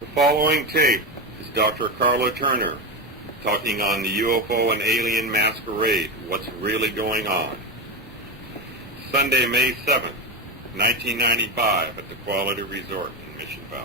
The following tape is Dr. Karla Turner talking on the UFO and alien masquerade, what's really going on. Sunday, May 7th, 1995 at the Quality Resort in Mission Valley.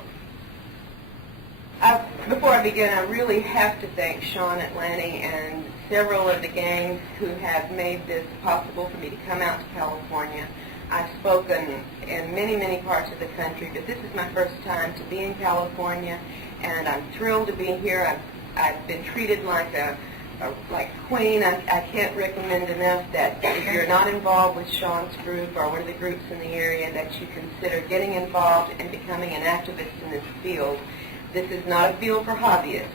Before I begin, I really have to thank Sean Atlanti and several of the gangs who have made this possible for me to come out to California. I've spoken in many, many parts of the country, but this is my first time to be in California, and I'm thrilled to be here. I've been treated like a queen. I can't recommend enough that if you're not involved with Sean's group or one of the groups in the area, that you consider getting involved and becoming an activist in this field. This is not a field for hobbyists,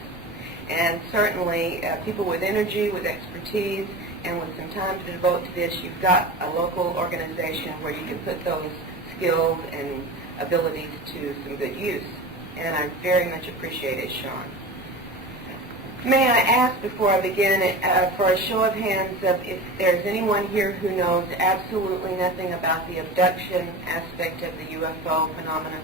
and certainly people with energy, with expertise, and with some time to devote to this, you've got a local organization where you can put those skills and abilities to some good use. And I very much appreciate it, Sean. May I ask before I begin for a show of hands of if there's anyone here who knows absolutely nothing about the abduction aspect of the UFO phenomenon?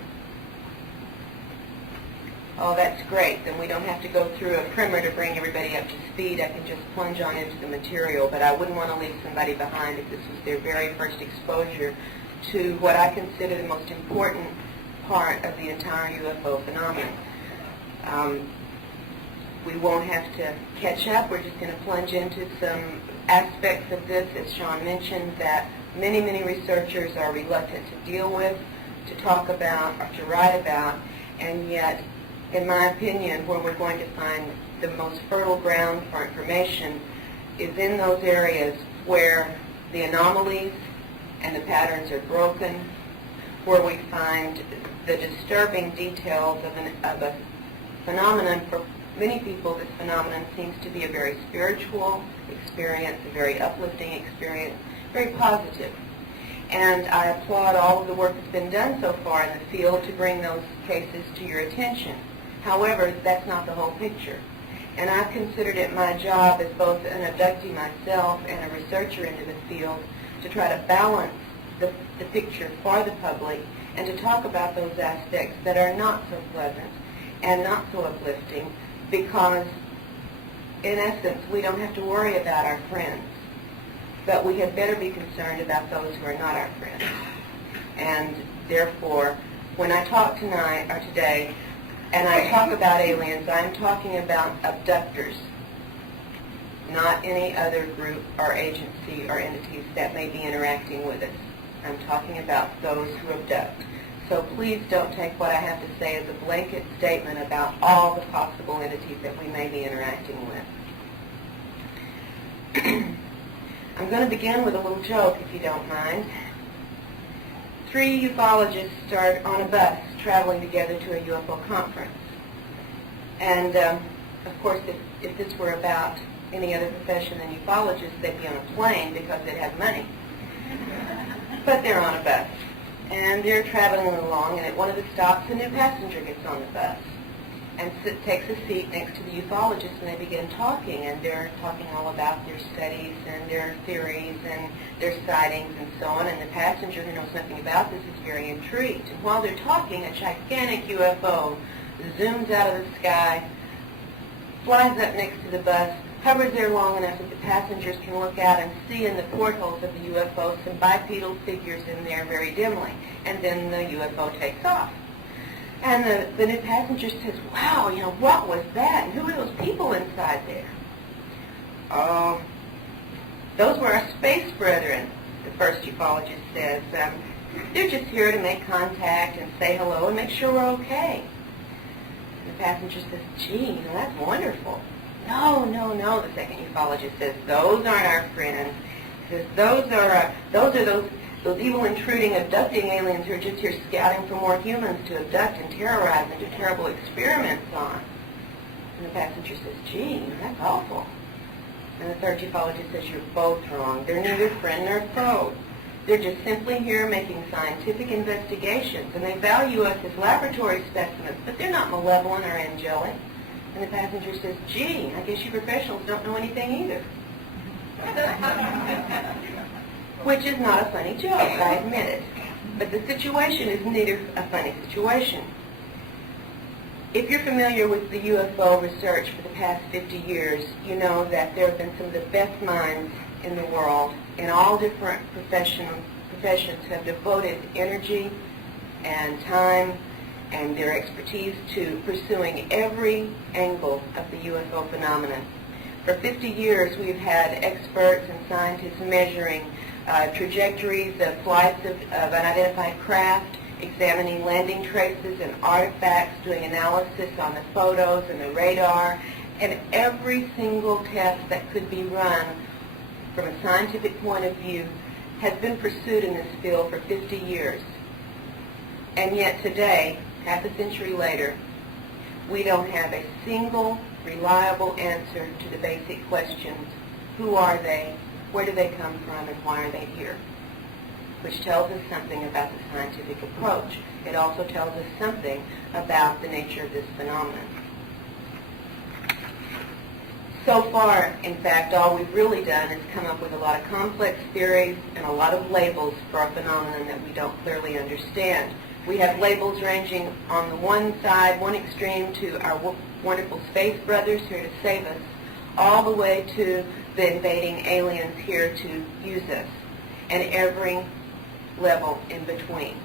Oh, that's great. Then we don't have to go through a primer to bring everybody up to speed. I can just plunge on into the material, but I wouldn't want to leave somebody behind if this was their very first exposure to what I consider the most important part of the entire UFO phenomenon. We won't have to catch up. We're just going to plunge into some aspects of this, as Sean mentioned, that many, many researchers are reluctant to deal with, to talk about, or to write about, and yet, in my opinion, where we're going to find the most fertile ground for information is in those areas where the anomalies and the patterns are broken, where we find the disturbing details of a phenomenon. For many people, this phenomenon seems to be a very spiritual experience, a very uplifting experience, very positive. And I applaud all of the work that's been done so far in the field to bring those cases to your attention. However, that's not the whole picture. And I've considered it my job as both an abductee myself and a researcher into the field to try to balance the picture for the public and to talk about those aspects that are not so pleasant and not so uplifting, because in essence we don't have to worry about our friends, but we had better be concerned about those who are not our friends. And therefore, when I talk tonight or today, and I talk about aliens, I'm talking about abductors, not any other group or agency or entities that may be interacting with us. I'm talking about those who abduct. So please don't take what I have to say as a blanket statement about all the possible entities that we may be interacting with. I'm going to begin with a little joke, if you don't mind. 3 ufologists start on a bus traveling together to a UFO conference. And, of course, if this were about any other profession than ufologists, they'd be on a plane because they'd have money. But they're on a bus. And they're traveling along, and at one of the stops, a new passenger gets on the bus and takes a seat next to the ufologist, and they begin talking, and they're talking all about their studies and their theories and their sightings and so on, and the passenger who knows nothing about this is very intrigued. And while they're talking, a gigantic UFO zooms out of the sky, flies up next to the bus, hovers there long enough that the passengers can look out and see in the portholes of the UFO some bipedal figures in there very dimly, and then the UFO takes off. And the new passenger says, wow, what was that? And who were those people inside there? Oh, those were our space brethren, the first ufologist says. They're just here to make contact and say hello and make sure we're okay. And the passenger says, gee, that's wonderful. No, the second ufologist says, those aren't our friends. He says, those are those evil, intruding, abducting aliens who are just here scouting for more humans to abduct and terrorize and do terrible experiments on. And the passenger says, gee, that's awful. And the third ufologist says, you're both wrong. They're neither friend nor foe. They're just simply here making scientific investigations, and they value us as laboratory specimens, but they're not malevolent or angelic. And the passenger says, gee, I guess you professionals don't know anything either. Which is not a funny joke, I admit it. But the situation is neither a funny situation. If you're familiar with the UFO research for the past 50 years, you know that there have been some of the best minds in the world in all different professions have devoted energy and time and their expertise to pursuing every angle of the UFO phenomenon. For 50 years, we've had experts and scientists measuring trajectories of flights of unidentified craft, examining landing traces and artifacts, doing analysis on the photos and the radar, and every single test that could be run from a scientific point of view has been pursued in this field for 50 years. And yet today, half a century later, we don't have a single reliable answer to the basic questions: who are they, where do they come from, and why are they here? Which tells us something about the scientific approach. It also tells us something about the nature of this phenomenon. So far, in fact, all we've really done is come up with a lot of complex theories and a lot of labels for a phenomenon that we don't clearly understand. We have labels ranging on the one side, one extreme, to our wonderful space brothers here to save us, all the way to the invading aliens here to use us, and every level in between.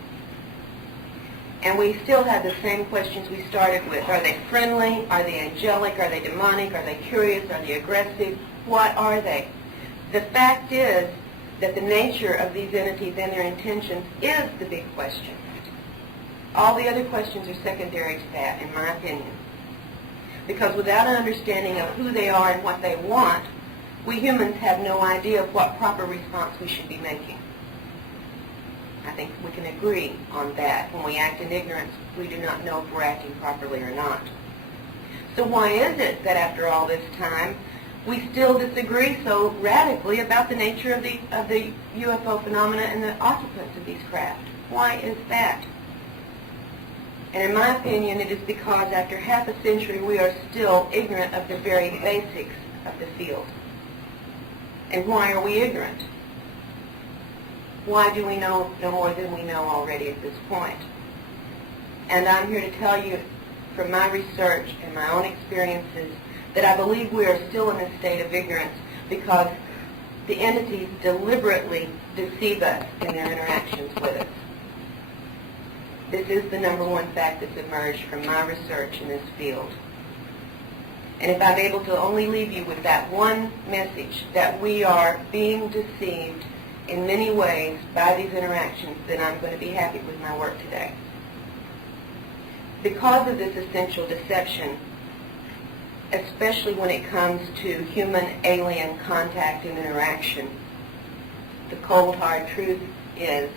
And we still have the same questions we started with. Are they friendly? Are they angelic? Are they demonic? Are they curious? Are they aggressive? What are they? The fact is that the nature of these entities and their intentions is the big question. All the other questions are secondary to that, in my opinion. Because without an understanding of who they are and what they want, we humans have no idea of what proper response we should be making. I think we can agree on that. When we act in ignorance, we do not know if we're acting properly or not. So why is it that after all this time, we still disagree so radically about the nature of the UFO phenomena and the occupants of these craft? Why is that? And in my opinion, it is because after half a century, we are still ignorant of the very basics of the field. And why are we ignorant? Why do we know no more than we know already at this point? And I'm here to tell you from my research and my own experiences that I believe we are still in a state of ignorance because the entities deliberately deceive us in their interactions with us. This is the number one fact that's emerged from my research in this field. And if I'm able to only leave you with that one message, that we are being deceived in many ways by these interactions, then I'm going to be happy with my work today. Because of this essential deception, especially when it comes to human-alien contact and interaction, the cold hard truth is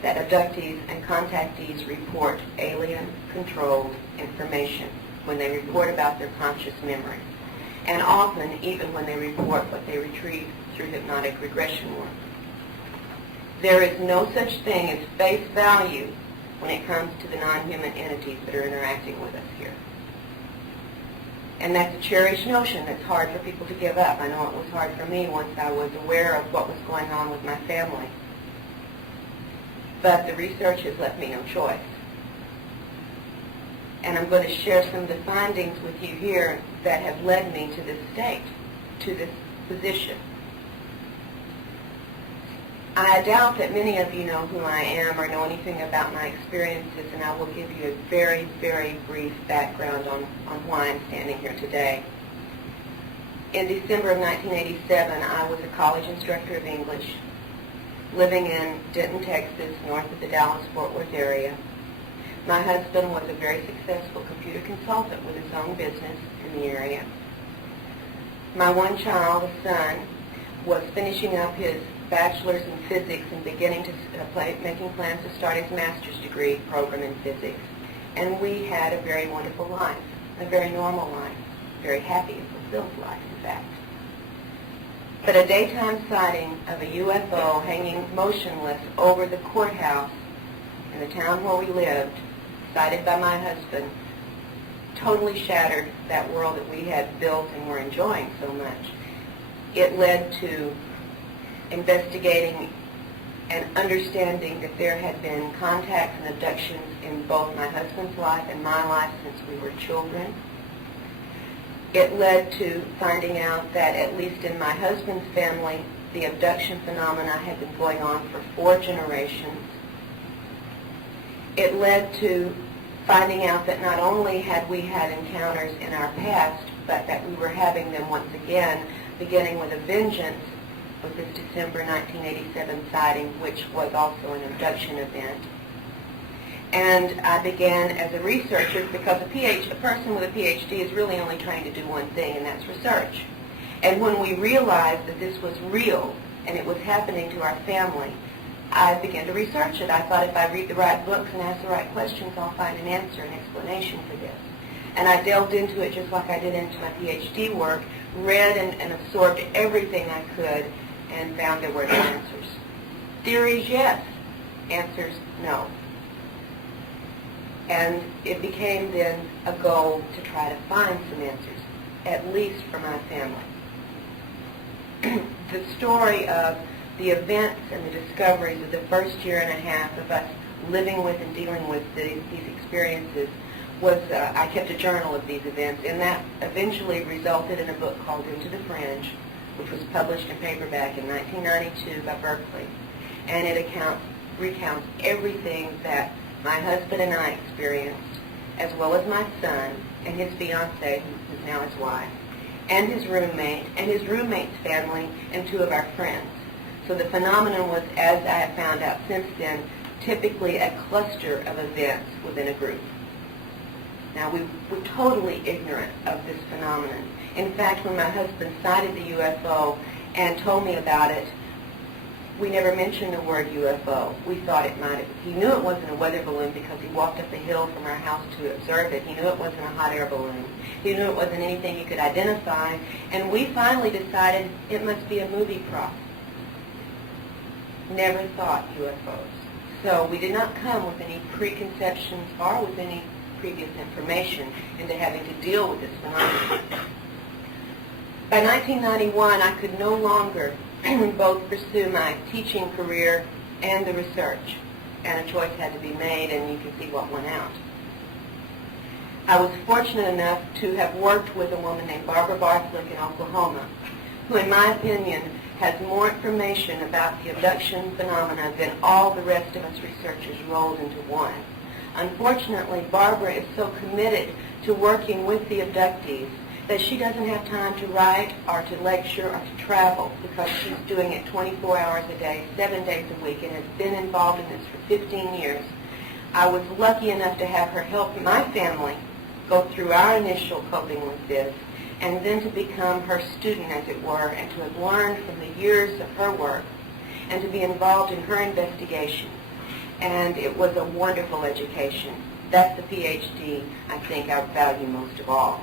that abductees and contactees report alien-controlled information when they report about their conscious memory, and often even when they report what they retrieve through hypnotic regression work. There is no such thing as face value when it comes to the non-human entities that are interacting with us here. And that's a cherished notion that's hard for people to give up. I know it was hard for me once I was aware of what was going on with my family. But the research has left me no choice. And I'm going to share some of the findings with you here that have led me to this state, to this position. I doubt that many of you know who I am or know anything about my experiences, and I will give you a very, very brief background on why I'm standing here today. In December of 1987, I was a college instructor of English, living in Denton, Texas, north of the Dallas-Fort Worth area. My husband was a very successful computer consultant with his own business in the area. My one child, a son, was finishing up his bachelor's in physics and beginning to making plans to start his master's degree program in physics. And we had a very wonderful life, a very normal life, very happy and fulfilled life, in fact. But a daytime sighting of a UFO hanging motionless over the courthouse in the town where we lived, sighted by my husband, totally shattered that world that we had built and were enjoying so much. It led to investigating and understanding that there had been contacts and abductions in both my husband's life and my life since we were children. It led to finding out that, at least in my husband's family, the abduction phenomena had been going on for 4 generations. It led to finding out that not only had we had encounters in our past, but that we were having them once again, beginning with a vengeance with this December 1987 sighting, which was also an abduction event. And I began as a researcher, because a person with a PhD is really only trying to do one thing, and that's research. And when we realized that this was real and it was happening to our family, I began to research it. I thought if I read the right books and ask the right questions, I'll find an answer, an explanation for this. And I delved into it just like I did into my PhD work, read and absorbed everything I could, and found there were no answers. Theories, yes. Answers, no. And it became then a goal to try to find some answers, at least for my family. The story of the events and the discoveries of the first year and a half of us living with and dealing with these experiences was, I kept a journal of these events, and that eventually resulted in a book called Into the Fringe, which was published in paperback in 1992 by Berkeley. And it recounts everything that my husband and I experienced, as well as my son and his fiancée, who is now his wife, and his roommate, and his roommate's family, and 2 of our friends. So the phenomenon was, as I have found out since then, typically a cluster of events within a group. Now, we were totally ignorant of this phenomenon. In fact, when my husband sighted the UFO and told me about it, we never mentioned the word UFO. We thought it might have. He knew it wasn't a weather balloon because he walked up the hill from our house to observe it. He knew it wasn't a hot air balloon. He knew it wasn't anything he could identify. And we finally decided it must be a movie prop. Never thought UFOs. So we did not come with any preconceptions or with any previous information into having to deal with this phenomenon. By 1991, I could no longer both pursue my teaching career and the research, and a choice had to be made, and you can see what went out. I was fortunate enough to have worked with a woman named Barbara Barthlick in Oklahoma, who, in my opinion, has more information about the abduction phenomena than all the rest of us researchers rolled into one. Unfortunately, Barbara is so committed to working with the abductees that she doesn't have time to write or to lecture or to travel, because she's doing it 24 hours a day, 7 days a week, and has been involved in this for 15 years. I was lucky enough to have her help my family go through our initial coping with this, and then to become her student, as it were, and to have learned from the years of her work, and to be involved in her investigation. And it was a wonderful education. That's the PhD I think I value most of all.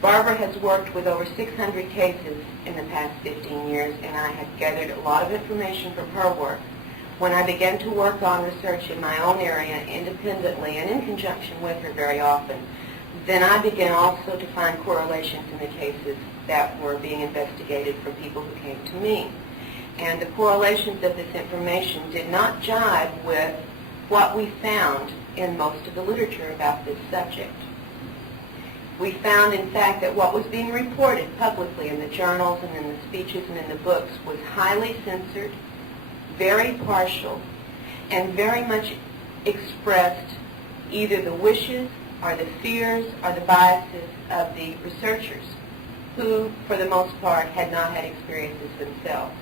Barbara has worked with over 600 cases in the past 15 years, and I have gathered a lot of information from her work. When I began to work on research in my own area independently and in conjunction with her very often, then I began also to find correlations in the cases that were being investigated from people who came to me. And the correlations of this information did not jive with what we found in most of the literature about this subject. We found, in fact, that what was being reported publicly in the journals and in the speeches and in the books was highly censored, very partial, and very much expressed either the wishes or the fears or the biases of the researchers, who, for the most part, had not had experiences themselves.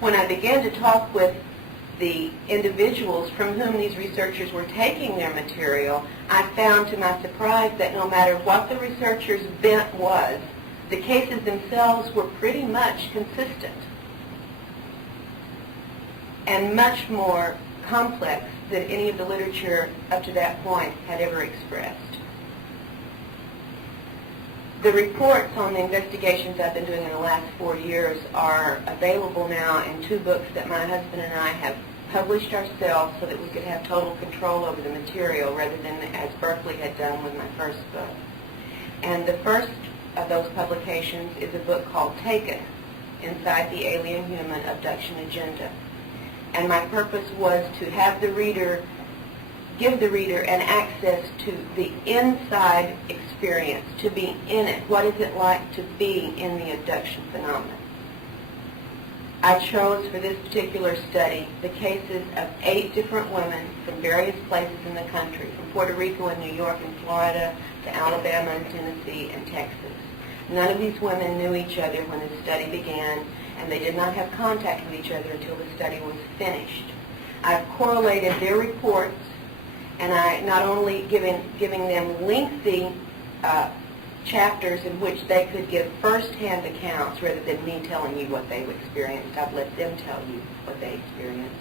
When I began to talk with the individuals from whom these researchers were taking their material, I found to my surprise that no matter what the researchers' bent was, the cases themselves were pretty much consistent and much more complex than any of the literature up to that point had ever expressed. The reports on the investigations I've been doing in the last 4 years are available now in 2 books that my husband and I have published ourselves so that we could have total control over the material rather than as Berkeley had done with my first book. And the first of those publications is a book called Taken, Inside the Alien Human Abduction Agenda. And my purpose was to have the reader, give the reader an access to the inside experience, to be in it. What is it like to be in the abduction phenomenon? I chose for this particular study the cases of 8 different women from various places in the country, from Puerto Rico and New York and Florida to Alabama and Tennessee and Texas. None of these women knew each other when the study began, and they did not have contact with each other until the study was finished. I've correlated their reports, and I not only giving them lengthy chapters in which they could give first-hand accounts rather than me telling you what they've experienced. I've let them tell you what they experienced.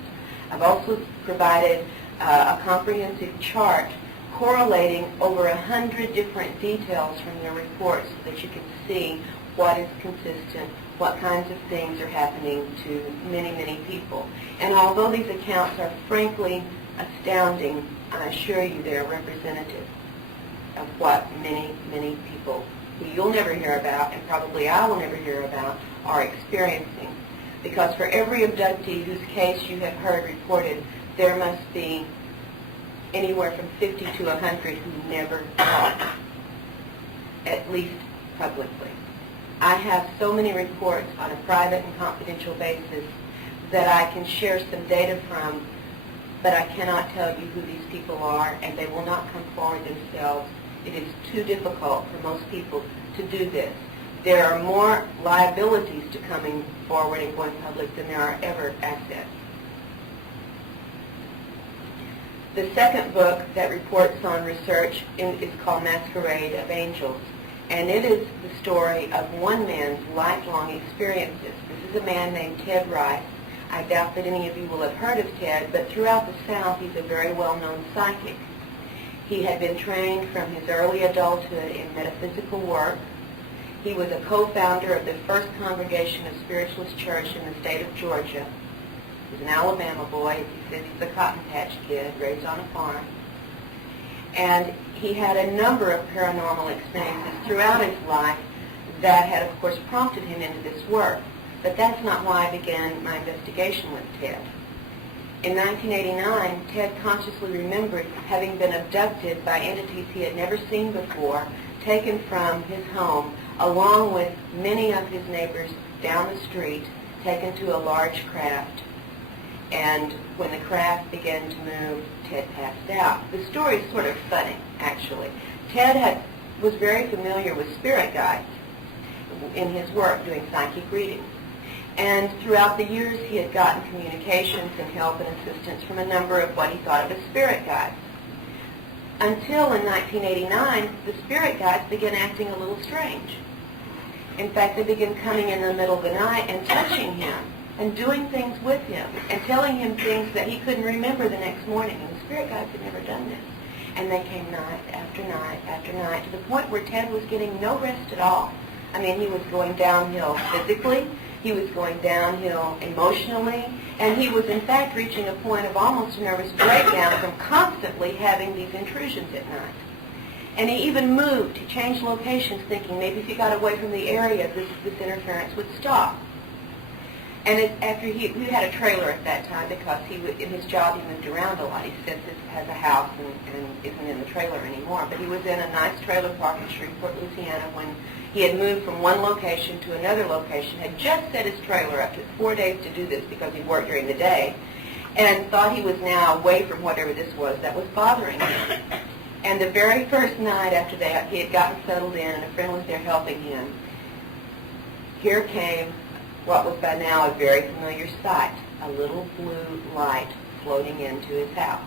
I've also provided a comprehensive chart correlating over 100 different details from their reports so that you can see what is consistent, what kinds of things are happening to many, many people. And although these accounts are frankly astounding, I assure you they're representative of what many, many people who you'll never hear about, and probably I will never hear about, are experiencing. Because for every abductee whose case you have heard reported, there must be anywhere from 50 to 100 who never talk, at least publicly. I have so many reports on a private and confidential basis that I can share some data from, but I cannot tell you who these people are, and they will not come forward themselves. It is too difficult for most people to do this. There are more liabilities to coming forward and going public than there are ever assets. The second book that reports on research is called Masquerade of Angels, and it is the story of one man's lifelong experiences. This is a man named Ted Rice. I doubt that any of you will have heard of Ted, but throughout the South he's a very well-known psychic. He had been trained from his early adulthood in metaphysical work. He was a co-founder of the First Congregation of Spiritualist Church in the state of Georgia. He's an Alabama boy. He says he's a cotton patch kid raised on a farm. And he had a number of paranormal experiences throughout his life that had, of course, prompted him into this work. But that's not why I began my investigation with Ted. In 1989, Ted consciously remembered having been abducted by entities he had never seen before, taken from his home, along with many of his neighbors down the street, taken to a large craft. And when the craft began to move, Ted passed out. The story is sort of funny, actually. Ted was very familiar with spirit guides in his work doing psychic readings. And throughout the years, he had gotten communications and help and assistance from a number of what he thought of as spirit guides. Until in 1989, the spirit guides began acting a little strange. In fact, they began coming in the middle of the night and touching him and doing things with him and telling him things that he couldn't remember the next morning. And the spirit guides had never done this. And they came night after night after night to the point where Ted was getting no rest at all. I mean, he was going downhill physically. He was going downhill emotionally, and he was in fact reaching a point of almost a nervous breakdown from constantly having these intrusions at night. And he even moved. He changed locations thinking maybe if he got away from the area, this interference would stop. And after he had a trailer at that time because in his job he moved around a lot. He says this has a house and isn't in the trailer anymore. But he was in a nice trailer park in Shreveport, Louisiana when he had moved from one location to another location, had just set his trailer up. It took 4 days to do this because he worked during the day, and thought he was now away from whatever this was that was bothering him. And the very first night after that, he had gotten settled in, and a friend was there helping him. Here came what was by now a very familiar sight, a little blue light floating into his house.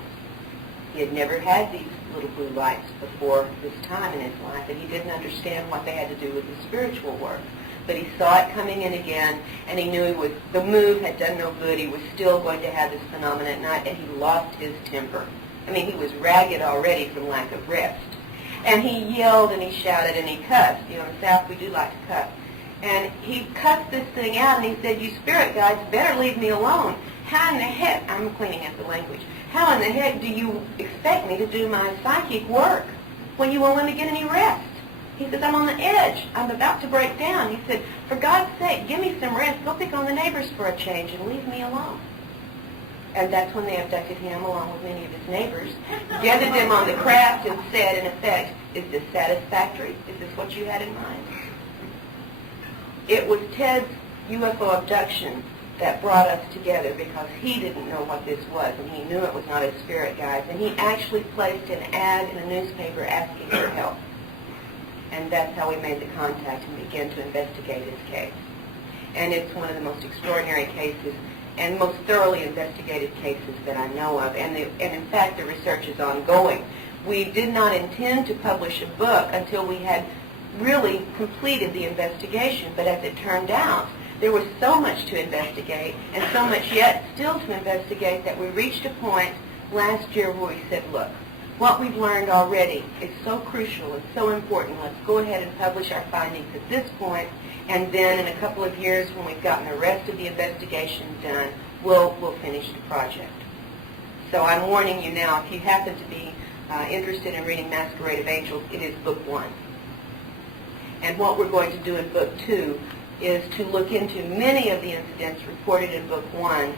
He had never had these little blue lights before this time in his life, and he didn't understand what they had to do with the spiritual work. But he saw it coming in again, and he knew the move had done no good. He was still going to have this phenomenon at night, and he lost his temper. I mean, he was ragged already from lack of rest. And he yelled and he shouted and he cussed. You know, in the South we do like to cuss. And he cussed this thing out, and he said, "You spirit guides better leave me alone. How in the heck," I'm cleaning up the language, "how in the heck do you expect me to do my psychic work when you won't let me get any rest?" He says, "I'm on the edge. I'm about to break down." He said, "For God's sake, give me some rest. Go pick on the neighbors for a change and leave me alone." and that's when they abducted him along with many of his neighbors, gathered them on the craft and said, in effect, is this satisfactory? Is this what you had in mind? It was Ted's UFO abduction that brought us together because he didn't know what this was, and he knew it was not his spirit guides, and he actually placed an ad in a newspaper asking for help. And that's how we made the contact and began to investigate his case. And it's one of the most extraordinary cases and most thoroughly investigated cases that I know of, and in fact the research is ongoing. We did not intend to publish a book until we had really completed the investigation, but as it turned out, there was so much to investigate and so much yet still to investigate that we reached a point last year where we said, look, what we've learned already is so crucial and so important. Let's go ahead and publish our findings at this point, and then in a couple of years when we've gotten the rest of the investigation done, we'll finish the project. So I'm warning you now, if you happen to be interested in reading Masquerade of Angels, it is book 1. And what we're going to do in book 2 is to look into many of the incidents reported in book 1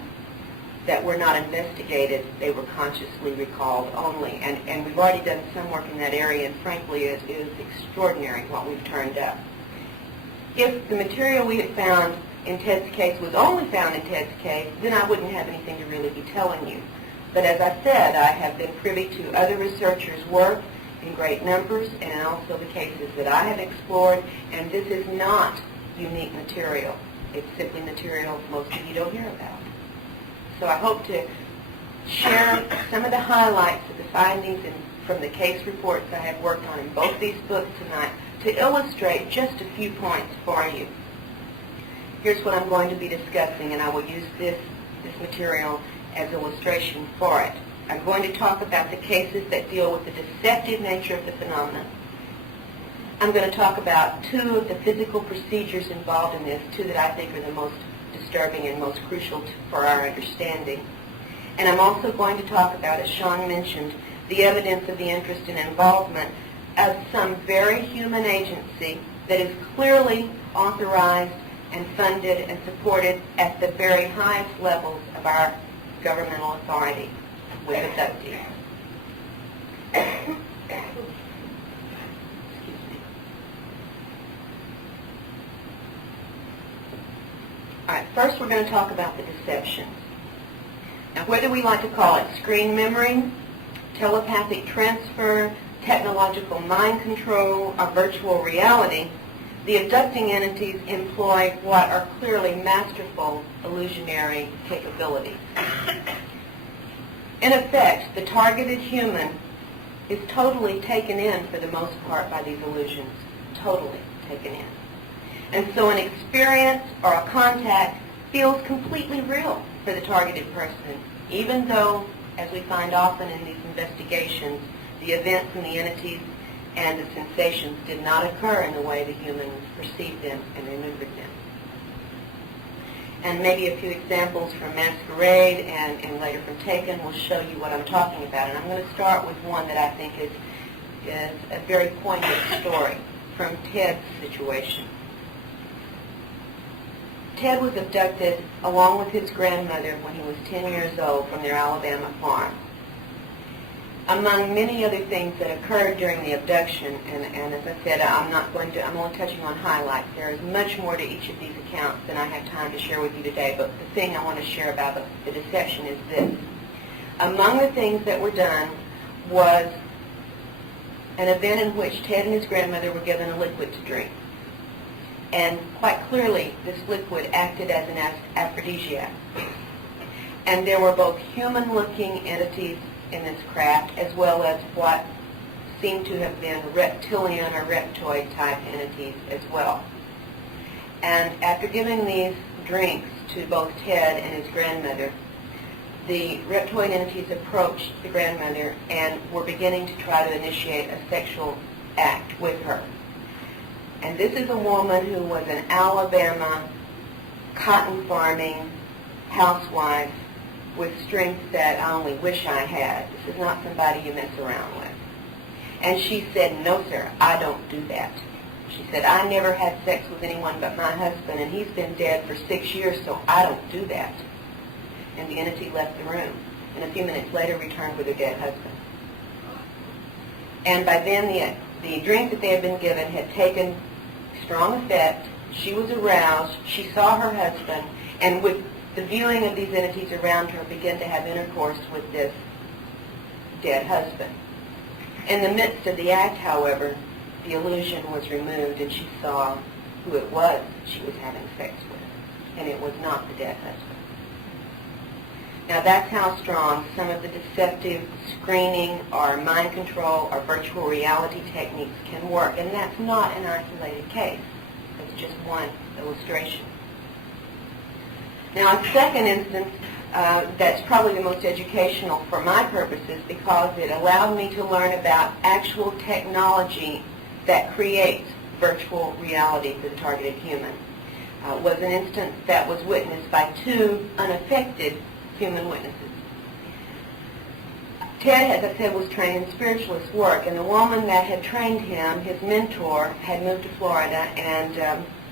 that were not investigated. They were consciously recalled only. And we've already done some work in that area, and frankly, it is extraordinary what we've turned up. If the material we had found in Ted's case was only found in Ted's case, then I wouldn't have anything to really be telling you. But as I said, I have been privy to other researchers' work in great numbers, and also the cases that I have explored, and this is not unique material. It's simply material most of you don't hear about. So I hope to share some of the highlights of the findings from the case reports I have worked on in both these books tonight to illustrate just a few points for you. Here's what I'm going to be discussing, and I will use this material as illustration for it. I'm going to talk about the cases that deal with the deceptive nature of the phenomenon. I'm going to talk about 2 of the physical procedures involved in this, 2 that I think are the most disturbing and most crucial for our understanding. And I'm also going to talk about, as Sean mentioned, the evidence of the interest and involvement of some very human agency that is clearly authorized and funded and supported at the very highest levels of our governmental authority with abductees. All right, first we're going to talk about the deceptions. Now, whether we like to call it screen memory, telepathic transfer, technological mind control, or virtual reality, the abducting entities employ what are clearly masterful illusionary capabilities. In effect, the targeted human is totally taken in, for the most part, by these illusions. Totally taken in. And so an experience or a contact feels completely real for the targeted person, even though, as we find often in these investigations, the events and the entities and the sensations did not occur in the way the humans perceived them and remembered them. And maybe a few examples from Masquerade and later from Taken will show you what I'm talking about. And I'm going to start with one that I think is a very poignant story from Ted's situation. Ted was abducted along with his grandmother when he was 10 years old from their Alabama farm. Among many other things that occurred during the abduction, and as I said, I'm only touching on highlights. There is much more to each of these accounts than I have time to share with you today, but the thing I want to share about the deception is this. Among the things that were done was an event in which Ted and his grandmother were given a liquid to drink. And quite clearly, this liquid acted as an aphrodisiac. And there were both human-looking entities in this craft, as well as what seemed to have been reptilian or reptoid-type entities as well. And after giving these drinks to both Ted and his grandmother, the reptoid entities approached the grandmother and were beginning to try to initiate a sexual act with her. And this is a woman who was an Alabama cotton farming housewife with strength that I only wish I had. This is not somebody you mess around with. And she said, no, sir, I don't do that. She said, I never had sex with anyone but my husband, and he's been dead for 6 years, so I don't do that. and the entity left the room, and a few minutes later returned with her dead husband. And by then, the drink that they had been given had taken strong effect. She was aroused. She saw her husband, and with the viewing of these entities around her, began to have intercourse with this dead husband. In the midst of the act, however, the illusion was removed, and she saw who it was she was having sex with, and it was not the dead husband. Now that's how strong some of the deceptive screening or mind control or virtual reality techniques can work, and that's not an isolated case. It's just one illustration. Now a second instance that's probably the most educational for my purposes because it allowed me to learn about actual technology that creates virtual reality for the targeted human. Was an instance that was witnessed by two unaffected human witnesses. Ted, as I said, was trained in spiritualist work, and the woman that had trained him, his mentor, had moved to Florida, and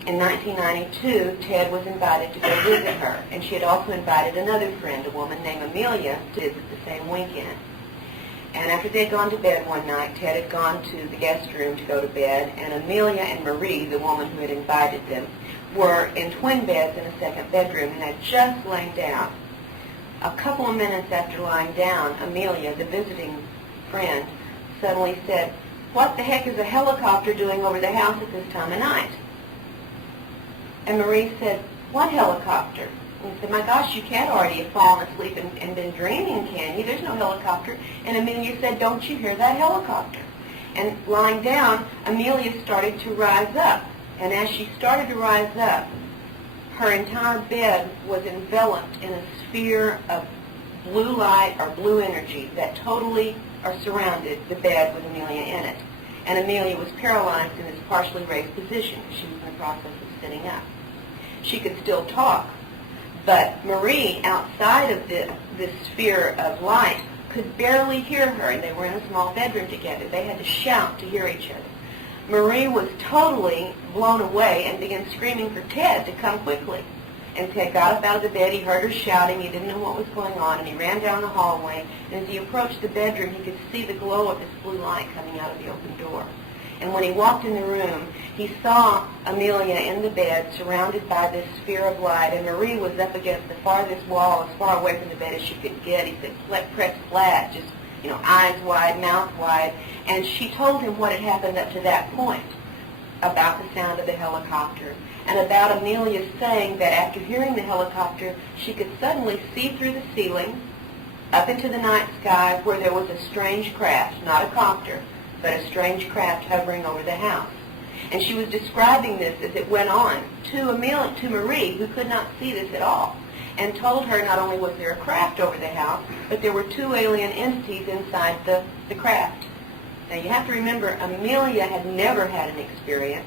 in 1992, Ted was invited to go visit her, and she had also invited another friend, a woman named Amelia, to visit the same weekend. And after they had gone to bed one night, Ted had gone to the guest room to go to bed, and Amelia and Marie, the woman who had invited them, were in twin beds in a second bedroom and had just lain down. A couple of minutes after lying down, Amelia, the visiting friend, suddenly said, "What the heck is a helicopter doing over the house at this time of night?" And Marie said, "What helicopter?" And he said, "My gosh, you can't already have fallen asleep and been dreaming, can you? There's no helicopter." And Amelia said, "Don't you hear that helicopter?" And lying down, Amelia started to rise up. And as she started to rise up, her entire bed was enveloped in a sphere of blue light or blue energy that totally or surrounded the bed with Amelia in it. And Amelia was paralyzed in this partially raised position. She was in the process of sitting up. She could still talk, but Marie, outside of this sphere of light, could barely hear her, and they were in a small bedroom together. They had to shout to hear each other. Marie was totally blown away and began screaming for Ted to come quickly. And Ted got up out of the bed. He heard her shouting. He didn't know what was going on, and he ran down the hallway. And as he approached the bedroom, he could see the glow of this blue light coming out of the open door. And when he walked in the room, he saw Amelia in the bed, surrounded by this sphere of light, and Marie was up against the farthest wall, as far away from the bed as she could get. He said, pressed flat, just, eyes wide, mouth wide. And she told him what had happened up to that point about the sound of the helicopter, and about Amelia saying that after hearing the helicopter, she could suddenly see through the ceiling, up into the night sky, where there was a strange craft, not a copter, but a strange craft hovering over the house. And she was describing this as it went on to Marie, who could not see this at all, and told her not only was there a craft over the house, but there were two alien entities inside the craft. Now you have to remember, Amelia had never had an experience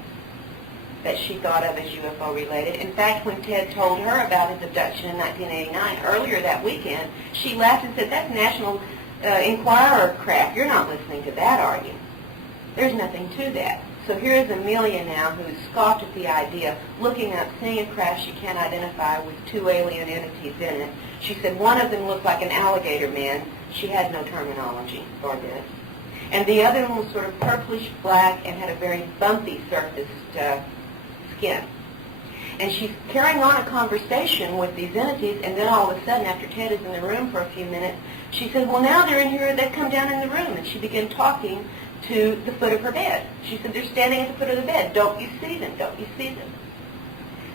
that she thought of as UFO related. In fact, when Ted told her about his abduction in 1989, earlier that weekend, she laughed and said, "That's National Enquirer crap. You're not listening to that, are you?" There's nothing to that. So here is Amelia now, who's scoffed at the idea, looking up, seeing a craft she can't identify with two alien entities in it. She said one of them looked like an alligator man. She had no terminology for this. And the other one was sort of purplish black and had a very bumpy surfaced skin. And she's carrying on a conversation with these entities, and then all of a sudden, after Ted is in the room for a few minutes, she said, "Well, now they're in here, they've come down in the room." And she began talking to the foot of her bed. She said, "They're standing at the foot of the bed. Don't you see them? Don't you see them?"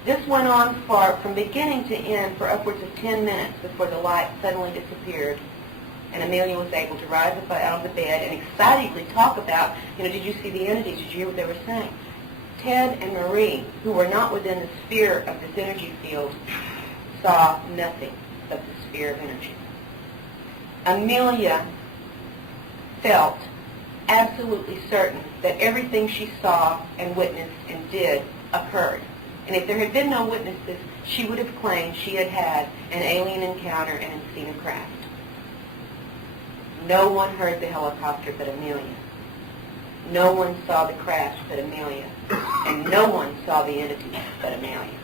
This went on from beginning to end for upwards of 10 minutes before the light suddenly disappeared. And Amelia was able to rise up out of the bed and excitedly talk about, did you see the entities? Did you hear what they were saying? Ted and Marie, who were not within the sphere of this energy field, saw nothing but the sphere of energy. Amelia felt absolutely certain that everything she saw and witnessed and did occurred. And if there had been no witnesses, she would have claimed she had had an alien encounter and had seen a craft. No one heard the helicopter but Amelia. No one saw the craft but Amelia. And no one saw the entity but Amelia.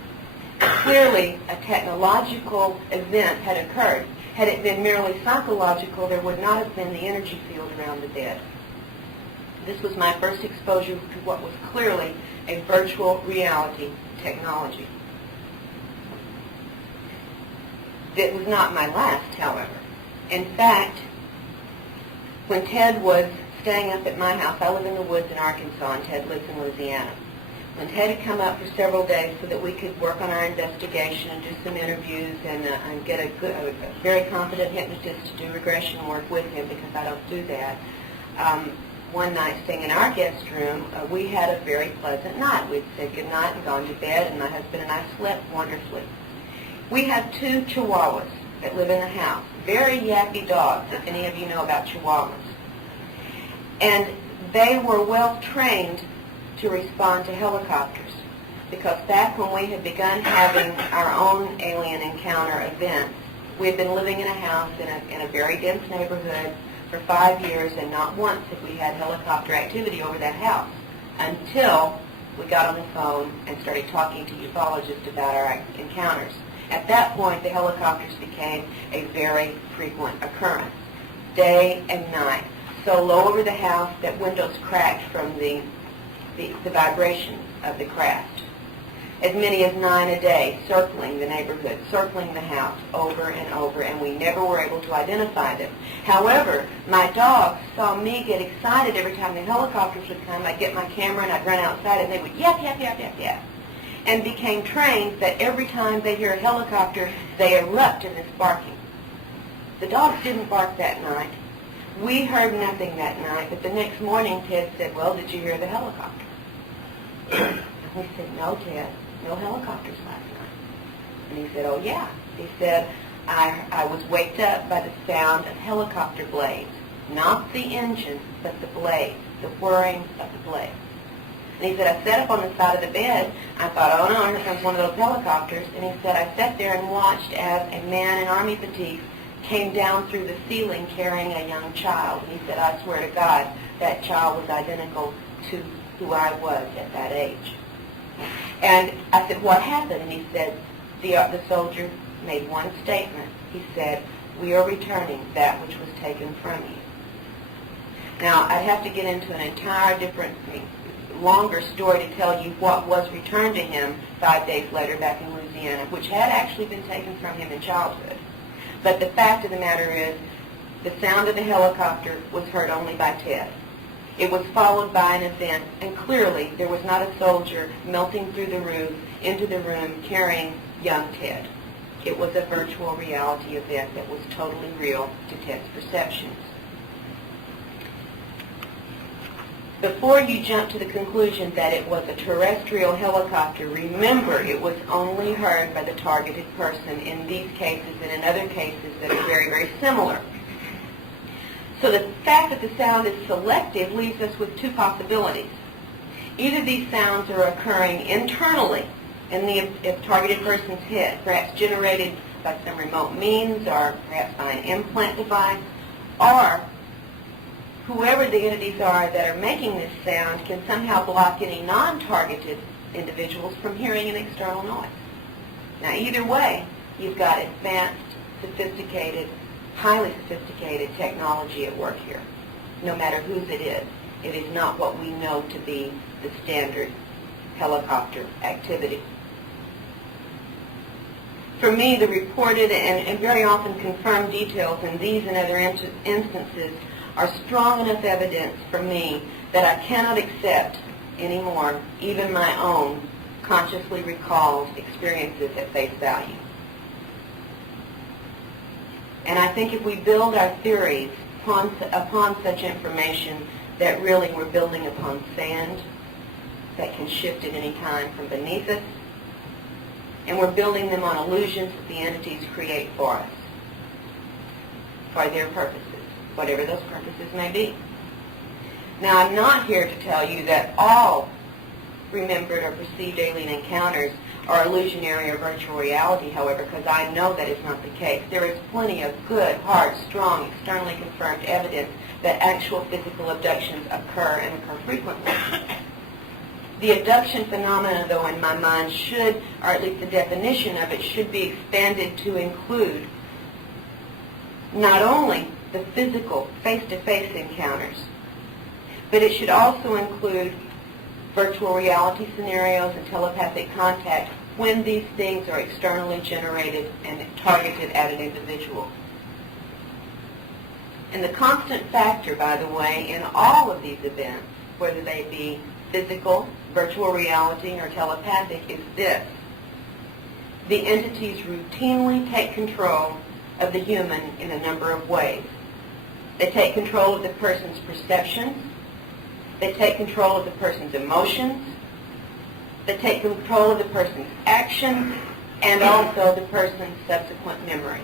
clearly a technological event had occurred. Had it been merely psychological, there would not have been the energy field around the bed. This was my first exposure to what was clearly a virtual reality technology. It was not my last, however. In fact, when Ted was staying up at my house, I live in the woods in Arkansas and Ted lives in Louisiana. When Ted had come up for several days so that we could work on our investigation and do some interviews and get a very competent hypnotist to do regression work with him, because I don't do that, one night staying in our guest room, we had a very pleasant night. We'd said goodnight and gone to bed, and my husband and I slept wonderfully. We have 2 Chihuahuas that live in the house, very yappy dogs, if any of you know about Chihuahuas. And they were well trained to respond to helicopters, because back when we had begun having our own alien encounter events, we had been living in a house in a very dense neighborhood for 5 years, and not once have we had helicopter activity over that house until we got on the phone and started talking to ufologists about our encounters. At that point, the helicopters became a very frequent occurrence, day and night, so low over the house that windows cracked from the vibrations of the craft. As many as 9 a day, circling the neighborhood, circling the house over and over, and we never were able to identify them. However, my dogs saw me get excited every time the helicopters would come. I'd get my camera and I'd run outside and they would yap, yap, yap, yap, yap, and became trained that every time they hear a helicopter, they erupt in this barking. The dogs didn't bark that night. We heard nothing that night, but the next morning Ted said, "Well, did you hear the helicopter?" And we said, "No, Ted, no helicopters last night." And he said, "Oh, yeah." He said, I was waked up by the sound of helicopter blades, not the engine, but the blades, the whirring of the blades. And he said, "I sat up on the side of the bed. I thought, oh no, here comes one of those helicopters." And he said, "I sat there and watched as a man in army fatigues came down through the ceiling carrying a young child." And he said, "I swear to God, that child was identical to who I was at that age." And I said, "What happened?" And he said, the soldier made one statement. He said, "We are returning that which was taken from you." Now, I'd have to get into an entire different, longer story to tell you what was returned to him 5 days later back in Louisiana, which had actually been taken from him in childhood. But the fact of the matter is, the sound of the helicopter was heard only by Ted. It was followed by an event, and clearly there was not a soldier melting through the roof into the room carrying young Ted. It was a virtual reality event that was totally real to Ted's perceptions. Before you jump to the conclusion that it was a terrestrial helicopter, remember it was only heard by the targeted person in these cases and in other cases that are very, very similar. So the fact that the sound is selective leaves us with 2 possibilities. Either these sounds are occurring internally in the targeted person's head, perhaps generated by some remote means or perhaps by an implant device, or whoever the entities are that are making this sound can somehow block any non-targeted individuals from hearing an external noise. Now, either way, you've got advanced, sophisticated, highly sophisticated technology at work here, no matter whose it is. It is not what we know to be the standard helicopter activity. For me, the reported and very often confirmed details in these and other instances are strong enough evidence for me that I cannot accept anymore even my own consciously recalled experiences at face value. And I think if we build our theories upon such information, that really we're building upon sand that can shift at any time from beneath us, and we're building them on illusions that the entities create for us, for their purposes, whatever those purposes may be. Now, I'm not here to tell you that all remembered or perceived alien encounters are illusionary or virtual reality, however, because I know that is not the case. There is plenty of good, hard, strong, externally confirmed evidence that actual physical abductions occur and occur frequently. The abduction phenomena, though, in my mind should, or at least the definition of it, should be expanded to include not only the physical, face-to-face encounters, but it should also include virtual reality scenarios and telepathic contact when these things are externally generated and targeted at an individual. And the constant factor, by the way, in all of these events, whether they be physical, virtual reality, or telepathic, is this: the entities routinely take control of the human in a number of ways. They take control of the person's perceptions. They take control of the person's emotions. They take control of the person's actions and also the person's subsequent memories.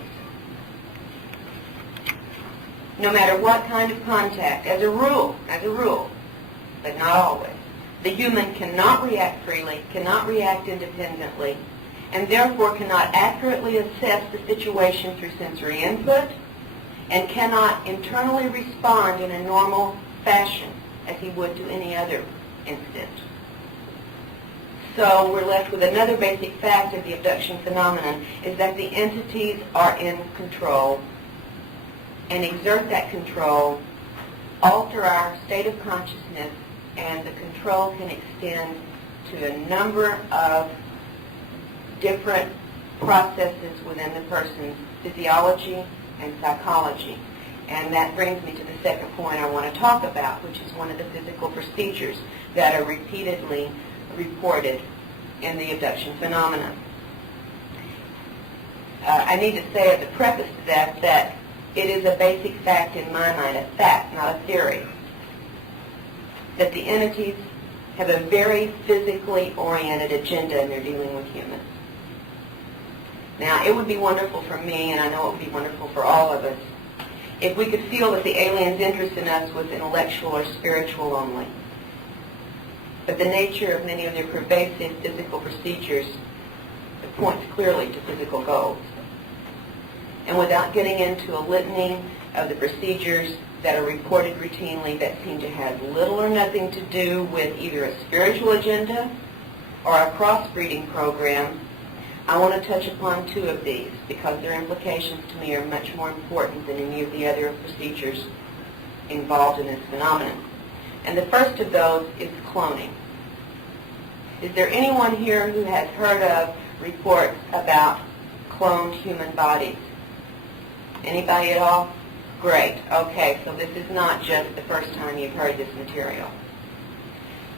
No matter what kind of contact, as a rule, but not always, the human cannot react freely, cannot react independently, and therefore cannot accurately assess the situation through sensory input, and cannot internally respond in a normal fashion as he would to any other instance. So we're left with another basic fact of the abduction phenomenon, is that the entities are in control and exert that control, alter our state of consciousness, and the control can extend to a number of different processes within the person's physiology and psychology. And that brings me to the second point I want to talk about, which is one of the physical procedures that are repeatedly reported in the abduction phenomenon. I need to say as a preface to that it is a basic fact in my mind, a fact, not a theory, that the entities have a very physically oriented agenda and they're dealing with humans. Now, it would be wonderful for me, and I know it would be wonderful for all of us, if we could feel that the aliens' interest in us was intellectual or spiritual only. But the nature of many of their pervasive physical procedures points clearly to physical goals. And without getting into a litany of the procedures that are reported routinely that seem to have little or nothing to do with either a spiritual agenda or a crossbreeding program, I want to touch upon two of these because their implications to me are much more important than any of the other procedures involved in this phenomenon. And the first of those is cloning. Is there anyone here who has heard of reports about cloned human bodies? Anybody at all? Great. Okay, so this is not just the first time you've heard this material.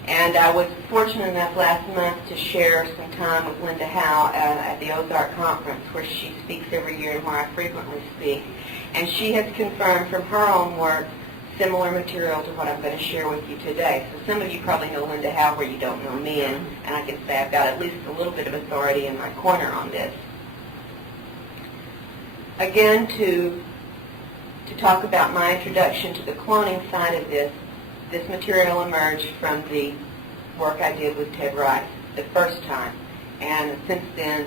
And I was fortunate enough last month to share some time with Linda Howe at the Ozark Conference, where she speaks every year and where I frequently speak. And she has confirmed from her own work similar material to what I'm going to share with you today. So some of you probably know Linda Howe where you don't know me, and I can say I've got at least a little bit of authority in my corner on this. Again, to talk about my introduction to the cloning side of this material emerged from the work I did with Ted Rice the first time. And since then,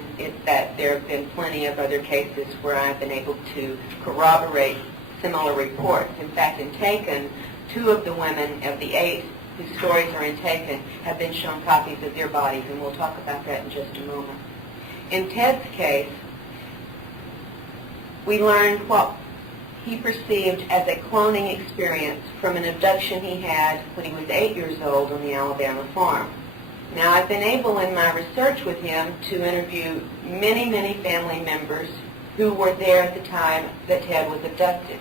there have been plenty of other cases where I've been able to corroborate similar reports. In fact, in Taken, 2 of the women of the 8 whose stories are in Taken have been shown copies of their bodies, and we'll talk about that in just a moment. In Ted's case, we learned what he perceived as a cloning experience from an abduction he had when he was 8 years old on the Alabama farm. Now, I've been able in my research with him to interview many, many family members who were there at the time that Ted was abducted.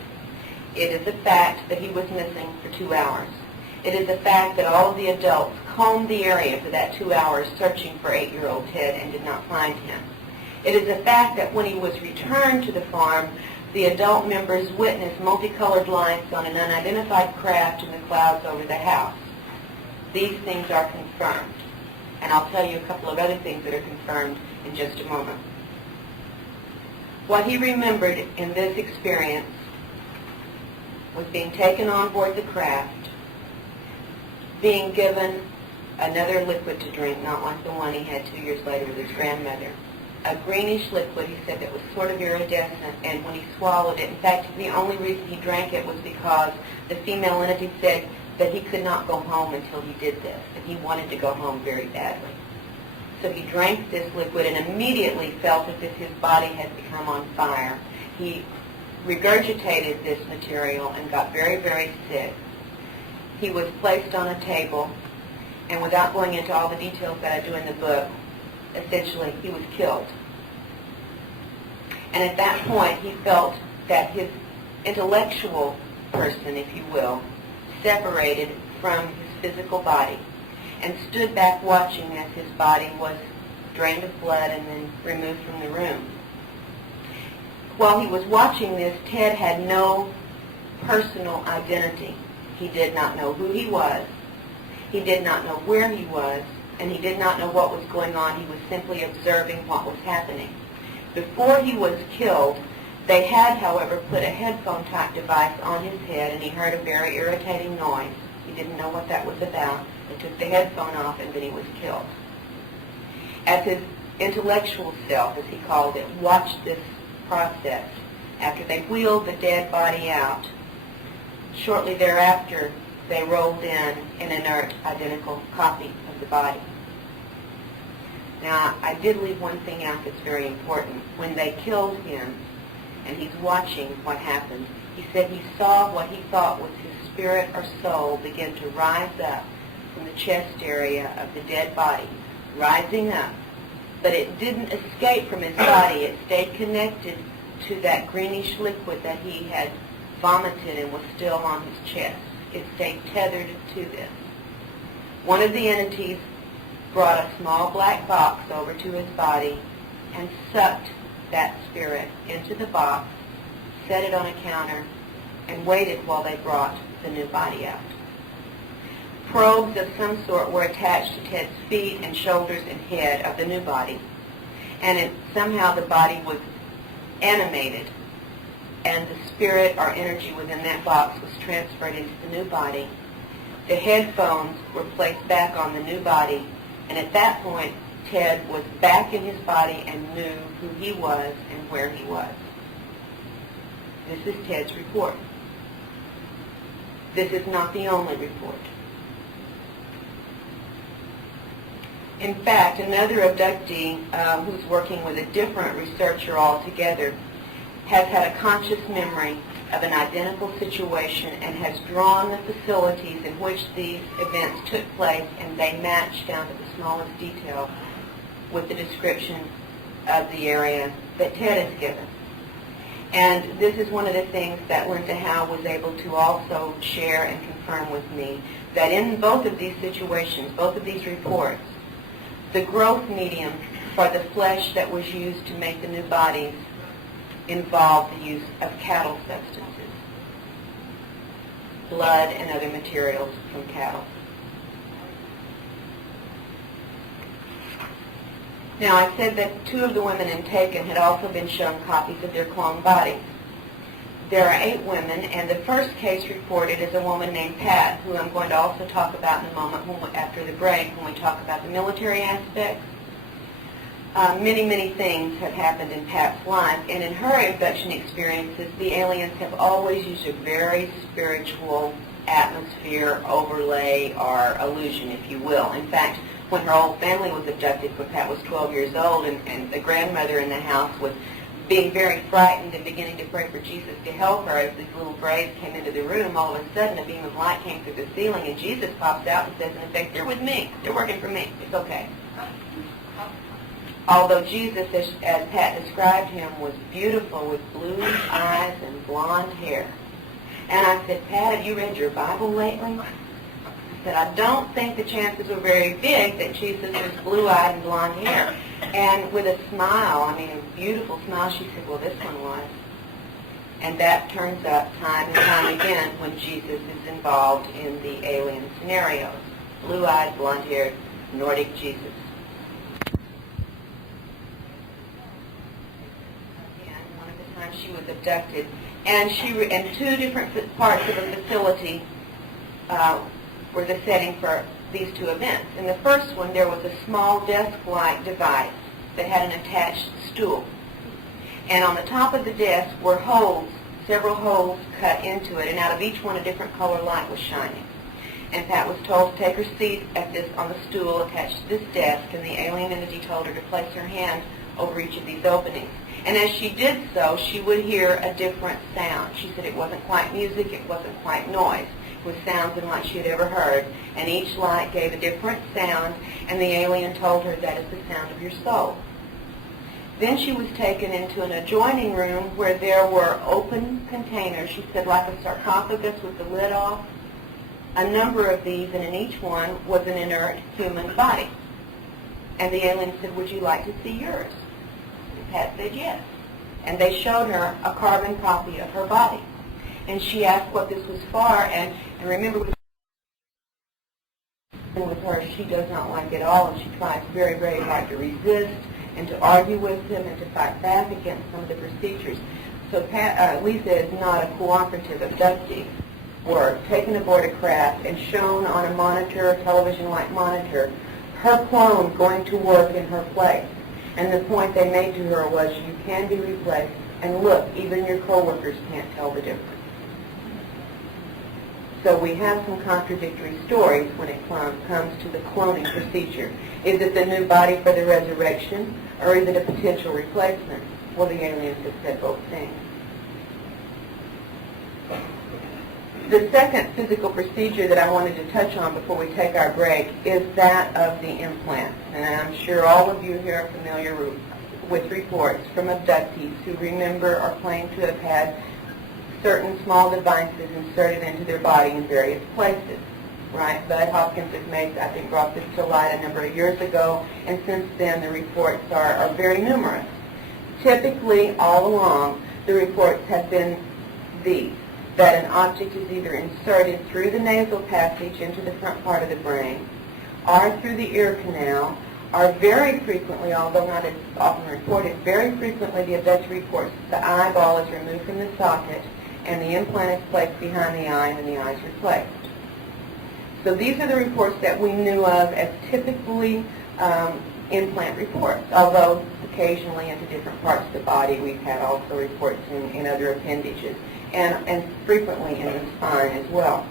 It is a fact that he was missing for 2 hours. It is a fact that all of the adults combed the area for that 2 hours searching for 8-year-old Ted and did not find him. It is a fact that when he was returned to the farm, the adult members witnessed multicolored lights on an unidentified craft in the clouds over the house. These things are confirmed. And I'll tell you a couple of other things that are confirmed in just a moment. What he remembered in this experience was being taken on board the craft, being given another liquid to drink, not like the one he had 2 years later with his grandmother. A greenish liquid, he said, that was sort of iridescent, and when he swallowed it, in fact, the only reason he drank it was because the female entity said, but he could not go home until he did this, and he wanted to go home very badly. So he drank this liquid and immediately felt as if his body had become on fire. He regurgitated this material and got very, very sick. He was placed on a table, and without going into all the details that I do in the book, essentially he was killed. And at that point he felt that his intellectual person, if you will, separated from his physical body and stood back watching as his body was drained of blood and then removed from the room. While he was watching this, Ted had no personal identity. He did not know who he was. He did not know where he was, and he did not know what was going on. He was simply observing what was happening. Before he was killed, they had, however, put a headphone type device on his head, and he heard a very irritating noise. He didn't know what that was about. They took the headphone off, and then he was killed. As his intellectual self, as he called it, watched this process, after they wheeled the dead body out, shortly thereafter, they rolled in an inert, identical copy of the body. Now, I did leave one thing out that's very important. When they killed him, and he's watching what happened, he said he saw what he thought was his spirit or soul begin to rise up from the chest area of the dead body, rising up. But it didn't escape from his body. It stayed connected to that greenish liquid that he had vomited and was still on his chest. It stayed tethered to this. One of the entities brought a small black box over to his body and sucked that spirit into the box, set it on a counter, and waited while they brought the new body out. Probes of some sort were attached to Ted's feet and shoulders and head of the new body, and somehow the body was animated, and the spirit or energy within that box was transferred into the new body. The headphones were placed back on the new body, and at that point, Ted was back in his body and knew who he was and where he was. This is Ted's report. This is not the only report. In fact, another abductee who's working with a different researcher altogether has had a conscious memory of an identical situation and has drawn the facilities in which these events took place, and they match down to the smallest detail with the description of the area that Ted has given. And this is one of the things that Linda Howe was able to also share and confirm with me, that in both of these situations, both of these reports, the growth medium for the flesh that was used to make the new bodies involved the use of cattle substances, blood and other materials from cattle. Now, I said that 2 of the women in Taken had also been shown copies of their cloned bodies. There are 8 women, and the first case reported is a woman named Pat, who I'm going to also talk about in a moment after the break when we talk about the military aspects. Many things have happened in Pat's life, and in her abduction experiences, the aliens have always used a very spiritual atmosphere, overlay, or illusion, if you will. In fact, when her whole family was abducted when Pat was 12 years old, and the grandmother in the house was being very frightened and beginning to pray for Jesus to help her, as these little braves came into the room, all of a sudden a beam of light came through the ceiling, and Jesus pops out and says, in effect, "They're with me. They're working for me. It's okay." Although Jesus, as Pat described him, was beautiful with blue eyes and blonde hair. And I said, "Pat, have you read your Bible lately?" I said, "I don't think the chances were very big that Jesus was blue-eyed and blonde hair." And with a smile, I mean a beautiful smile, she said, "Well, this one was." And that turns up time and time again when Jesus is involved in the alien scenarios. Blue-eyed, blonde-haired, Nordic Jesus. Again, one of the times she was abducted, and and 2 different parts of the facility were the setting for these 2 events. In the first one, there was a small desk-like device that had an attached stool. And on the top of the desk were holes, several holes cut into it, and out of each one a different color light was shining. and Pat was told to take her seat on the stool attached to this desk, and the alien entity told her to place her hand over each of these openings. And as she did so, she would hear a different sound. She said it wasn't quite music, it wasn't quite noise. It was sounds unlike she had ever heard, and each light gave a different sound, and the alien told her that is the sound of your soul. Then she was taken into an adjoining room where there were open containers, she said, like a sarcophagus with the lid off. A number of these, and in each one was an inert human body. And the alien said, would you like to see yours? And Pat said yes. And they showed her a carbon copy of her body. And she asked what this was for, and remember with her, she does not like it all, and she tries very, very hard to resist and to argue with him and to fight back against some of the procedures. So Lisa is not a cooperative abductee. Were taken aboard a craft and shown on a monitor, a television-like monitor, her clone going to work in her place. And the point they made to her was, you can be replaced, and look, even your co-workers can't tell the difference. So we have some contradictory stories when it comes to the cloning procedure. Is it the new body for the resurrection, or is it a potential replacement? Well, the aliens have said both things. The second physical procedure that I wanted to touch on before we take our break is that of the implant. And I'm sure all of you here are familiar with reports from abductees who remember or claim to have had certain small devices inserted into their body in various places. Right? Bud Hopkins has brought this to light a number of years ago, and since then the reports are very numerous. Typically, all along, the reports have been these: that an object is either inserted through the nasal passage into the front part of the brain, or through the ear canal, or very frequently, although not as often reported, very frequently the abductee reports the eyeball is removed from the socket and the implant is placed behind the eye and the eye is replaced. So these are the reports that we knew of as typically implant reports, although occasionally into different parts of the body we've had also reports in other appendages, and frequently in the spine as well.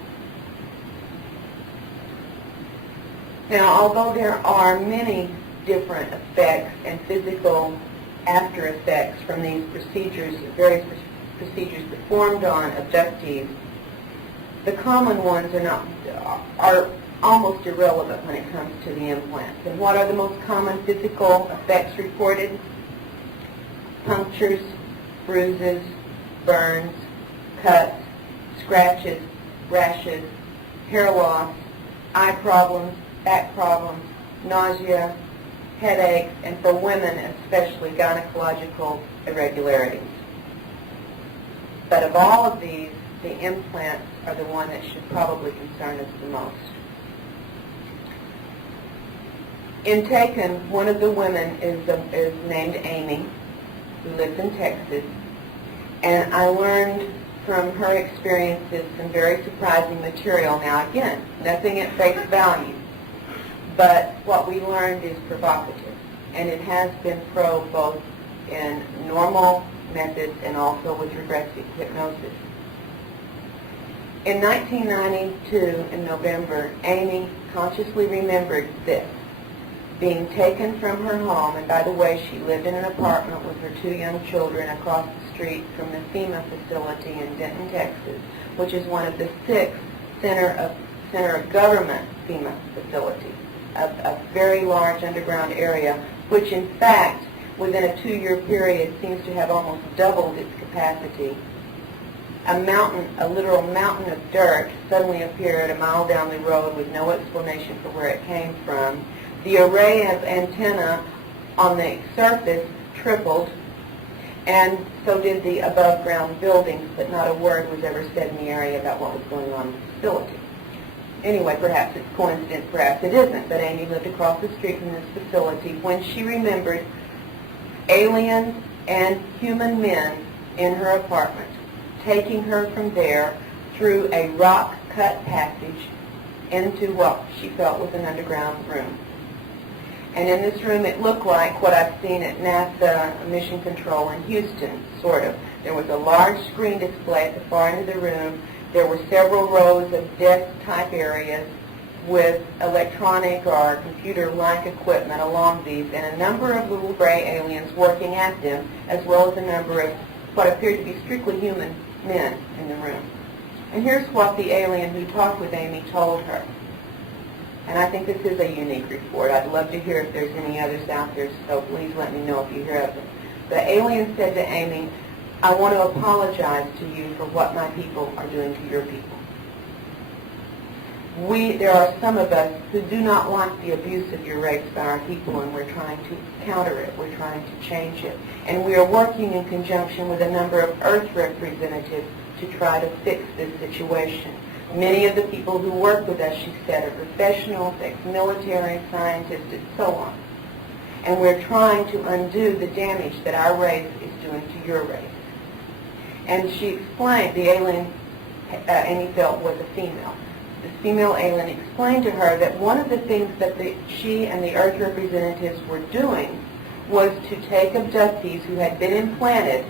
Now, although there are many different effects and physical after effects from these procedures, various procedures performed on abductees, the common ones are almost irrelevant when it comes to the implants. And what are the most common physical effects reported? Punctures, bruises, burns, cuts, scratches, rashes, hair loss, eye problems, back problems, nausea, headaches, and for women especially, gynecological irregularities. But of all of these, the implants are the one that should probably concern us the most. In Taken, one of the women is named Amy, who lives in Texas, and I learned from her experiences some very surprising material. Now again, nothing at face value, but what we learned is provocative, and it has been probed both in normal methods and also with regressive hypnosis. In 1992, in November, Amy consciously remembered this: being taken from her home, and by the way, she lived in an apartment with her 2 young children across the street from the FEMA facility in Denton, Texas, which is one of the 6 center of government FEMA facilities, a very large underground area, which in fact, within a 2-year period, seems to have almost doubled its capacity. A literal mountain of dirt suddenly appeared a mile down the road with no explanation for where it came from. The array of antennae on the surface tripled, and so did the above-ground buildings, but not a word was ever said in the area about what was going on in the facility. Anyway, perhaps it's coincidence, perhaps it isn't, but Amy lived across the street from this facility when she remembered aliens and human men in her apartment, taking her from there through a rock-cut passage into what she felt was an underground room. And in this room, it looked like what I've seen at NASA Mission Control in Houston, sort of. There was a large screen display at the far end of the room. there were several rows of desk-type areas with electronic or computer-like equipment along these, and a number of little gray aliens working at them, as well as a number of what appeared to be strictly human men in the room. And here's what the alien who talked with Amy told her. And I think this is a unique report. I'd love to hear if there's any others out there, so please let me know if you hear of them. The alien said to Amy, "I want to apologize to you for what my people are doing to your people. There are some of us who do not like the abuse of your race by our people, and we're trying to counter it. We're trying to change it. And we are working in conjunction with a number of Earth representatives to try to fix this situation. Many of the people who work with us," she said, "are professionals, ex-military, scientists, and so on. And we're trying to undo the damage that our race is doing to your race." And she explained, the alien Amy felt was a female. The female alien explained to her that one of the things that she and the Earth representatives were doing was to take abductees who had been implanted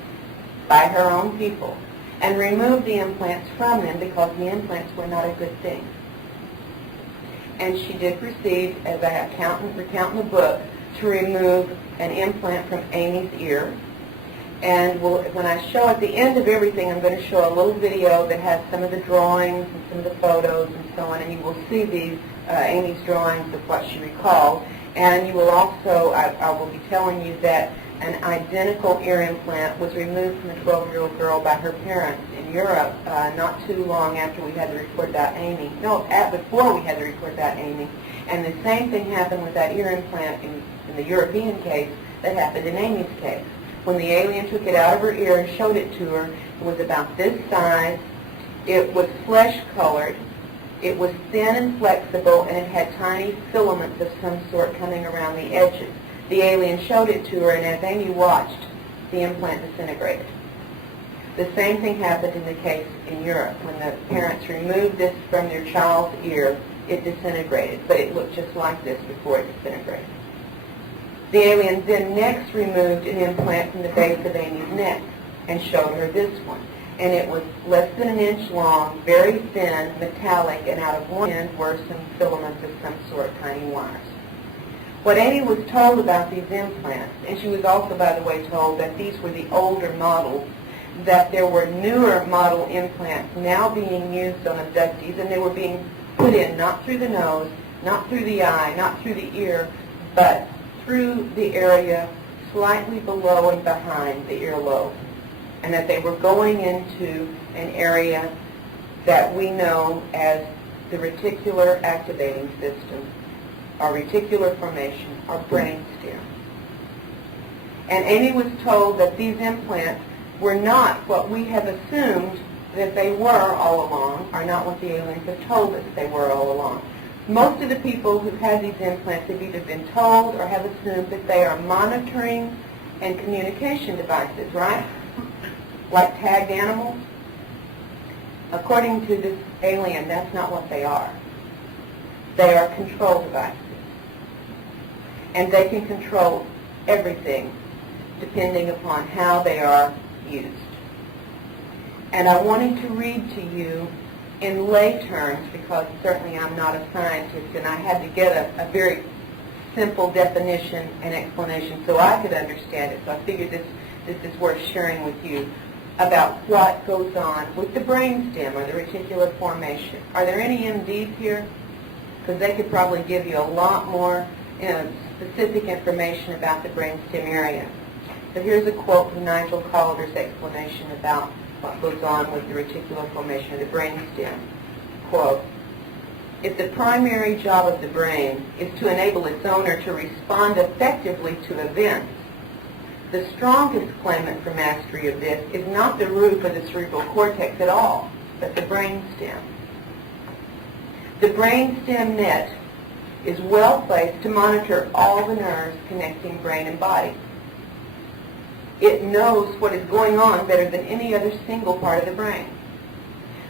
by her own people and remove the implants from them because the implants were not a good thing. And she did proceed, as I recount in the book, to remove an implant from Amy's ear. And when I show at the end of everything, I'm going to show a little video that has some of the drawings and some of the photos and so on, and you will see these Amy's drawings of what she recalled. And you will also, I will be telling you that an identical ear implant was removed from a 12-year-old girl by her parents in Europe not too long after we had the report about Amy. No, before we had the report about Amy. And the same thing happened with that ear implant in the European case that happened in Amy's case. When the alien took it out of her ear and showed it to her, it was about this size. It was flesh-colored. It was thin and flexible, and it had tiny filaments of some sort coming around the edges. The alien showed it to her, and as Amy watched, the implant disintegrated. The same thing happened in the case in Europe. When the parents removed this from their child's ear, it disintegrated, but it looked just like this before it disintegrated. The alien then next removed an implant from the base of Amy's neck and showed her this one. And it was less than an inch long, very thin, metallic, and out of one end were some filaments of some sort, tiny wires. What Amy was told about these implants, and she was also, by the way, told that these were the older models, that there were newer model implants now being used on abductees, and they were being put in not through the nose, not through the eye, not through the ear, but through the area slightly below and behind the earlobe, and that they were going into an area that we know as the reticular activating system, or reticular formation, or brain stem. And Amy was told that these implants were not what we have assumed that they were all along, are not what the aliens have told us they were all along. Most of the people who've had these implants have either been told or have assumed that they are monitoring and communication devices, right? Like tagged animals. According to this alien, that's not what they are. They are control devices. And they can control everything depending upon how they are used. And I wanted to read to you in lay terms, because certainly I'm not a scientist, and I had to get a very simple definition and explanation so I could understand it. So I figured this is worth sharing with you about what goes on with the brainstem or the reticular formation. Are there any MDs here? Because they could probably give you a lot more specific information about the brainstem area. So here's a quote from Nigel Calder's explanation about what goes on with the reticular formation of the brainstem. Quote, "If the primary job of the brain is to enable its owner to respond effectively to events, the strongest claimant for mastery of this is not the roof or the cerebral cortex at all, but the brainstem. The brainstem net is well placed to monitor all the nerves connecting brain and body. It knows what is going on better than any other single part of the brain.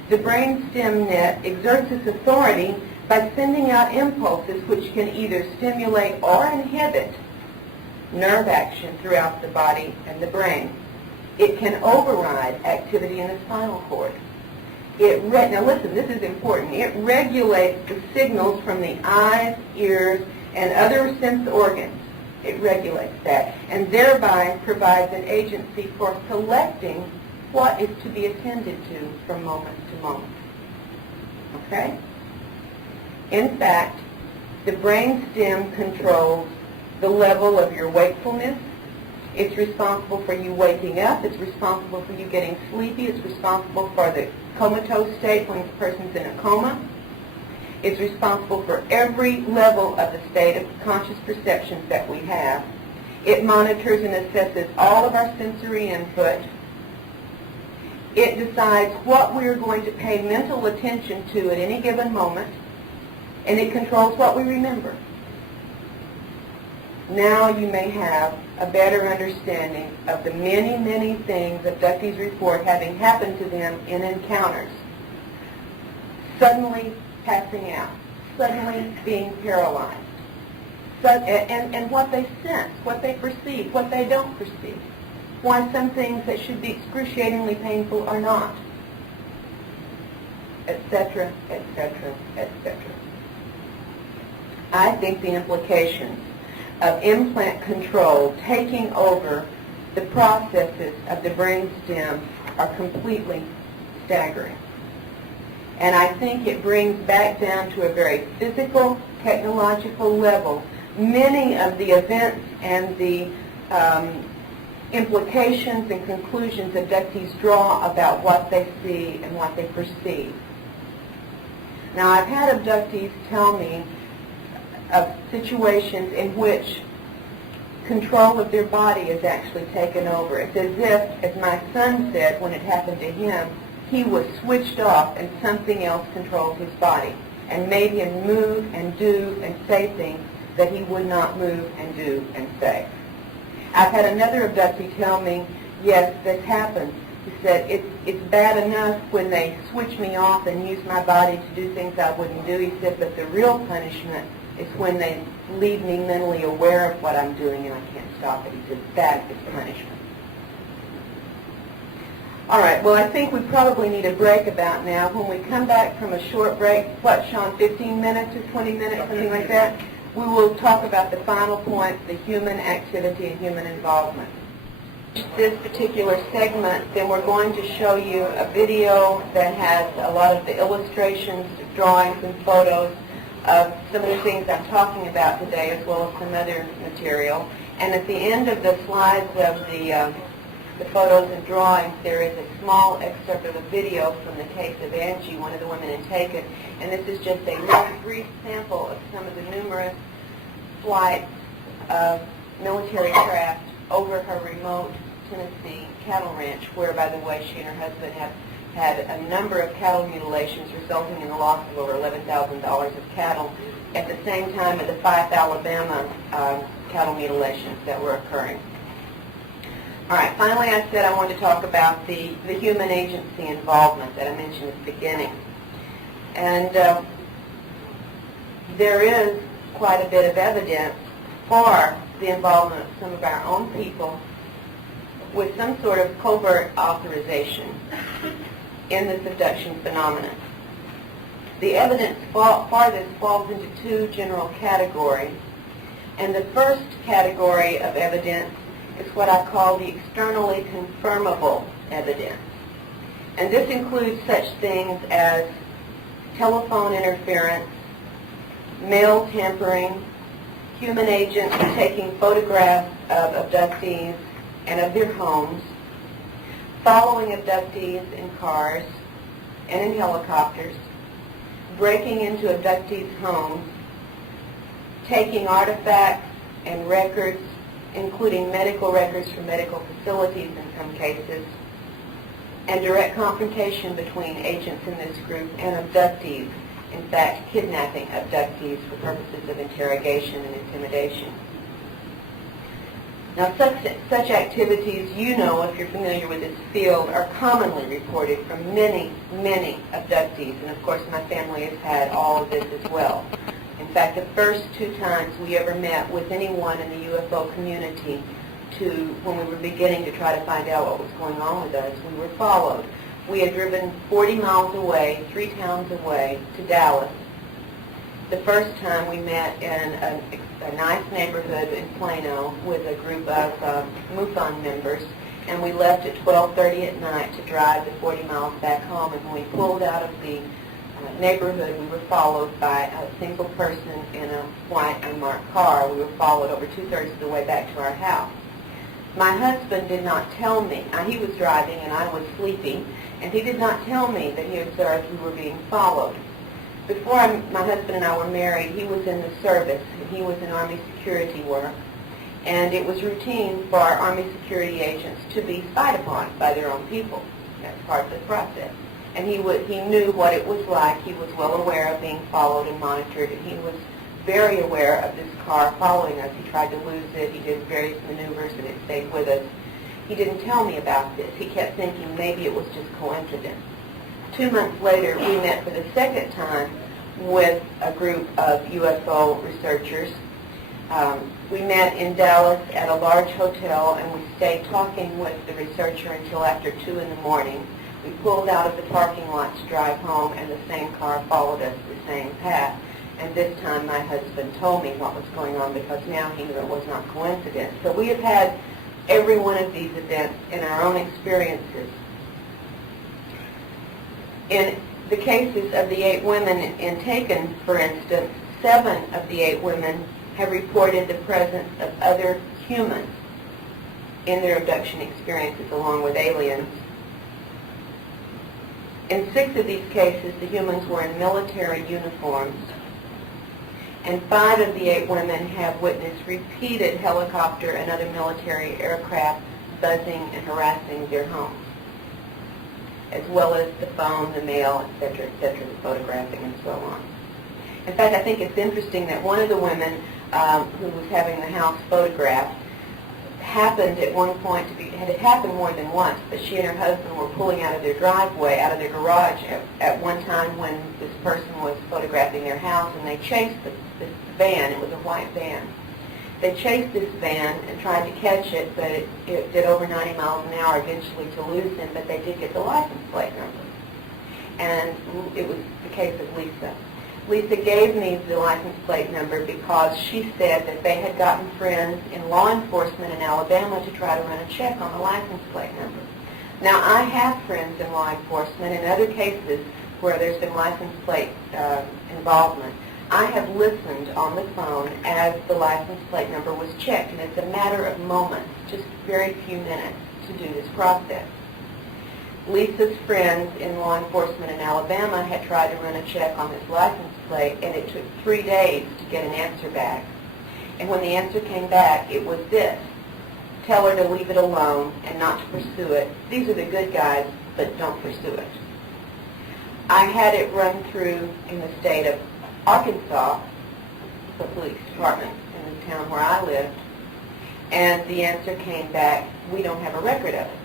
The brainstem net exerts its authority by sending out impulses which can either stimulate or inhibit nerve action throughout the body and the brain. It can override activity in the spinal cord. Now listen, this is important. It regulates the signals from the eyes, ears, and other sense organs. It regulates that, and thereby provides an agency for selecting what is to be attended to from moment to moment. Okay? In fact, the brainstem controls the level of your wakefulness. It's responsible for you waking up. It's responsible for you getting sleepy. It's responsible for the comatose state when the person's in a coma. It's responsible for every level of the state of conscious perceptions that we have. It monitors and assesses all of our sensory input. It decides what we are going to pay mental attention to at any given moment, and it controls what we remember. Now you may have a better understanding of the many, many things abductees report having happened to them in encounters. Suddenly passing out, suddenly being paralyzed, and what they sense, what they perceive, what they don't perceive, why some things that should be excruciatingly painful are not, etc., etc., etc. I think the implications of implant control taking over the processes of the brainstem are completely staggering. And I think it brings back down to a very physical, technological level many of the events and the implications and conclusions abductees draw about what they see and what they perceive. Now, I've had abductees tell me of situations in which control of their body is actually taken over. It's as if, as my son said when it happened to him, he was switched off and something else controlled his body and made him move and do and say things that he would not move and do and say. I've had another abductee tell me, yes, this happens. He said, it's bad enough when they switch me off and use my body to do things I wouldn't do. He said, but the real punishment is when they leave me mentally aware of what I'm doing and I can't stop it. He said, that is punishment. All right, well, I think we probably need a break about now. When we come back from a short break, what, Sean, 15 minutes or 20 minutes, something like that, we will talk about the final point, the human activity and human involvement. This particular segment, then we're going to show you a video that has a lot of the illustrations, drawings, and photos of some of the things I'm talking about today, as well as some other material. And at the end of the slides of the photos and drawings, there is a small excerpt of a video from the case of Angie, one of the women in Taken. And this is just a very brief sample of some of the numerous flights of military craft over her remote Tennessee cattle ranch, where, by the way, she and her husband have had a number of cattle mutilations resulting in the loss of over $11,000 of cattle at the same time of the Fife, Alabama cattle mutilations that were occurring. All right, finally I said I wanted to talk about the human agency involvement that I mentioned at the beginning. And there is quite a bit of evidence for the involvement of some of our own people with some sort of covert authorization in this abduction phenomenon. The evidence for this falls into two general categories. And the first category of evidence is what I call the externally confirmable evidence. And this includes such things as telephone interference, mail tampering, human agents taking photographs of abductees and of their homes, following abductees in cars and in helicopters, breaking into abductees' homes, taking artifacts and records, including medical records from medical facilities in some cases, and direct confrontation between agents in this group and abductees, in fact, kidnapping abductees for purposes of interrogation and intimidation. Now, such activities, you know, if you're familiar with this field, are commonly reported from many, many abductees, and of course my family has had all of this as well. In fact, the first two times we ever met with anyone in the UFO community when we were beginning to try to find out what was going on with us, we were followed We had driven 40 miles away, 3 towns away, to Dallas. The first time we met in a nice neighborhood in Plano with a group of MUFON members, and we left at 12:30 at night to drive the 40 miles back home. And when we pulled out of the neighborhood, we were followed by a single person in a white unmarked car. We were followed over 2/3 of the way back to our house. My husband did not tell me. He was driving and I was sleeping, and he did not tell me that he observed we were being followed. Before my husband and I were married, he was in the service, and he was in Army security work, and it was routine for our Army security agents to be spied upon by their own people. That's part of the process. And he knew what it was like. He was well aware of being followed and monitored, and he was very aware of this car following us. He tried to lose it. He did various maneuvers, and it stayed with us. He didn't tell me about this. He kept thinking maybe it was just coincidence. 2 months later, we met for the second time with a group of UFO researchers. We met in Dallas at a large hotel, and we stayed talking with the researcher until after 2 in the morning. We pulled out of the parking lot to drive home, and the same car followed us the same path. And this time my husband told me what was going on, because now he knew it was not coincidence. So we have had every one of these events in our own experiences. In the cases of the 8 women in Taken, for instance, 7 of the 8 women have reported the presence of other humans in their abduction experiences along with aliens. In 6 of these cases, the humans were in military uniforms, and 5 of the 8 women have witnessed repeated helicopter and other military aircraft buzzing and harassing their homes, as well as the phone, the mail, etc., the photographing, and so on. In fact, I think it's interesting that one of the women who was having the house photographed happened at one point to be, had it happened more than once, but she and her husband were pulling out of their driveway, out of their garage at one time when this person was photographing their house, and they chased this van. It was a white van. They chased this van and tried to catch it, but it did over 90 miles an hour eventually to lose him, but they did get the license plate number. And it was the case of Lisa. Lisa gave me the license plate number because she said that they had gotten friends in law enforcement in Alabama to try to run a check on the license plate number. Now, I have friends in law enforcement in other cases where there's been license plate involvement. I have listened on the phone as the license plate number was checked, and it's a matter of moments, just very few minutes to do this process. Lisa's friends in law enforcement in Alabama had tried to run a check on his license plate, and it took 3 days to get an answer back. And when the answer came back, it was this: tell her to leave it alone and not to pursue it. These are the good guys, but don't pursue it. I had it run through in the state of Arkansas, the police department in the town where I lived, and the answer came back, we don't have a record of it.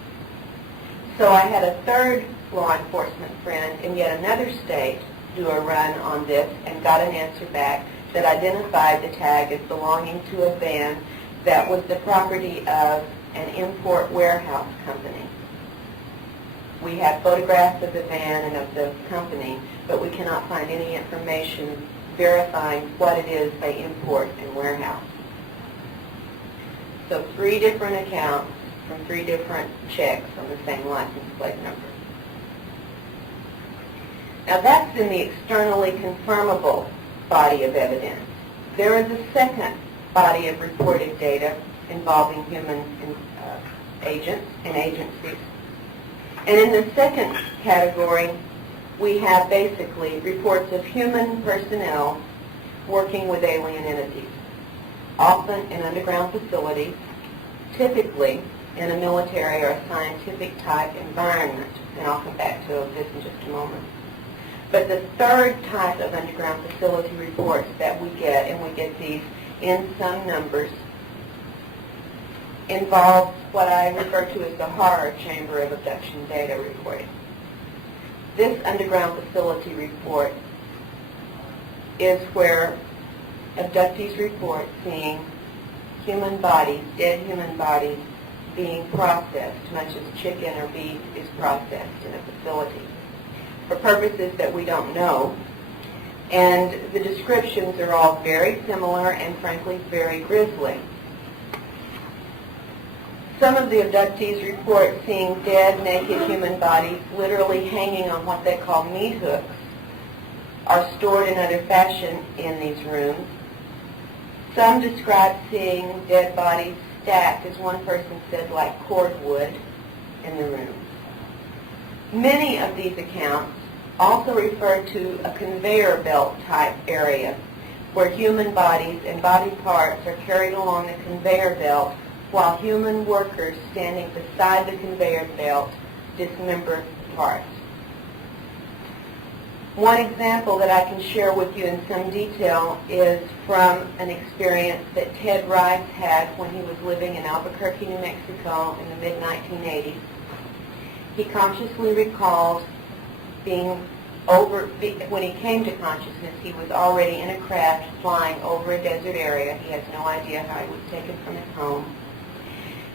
So I had a third law enforcement friend in yet another state do a run on this and got an answer back that identified the tag as belonging to a van that was the property of an import warehouse company. We have photographs of the van and of the company, but we cannot find any information verifying what it is they import and warehouse. So 3 different accounts from 3 different checks on the same license plate number. Now that's in the externally confirmable body of evidence. There is a second body of reported data involving human agents and agencies. And in the second category, we have basically reports of human personnel working with alien entities, often in underground facilities, typically in a military or a scientific type environment. And I'll come back to this in just a moment. But the third type of underground facility reports that we get, and we get these in some numbers, involves what I refer to as the horror chamber of abduction data reporting. This underground facility report is where abductees report seeing human bodies, dead human bodies, being processed, much as chicken or beef is processed in a facility, for purposes that we don't know. And the descriptions are all very similar and, frankly, very grisly. Some of the abductees report seeing dead, naked human bodies literally hanging on what they call meat hooks, are stored in other fashion in these rooms. Some describe seeing dead bodies stacked, as one person said, like cordwood in the rooms. Many of these accounts also refer to a conveyor belt type area where human bodies and body parts are carried along a conveyor belt while human workers standing beside the conveyor belt dismember parts. One example that I can share with you in some detail is from an experience that Ted Rice had when he was living in Albuquerque, New Mexico in the mid-1980s. He consciously recalled when he came to consciousness, he was already in a craft flying over a desert area. He has no idea how he was taken from his home.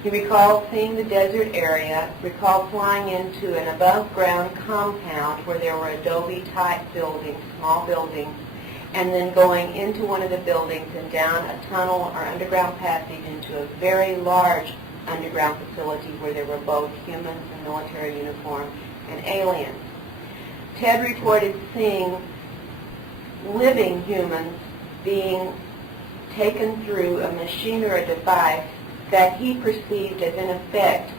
He recalled seeing the desert area, recalled flying into an above-ground compound where there were adobe-type buildings, small buildings, and then going into one of the buildings and down a tunnel or underground passage into a very large underground facility where there were both humans in military uniform and aliens. Ted reported seeing living humans being taken through a machine or a device that he perceived as, in effect,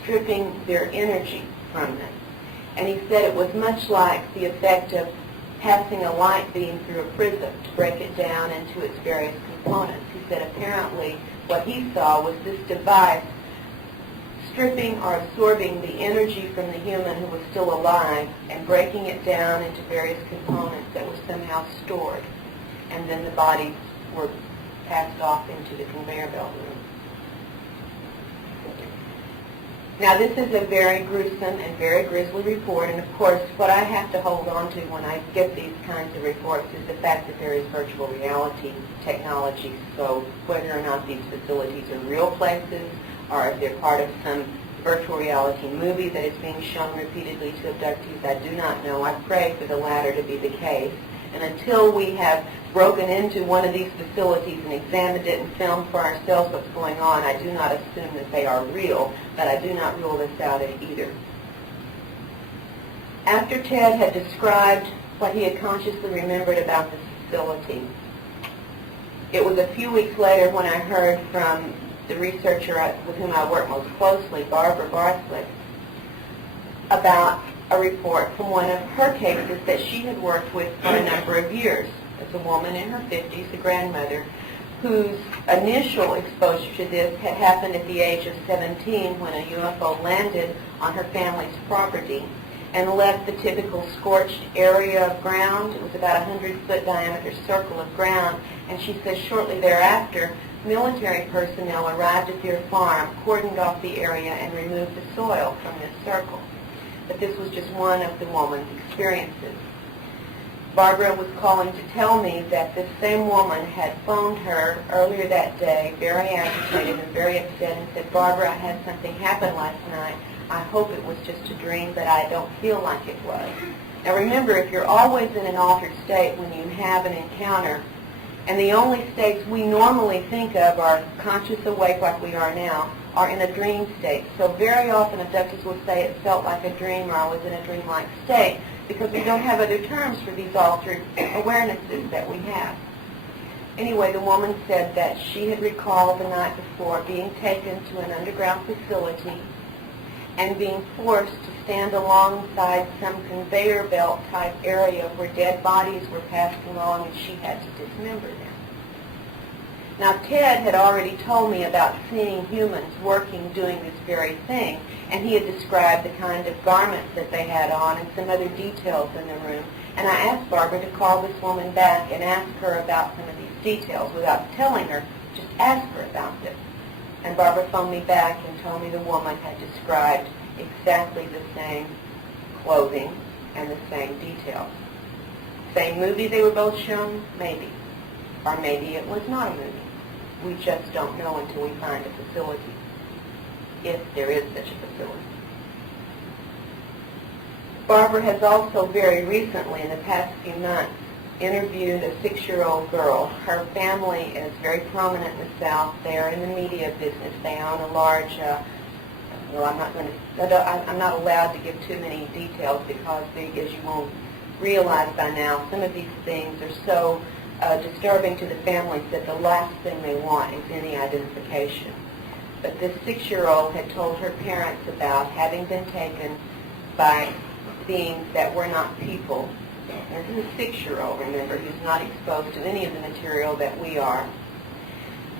stripping their energy from them. And he said it was much like the effect of passing a light beam through a prism to break it down into its various components. He said apparently what he saw was this device stripping or absorbing the energy from the human who was still alive and breaking it down into various components that were somehow stored. And then the bodies were passed off into the conveyor belt room. Now, this is a very gruesome and very grisly report, and of course, what I have to hold on to when I get these kinds of reports is the fact that there is virtual reality technology. So whether or not these facilities are real places, or if they're part of some virtual reality movie that is being shown repeatedly to abductees, I do not know. I pray for the latter to be the case. And until we have broken into one of these facilities and examined it and filmed for ourselves what's going on, I do not assume that they are real, but I do not rule this out either. After Ted had described what he had consciously remembered about the facility, it was a few weeks later when I heard from the researcher with whom I work most closely, Barbara Bartlett, about a report from one of her cases that she had worked with for a number of years. It's a woman in her 50s, a grandmother, whose initial exposure to this had happened at the age of 17 when a UFO landed on her family's property and left the typical scorched area of ground. It was about a 100-foot diameter circle of ground, and she says shortly thereafter, military personnel arrived at their farm, cordoned off the area, and removed the soil from this circle. But this was just one of the woman's experiences. Barbara was calling to tell me that this same woman had phoned her earlier that day, very agitated and very upset, and said, "Barbara, I had something happen last night. I hope it was just a dream, but I don't feel like it was." Now remember, if you're always in an altered state when you have an encounter, and the only states we normally think of are conscious awake like we are now, are in a dream state. So very often abductees will say it felt like a dream or I was in a dreamlike state because we don't have other terms for these altered awarenesses that we have. Anyway, the woman said that she had recalled the night before being taken to an underground facility and being forced to stand alongside some conveyor belt type area where dead bodies were passed along and she had to dismember them. Now, Ted had already told me about seeing humans working, doing this very thing, and he had described the kind of garments that they had on and some other details in the room. And I asked Barbara to call this woman back and ask her about some of these details without telling her, just ask her about this. And Barbara phoned me back and told me the woman had described exactly the same clothing and the same details. Same movie they were both shown? Maybe. Or maybe it was not a movie. We just don't know until we find a facility. if there is such a facility. Barbara has also very recently, in the past few months, interviewed a 6-year-old girl. Her family is very prominent in the South. They are in the media business. They own a large, I'm not allowed to give too many details because, as you will realize by now, some of these things are so disturbing to the families that the last thing they want is any identification. But this 6-year-old had told her parents about having been taken by beings that were not people. And this is a 6-year-old, remember, who's not exposed to any of the material that we are.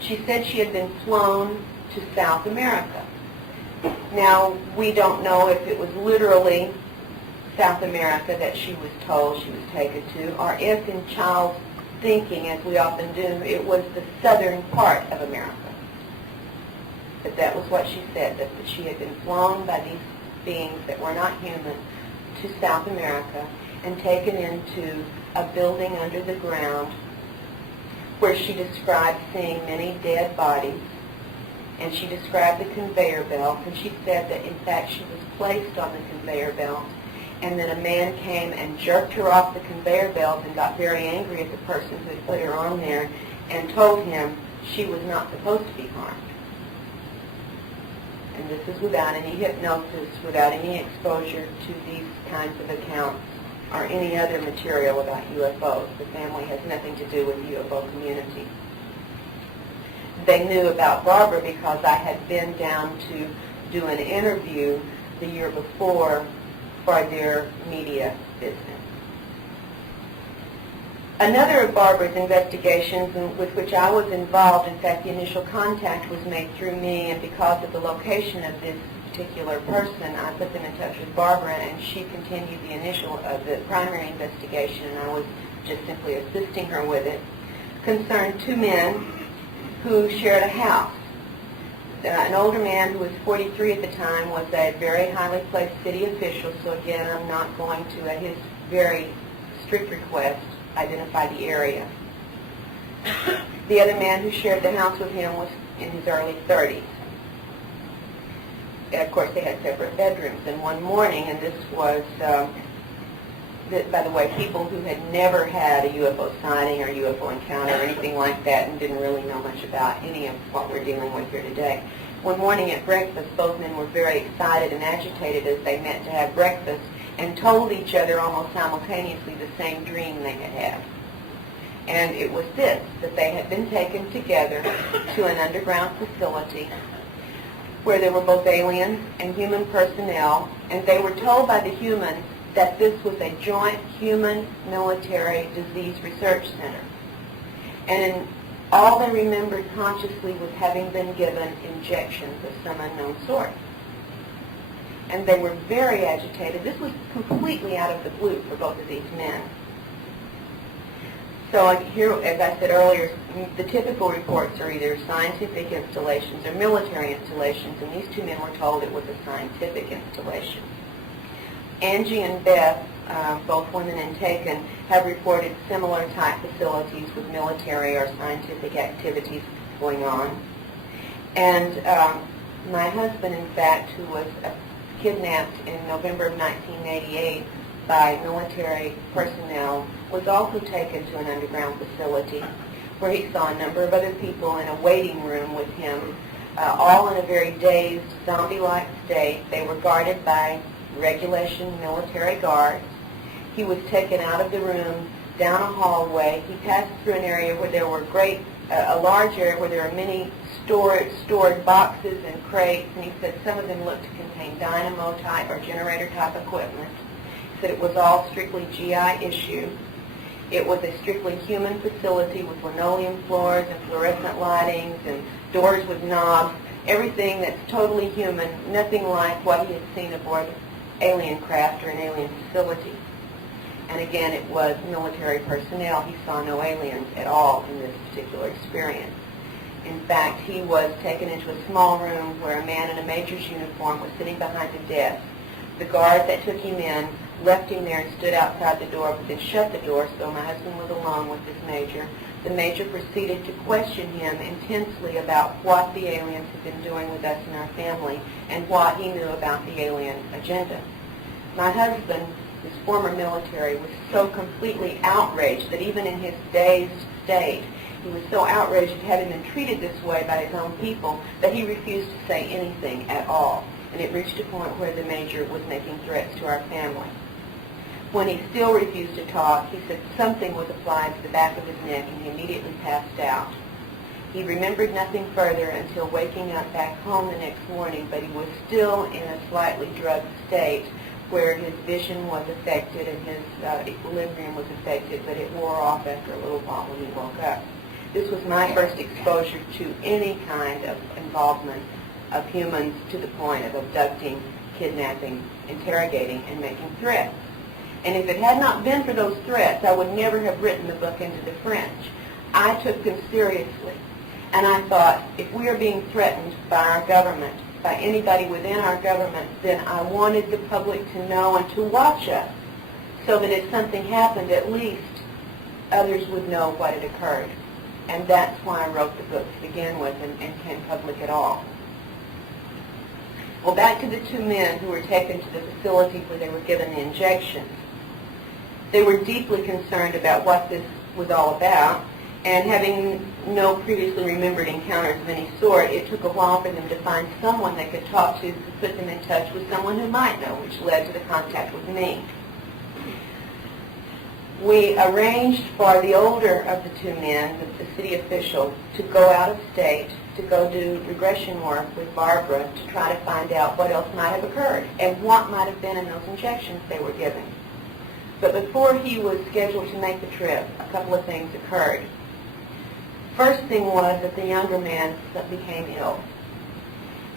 She said she had been flown to South America. Now, we don't know if it was literally South America that she was told she was taken to, or if in child's thinking, as we often do, it was the southern part of America. But that was what she said, that she had been flown by these beings that were not human to South America and taken into a building under the ground where she described seeing many dead bodies, and she described the conveyor belt, and she said that in fact she was placed on the conveyor belt, and then a man came and jerked her off the conveyor belt and got very angry at the person who had put her on there and told him she was not supposed to be harmed. And this is without any hypnosis, without any exposure to these kinds of accounts or any other material about UFOs. The family has nothing to do with the UFO community. They knew about Barbara because I had been down to do an interview the year before for their media business. Another of Barbara's investigations with which I was involved, in fact the initial contact was made through me, and because of the location of this particular person, I put them in touch with Barbara, and she continued the primary investigation, and I was just simply assisting her with it. Concerned 2 men who shared a house. An older man who was 43 at the time was a very highly placed city official, so again, I'm not going to, at his very strict request, identify the area. The other man who shared the house with him was in his early 30s. And of course, they had separate bedrooms. And one morning, and this was, by the way, people who had never had a UFO sighting or UFO encounter or anything like that and didn't really know much about any of what we're dealing with here today. One morning at breakfast, both men were very excited and agitated as they met to have breakfast and told each other almost simultaneously the same dream they had had. And it was this, that they had been taken together to an underground facility where there were both aliens and human personnel, and they were told by the humans that this was a joint human-military disease research center. And all they remembered consciously was having been given injections of some unknown sort. And they were very agitated. This was completely out of the blue for both of these men. So here, as I said earlier, the typical reports are either scientific installations or military installations, and these 2 men were told it was a scientific installation. Angie and Beth, both women and taken, have reported similar type facilities with military or scientific activities going on. And my husband, in fact, who was kidnapped in November of 1988 by military personnel, was also taken to an underground facility where he saw a number of other people in a waiting room with him, all in a very dazed, zombie-like state. They were guarded by regulation military guards. He was taken out of the room, down a hallway. He passed through an area where there were a large area where there were many stored boxes and crates, and he said some of them looked to contain dynamo-type or generator-type equipment. He said it was all strictly GI issue. It was a strictly human facility with linoleum floors and fluorescent lightings and doors with knobs, everything that's totally human, nothing like what he had seen aboard alien craft or an alien facility. And again, it was military personnel. He saw no aliens at all in this particular experience. In fact, he was taken into a small room where a man in a major's uniform was sitting behind a desk. The guard that took him in left him there and stood outside the door, but then shut the door, so my husband was alone with this major. the Major proceeded to question him intensely about what the aliens had been doing with us and our family and what he knew about the alien agenda. My husband, his former military, was so completely outraged that even in his dazed state, he was so outraged at having been treated this way by his own people that he refused to say anything at all. And it reached a point where the Major was making threats to our family. When he still refused to talk, he said something was applied to the back of his neck and he immediately passed out. He remembered nothing further until waking up back home the next morning, but he was still in a slightly drugged state where his vision was affected and his equilibrium was affected, but it wore off after a little while when he woke up. This was my first exposure to any kind of involvement of humans to the point of abducting, kidnapping, interrogating, and making threats. And if it had not been for those threats, I would never have written the book into the French. I took them seriously. And I thought, if we are being threatened by our government, by anybody within our government, then I wanted the public to know and to watch us so that if something happened, at least others would know what had occurred. And that's why I wrote the book to begin with and came public at all. Well, back to the two men who were taken to the facility where they were given the injections. They were deeply concerned about what this was all about, and having no previously remembered encounters of any sort, it took a while for them to find someone they could talk to put them in touch with someone who might know, which led to the contact with me. We arranged for the older of the two men, the city official, to go out of state, to go do regression work with Barbara to try to find out what else might have occurred and what might have been in those injections they were given. But before he was scheduled to make the trip, a couple of things occurred. First thing was that the younger man became ill.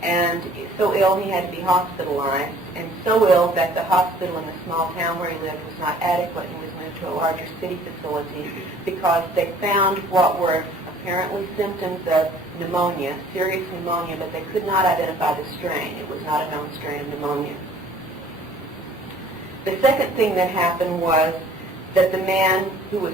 And so ill he had to be hospitalized, and so ill that the hospital in the small town where he lived was not adequate and was moved to a larger city facility because they found what were apparently symptoms of pneumonia, serious pneumonia, but they could not identify the strain. It was not a known strain of pneumonia. The second thing that happened was that the man who was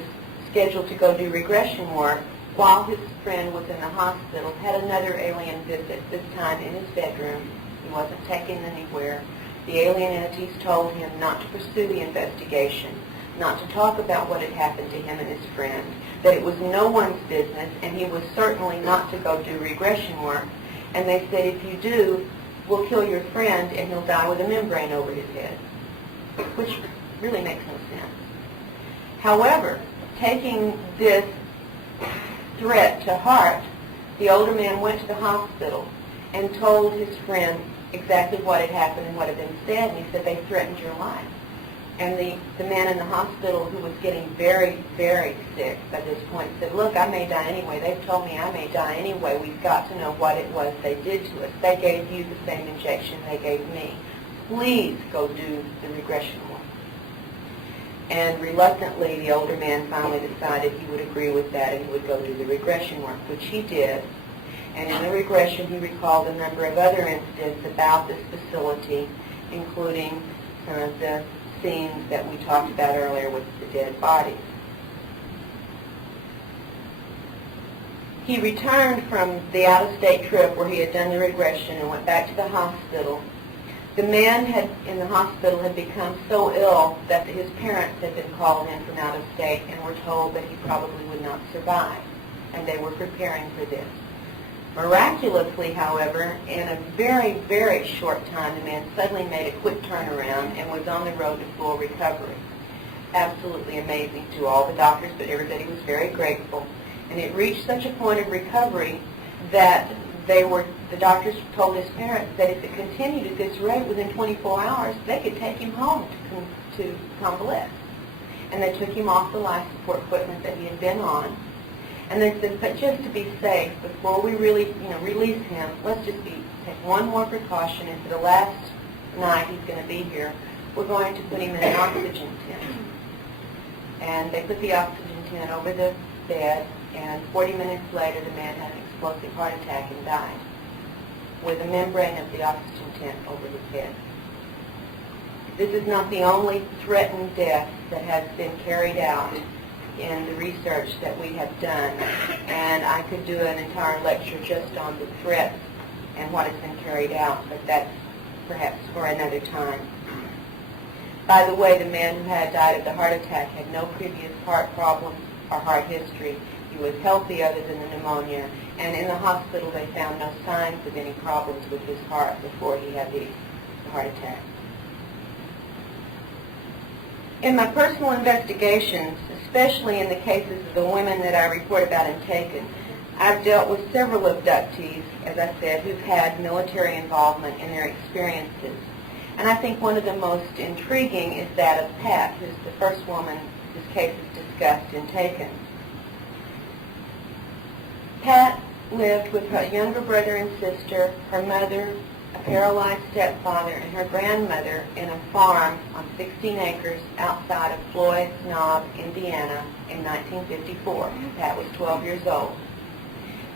scheduled to go do regression work, while his friend was in the hospital, had another alien visit, this time in his bedroom. He wasn't taken anywhere. The alien entities told him not to pursue the investigation, not to talk about what had happened to him and his friend, that it was no one's business, and he was certainly not to go do regression work. And they said, if you do, we'll kill your friend and he'll die with a membrane over his head, which really makes no sense. However, taking this threat to heart, the older man went to the hospital and told his friend exactly what had happened and what had been said, and he said, they threatened your life. And the man in the hospital, who was getting very, very sick by this point, said, look, I may die anyway. They've told me I may die anyway. We've got to know what it was they did to us. They gave you the same injection they gave me. Please go do the regression work. And reluctantly, the older man finally decided he would agree with that and he would go do the regression work, which he did. And in the regression, he recalled a number of other incidents about this facility, including some of the scenes that we talked about earlier with the dead bodies. He returned from the out-of-state trip where he had done the regression and went back to the hospital. The man in the hospital had become so ill that his parents had been called in from out of state and were told that he probably would not survive, and they were preparing for this. Miraculously, however, in a very, very short time, the man suddenly made a quick turnaround and was on the road to full recovery. Absolutely amazing to all the doctors, but everybody was very grateful. And it reached such a point of recovery that the doctors told his parents that if it continued at this rate within 24 hours, they could take him home to convalesce. And they took him off the life support equipment that he had been on. And they said, but just to be safe, before we really, release him, let's just take one more precaution, and for the last night he's going to be here, we're going to put him in an oxygen tent. And they put the oxygen tent over the bed, and 40 minutes later the man had an explosive heart attack and died with a membrane of the oxygen tent over his head. This is not the only threatened death that has been carried out in the research that we have done, and I could do an entire lecture just on the threats and what has been carried out, but that's perhaps for another time. By the way, the man who had died of the heart attack had no previous heart problems or heart history. He was healthy other than the pneumonia, and in the hospital they found no signs of any problems with his heart before he had the heart attack. In my personal investigations, especially in the cases of the women that I report about and taken, I've dealt with several abductees, as I said, who've had military involvement in their experiences. And I think one of the most intriguing is that of Pat, who's the first woman whose case is discussed and taken. Pat lived with her younger brother and sister, her mother, a paralyzed stepfather, and her grandmother in a farm on 16 acres outside of Floyd's Knob, Indiana, in 1954. Pat was 12 years old.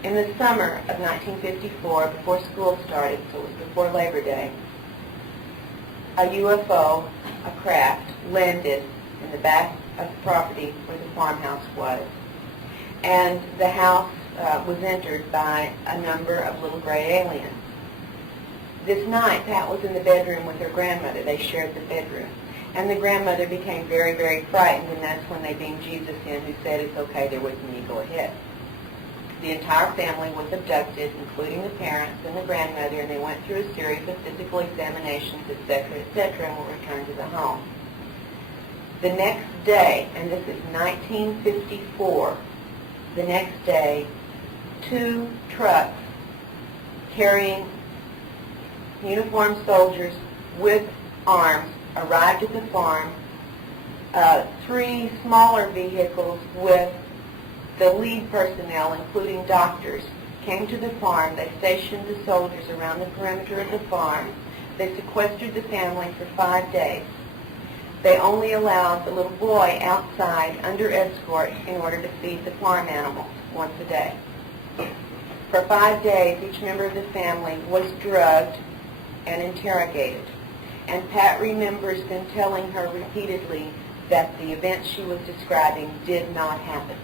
In the summer of 1954, before school started, so it was before Labor Day, a UFO, a craft, landed in the back of the property where the farmhouse was. And the house was entered by a number of little gray aliens. This night, Pat was in the bedroom with her grandmother. They shared the bedroom. And the grandmother became very, very frightened, and that's when they beamed Jesus in, who said, "It's okay, they're with me, go ahead." The entire family was abducted, including the parents and the grandmother, and they went through a series of physical examinations, etc., and were returned to the home. The next day, and this is 1954, the next day, 2 trucks carrying uniformed soldiers with arms arrived at the farm. 3 smaller vehicles with the lead personnel, including doctors, came to the farm. They stationed the soldiers around the perimeter of the farm. They sequestered the family for 5 days. They only allowed the little boy outside under escort in order to feed the farm animals once a day. For 5 days, each member of the family was drugged and interrogated. And Pat remembers them telling her repeatedly that the events she was describing did not happen.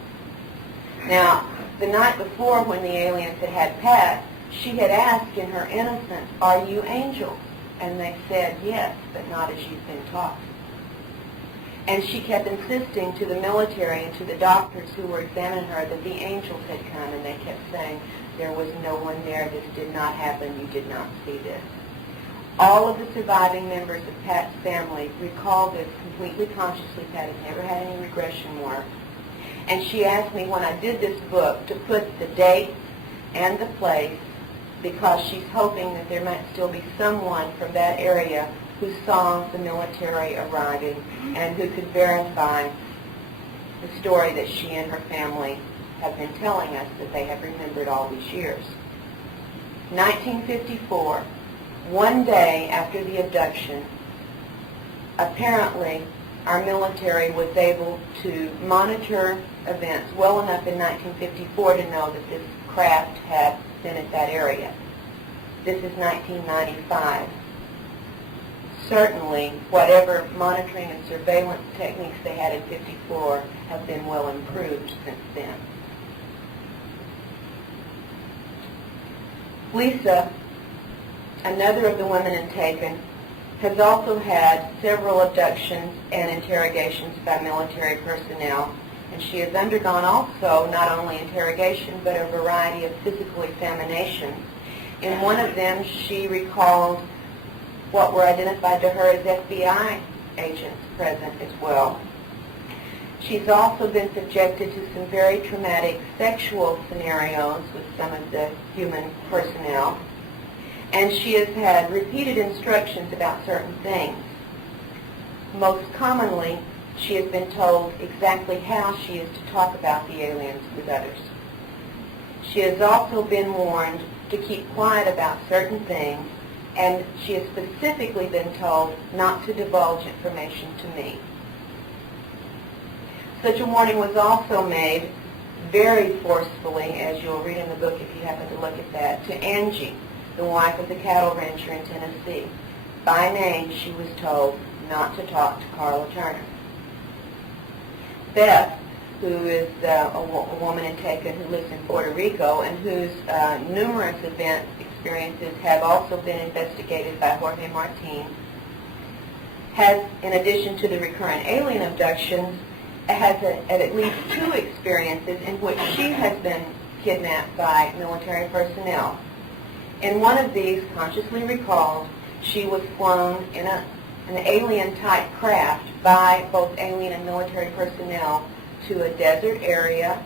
Now, the night before, when the aliens had had Pat, she had asked in her innocence, "Are you angels?" And they said, "Yes, but not as you've been taught." And she kept insisting to the military and to the doctors who were examining her that the angels had come, and they kept saying, "There was no one there. This did not happen. You did not see this." All of the surviving members of Pat's family recall this completely consciously. Pat has never had any regression work. And she asked me when I did this book to put the date and the place, because she's hoping that there might still be someone from that area who saw the military arriving and who could verify the story that she and her family have been telling us that they have remembered all these years. 1954, one day after the abduction, apparently our military was able to monitor events well enough in 1954 to know that this craft had been at that area. This is 1995. Certainly, whatever monitoring and surveillance techniques they had in 54 have been well improved since then. Lisa, another of the women in Taken, has also had several abductions and interrogations by military personnel, and she has undergone also not only interrogation but a variety of physical examinations. In one of them, she recalled what were identified to her as FBI agents present as well. She's also been subjected to some very traumatic sexual scenarios with some of the human personnel, and she has had repeated instructions about certain things. Most commonly, she has been told exactly how she is to talk about the aliens with others. She has also been warned to keep quiet about certain things, and she has specifically been told not to divulge information to me. Such a warning was also made very forcefully, as you'll read in the book if you happen to look at that, to Angie, the wife of the cattle rancher in Tennessee. By name, she was told not to talk to Karla Turner. Beth, who is a woman in Taken who lives in Puerto Rico and whose numerous event experiences have also been investigated by Jorge Martin, has, in addition to the recurrent alien abductions, has at least 2 experiences in which she has been kidnapped by military personnel. In one of these, consciously recalled, she was flown in an alien-type craft by both alien and military personnel to a desert area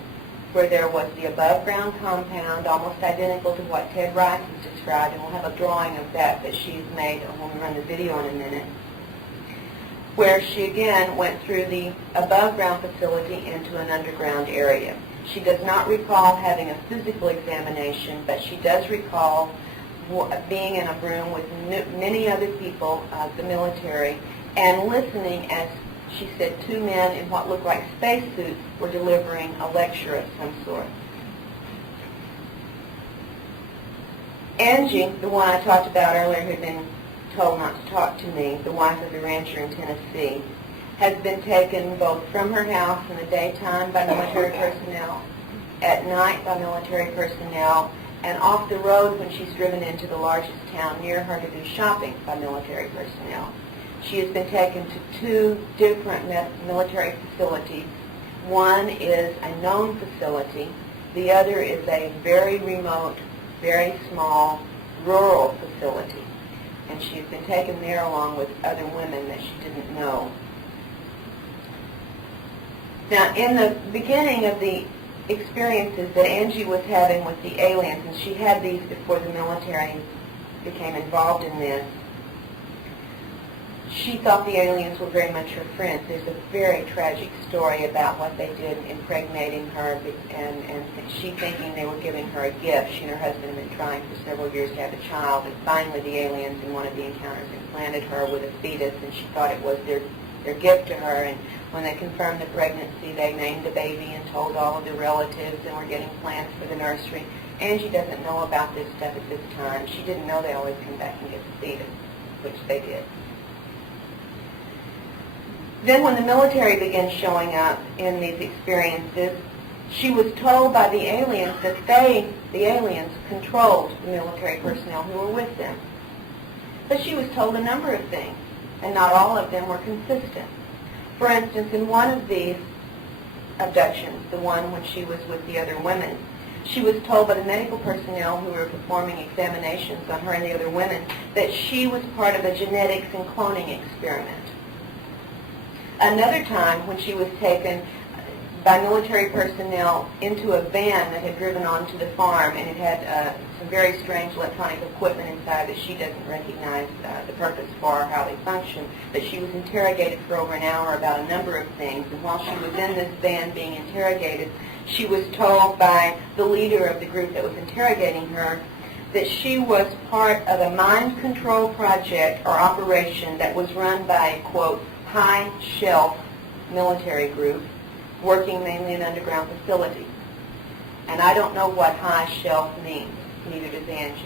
where there was the above-ground compound, almost identical to what Ted Rice has described, and we'll have a drawing of that she's made when we run the video in a minute, where she again went through the above-ground facility into an underground area. She does not recall having a physical examination, but she does recall being in a room with many other people of the military and listening as, she said, 2 men in what looked like spacesuits were delivering a lecture of some sort. Angie, the one I talked about earlier who had been told not to talk to me, the wife of the rancher in Tennessee, has been taken both from her house in the daytime by military personnel, at night by military personnel, and off the road when she's driven into the largest town near her to do shopping by military personnel. She has been taken to 2 different military facilities. One is a known facility. The other is a very remote, very small, rural facility. And she's been taken there along with other women that she didn't know. Now, in the beginning of the experiences that Angie was having with the aliens, and she had these before the military became involved in this, she thought the aliens were very much her friends. There's a very tragic story about what they did impregnating her and she thinking they were giving her a gift. She and her husband had been trying for several years to have a child, and finally the aliens in one of the encounters implanted her with a fetus, and she thought it was their gift to her. And when they confirmed the pregnancy, they named the baby and told all of the relatives, and were getting plans for the nursery. Angie doesn't know about this stuff at this time. She didn't know they always come back and get the fetus, which they did. Then when the military began showing up in these experiences, she was told by the aliens that the aliens, controlled the military personnel who were with them. But she was told a number of things, and not all of them were consistent. For instance, in one of these abductions, the one when she was with the other women, she was told by the medical personnel who were performing examinations on her and the other women that she was part of a genetics and cloning experiment. Another time, when she was taken by military personnel into a van that had driven onto the farm, and it had some very strange electronic equipment inside that she doesn't recognize the purpose for or how they function, but she was interrogated for over an hour about a number of things. And while she was in this van being interrogated, she was told by the leader of the group that was interrogating her that she was part of a mind control project or operation that was run by a, quote, high-shelf military group working mainly in underground facilities. And I don't know what high-shelf means, neither does Angie.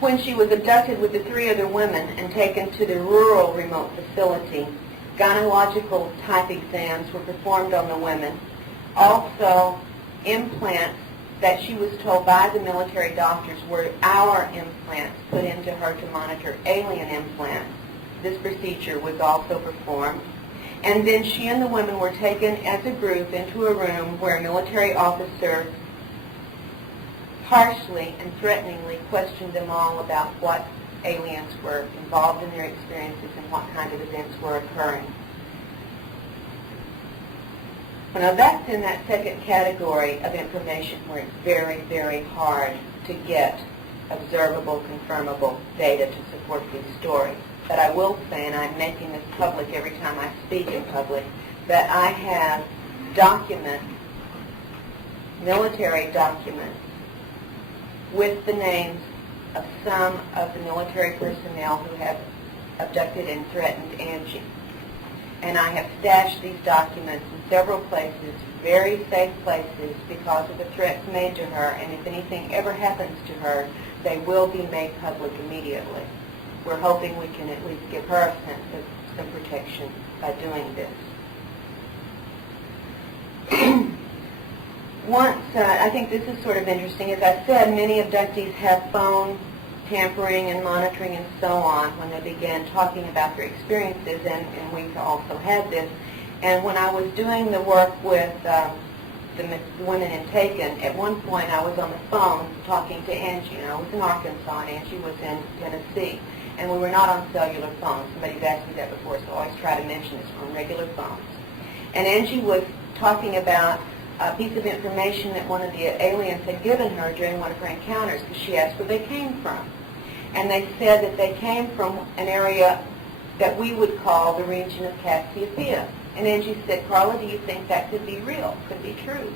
When she was abducted with the 3 other women and taken to the rural remote facility, gynecological type exams were performed on the women. Also, implants that she was told by the military doctors were our implants put into her to monitor alien implants. This procedure was also performed. And then she and the women were taken as a group into a room where a military officer harshly and threateningly questioned them all about what aliens were involved in their experiences and what kind of events were occurring. Now that's in that second category of information where it's very, very hard to get observable, confirmable data to support these stories. But I will say, and I'm making this public every time I speak in public, that I have documents, military documents, with the names of some of the military personnel who have abducted and threatened Angie. And I have stashed these documents in several places, very safe places, because of the threats made to her, and if anything ever happens to her, they will be made public immediately. We're hoping we can at least give her a sense of some protection by doing this. I think this is sort of interesting. As I said, many abductees have phone tampering and monitoring and so on when they began talking about their experiences, and we've also had this. And when I was doing the work with the women in Taken, at one point I was on the phone talking to Angie, and I was in Arkansas, and Angie was in Tennessee. And we were not on cellular phones. Somebody's asked me that before, so I always try to mention this, on regular phones. And Angie was talking about a piece of information that one of the aliens had given her during one of her encounters, because she asked where they came from. And they said that they came from an area that we would call the region of Cassiopeia. And Angie said, Karla, do you think that could be real, could be true?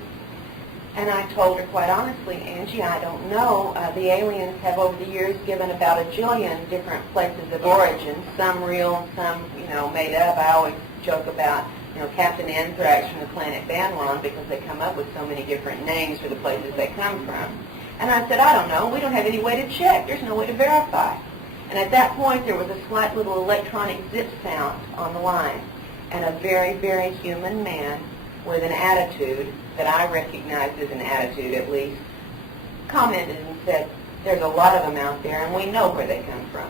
And I told her quite honestly, Angie, I don't know. The aliens have over the years given about a jillion different places of origin, some real, some, made up. I always joke about, Captain Anthrax from the planet Banron, because they come up with so many different names for the places they come from. And I said, I don't know. We don't have any way to check. There's no way to verify. And at that point, there was a slight little electronic zip sound on the line. And a very, very human man with an attitude that I recognized as an attitude, at least, commented and said, there's a lot of them out there, and we know where they come from.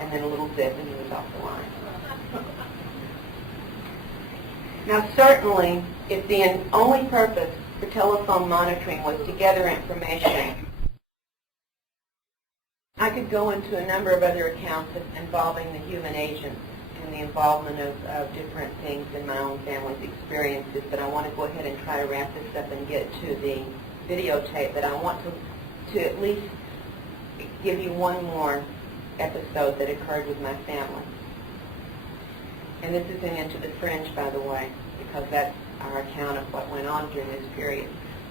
And then a little zip, and he was off the line. Now, certainly, if the only purpose for telephone monitoring was to gather information, I could go into a number of other accounts involving the human agents and the involvement of different things in my own family's experiences, but I want to go ahead and try to wrap this up and get to the videotape. But I want to at least give you one more episode that occurred with my family. And this isn't into the fringe, by the way, because that's our account of what went on during this period.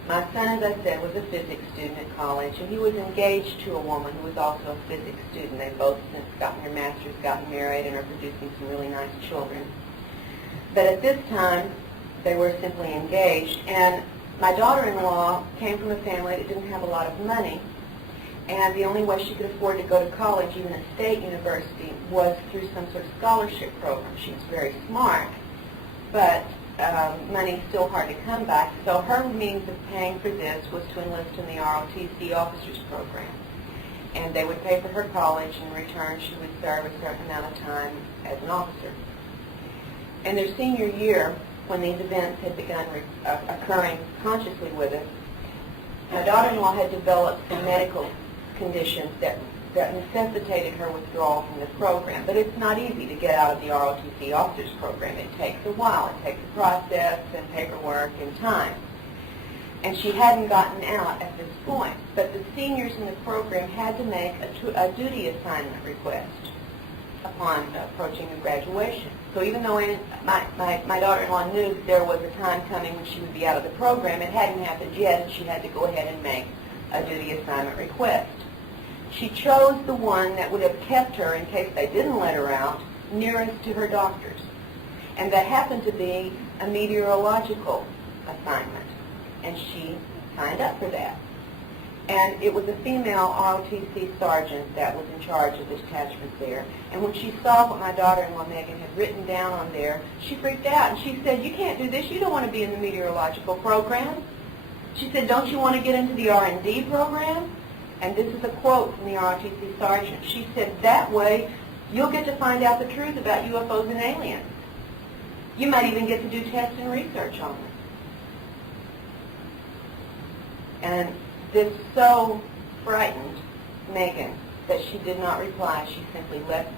My son, as I said, was a physics student at college, and he was engaged to a woman who was also a physics student. They've both since gotten their masters, gotten married, and are producing some really nice children. But at this time, they were simply engaged. And my daughter-in-law came from a family that didn't have a lot of money, and the only way she could afford to go to college, even at state university, was through some sort of scholarship program. She was very smart, but money's still hard to come by. So her means of paying for this was to enlist in the ROTC officers program. And they would pay for her college, and in return she would serve a certain amount of time as an officer. In their senior year, when these events had begun occurring consciously with us, my daughter-in-law had developed some medical conditions that necessitated her withdrawal from the program. But it's not easy to get out of the ROTC officers program. It takes a while. It takes a process and paperwork and time. And she hadn't gotten out at this point. But the seniors in the program had to make a duty assignment request upon approaching the graduation. So even though my daughter-in-law knew that there was a time coming when she would be out of the program, it hadn't happened yet, and she had to go ahead and make a duty assignment request. She chose the one that would have kept her, in case they didn't let her out, nearest to her doctors. And that happened to be a meteorological assignment. And she signed up for that. And it was a female ROTC sergeant that was in charge of the detachment there. And when she saw what my daughter-in-law, Megan, had written down on there, she freaked out. And she said, you can't do this. You don't want to be in the meteorological program. She said, don't you want to get into the R&D program? And this is a quote from the ROTC sergeant. She said, that way you'll get to find out the truth about UFOs and aliens. You might even get to do tests and research on them. And this so frightened Megan that she did not reply. She simply left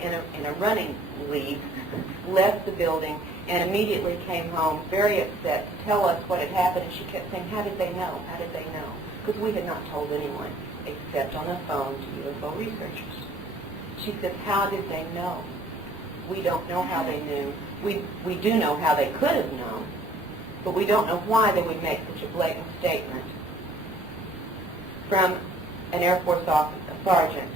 in a running lead, left the building, and immediately came home very upset to tell us what had happened. And she kept saying, how did they know? How did they know? Because we had not told anyone except on the phone to UFO researchers. She says, how did they know? We don't know how they knew. We do know how they could have known, but we don't know why they would make such a blatant statement from an Air Force sergeant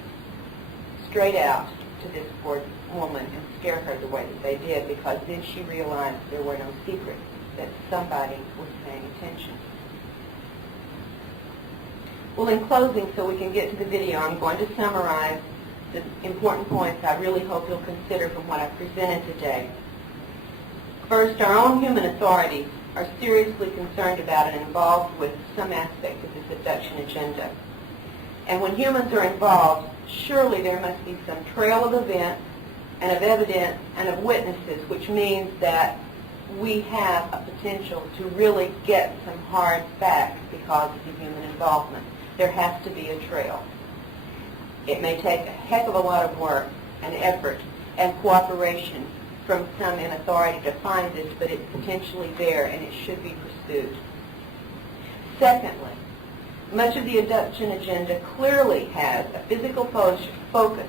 straight out to this poor woman and scare her the way that they did, because then she realized there were no secrets, that somebody was paying attention. Well, in closing, so we can get to the video, I'm going to summarize the important points I really hope you'll consider from what I've presented today. First, our own human authorities are seriously concerned about and involved with some aspect of this abduction agenda. And when humans are involved, surely there must be some trail of events and of evidence and of witnesses, which means that we have a potential to really get some hard facts because of the human involvement. There has to be a trail. It may take a heck of a lot of work and effort and cooperation from some in authority to find this, but it's potentially there and it should be pursued. Secondly, much of the abduction agenda clearly has a physical focus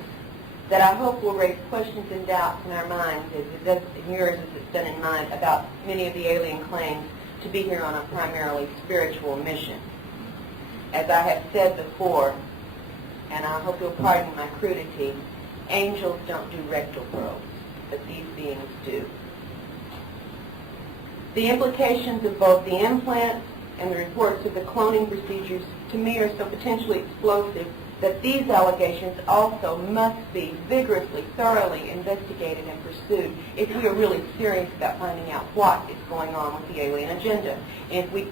that I hope will raise questions and doubts in our minds, as it does in yours as it's done in mine, about many of the alien claims to be here on a primarily spiritual mission. As I have said before, and I hope you'll pardon my crudity, angels don't do rectal probes, but these beings do. The implications of both the implants and the reports of the cloning procedures to me are so potentially explosive that these allegations also must be vigorously, thoroughly investigated and pursued if we are really serious about finding out what is going on with the alien agenda. And if we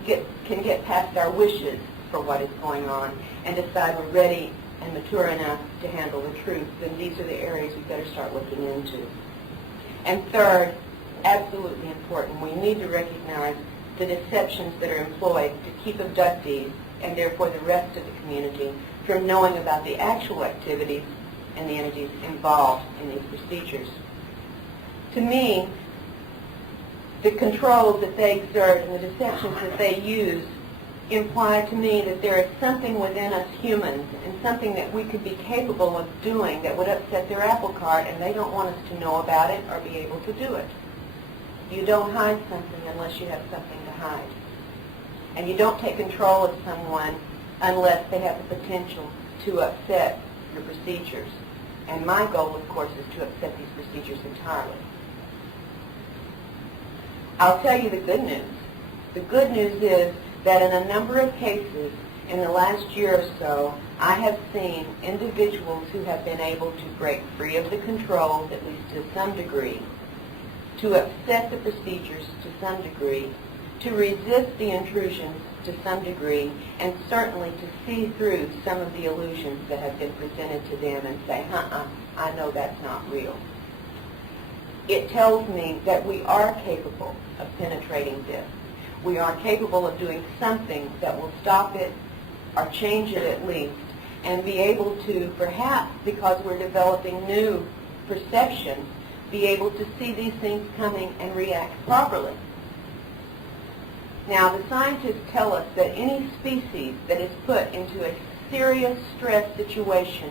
can get past our wishes for what is going on and decide we're ready and mature enough to handle the truth, then these are the areas we better start looking into. And third, absolutely important, we need to recognize the deceptions that are employed to keep abductees, and therefore the rest of the community, from knowing about the actual activities and the entities involved in these procedures. To me, the controls that they exert and the deceptions that they use imply to me that there is something within us humans and something that we could be capable of doing that would upset their apple cart, and they don't want us to know about it or be able to do it. You don't hide something unless you have something to hide. And you don't take control of someone unless they have the potential to upset your procedures. And my goal, of course, is to upset these procedures entirely. I'll tell you the good news. The good news is that in a number of cases in the last year or so, I have seen individuals who have been able to break free of the controls, at least to some degree, to upset the procedures to some degree, to resist the intrusions to some degree, and certainly to see through some of the illusions that have been presented to them and say, I know that's not real. It tells me that we are capable of penetrating this. We are capable of doing something that will stop it or change it at least, and be able to, perhaps because we're developing new perceptions, be able to see these things coming and react properly. Now, the scientists tell us that any species that is put into a serious stress situation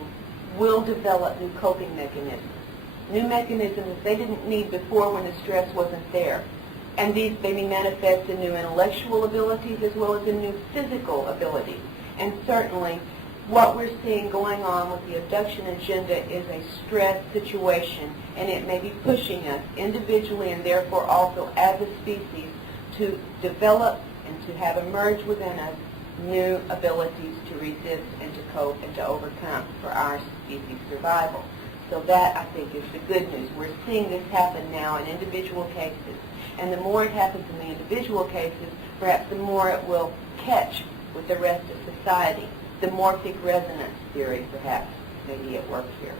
will develop new coping mechanisms. New mechanisms that they didn't need before when the stress wasn't there. And these may manifest in new intellectual abilities as well as in new physical abilities. And certainly, what we're seeing going on with the abduction agenda is a stress situation, and it may be pushing us individually and therefore also as a species to develop and to have emerged within us new abilities to resist and to cope and to overcome for our species survival. So that, I think, is the good news. We're seeing this happen now in individual cases. And the more it happens in the individual cases, perhaps the more it will catch with the rest of society. The morphic resonance theory, perhaps, may be at work here.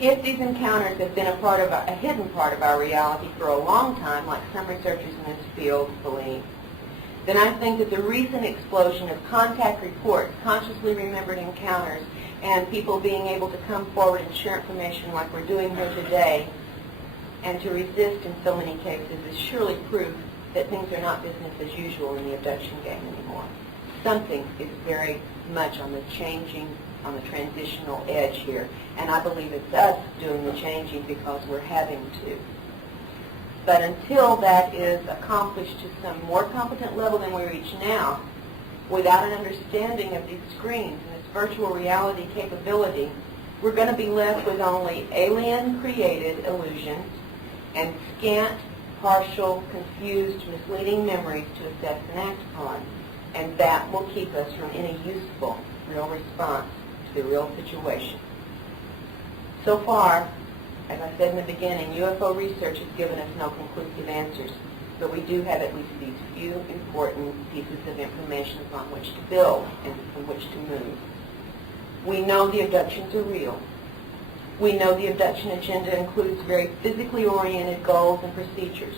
If these encounters have been a hidden part of our reality for a long time, like some researchers in this field believe, then I think that the recent explosion of contact reports, consciously remembered encounters, and people being able to come forward and share information like we're doing here today, and to resist in so many cases, is surely proof that things are not business as usual in the abduction game anymore. Something is very much on the transitional edge here, and I believe it's us doing the changing because we're having to. But until that is accomplished to some more competent level than we reach now, without an understanding of these screens and this virtual reality capability, we're going to be left with only alien-created illusions and scant, partial, confused, misleading memories to assess and act upon. And that will keep us from any useful, real response to the real situation. So far, As I said in the beginning, UFO research has given us no conclusive answers, but we do have at least these few important pieces of information upon which to build and on which to move. We know the abductions are real. We know the abduction agenda includes very physically oriented goals and procedures.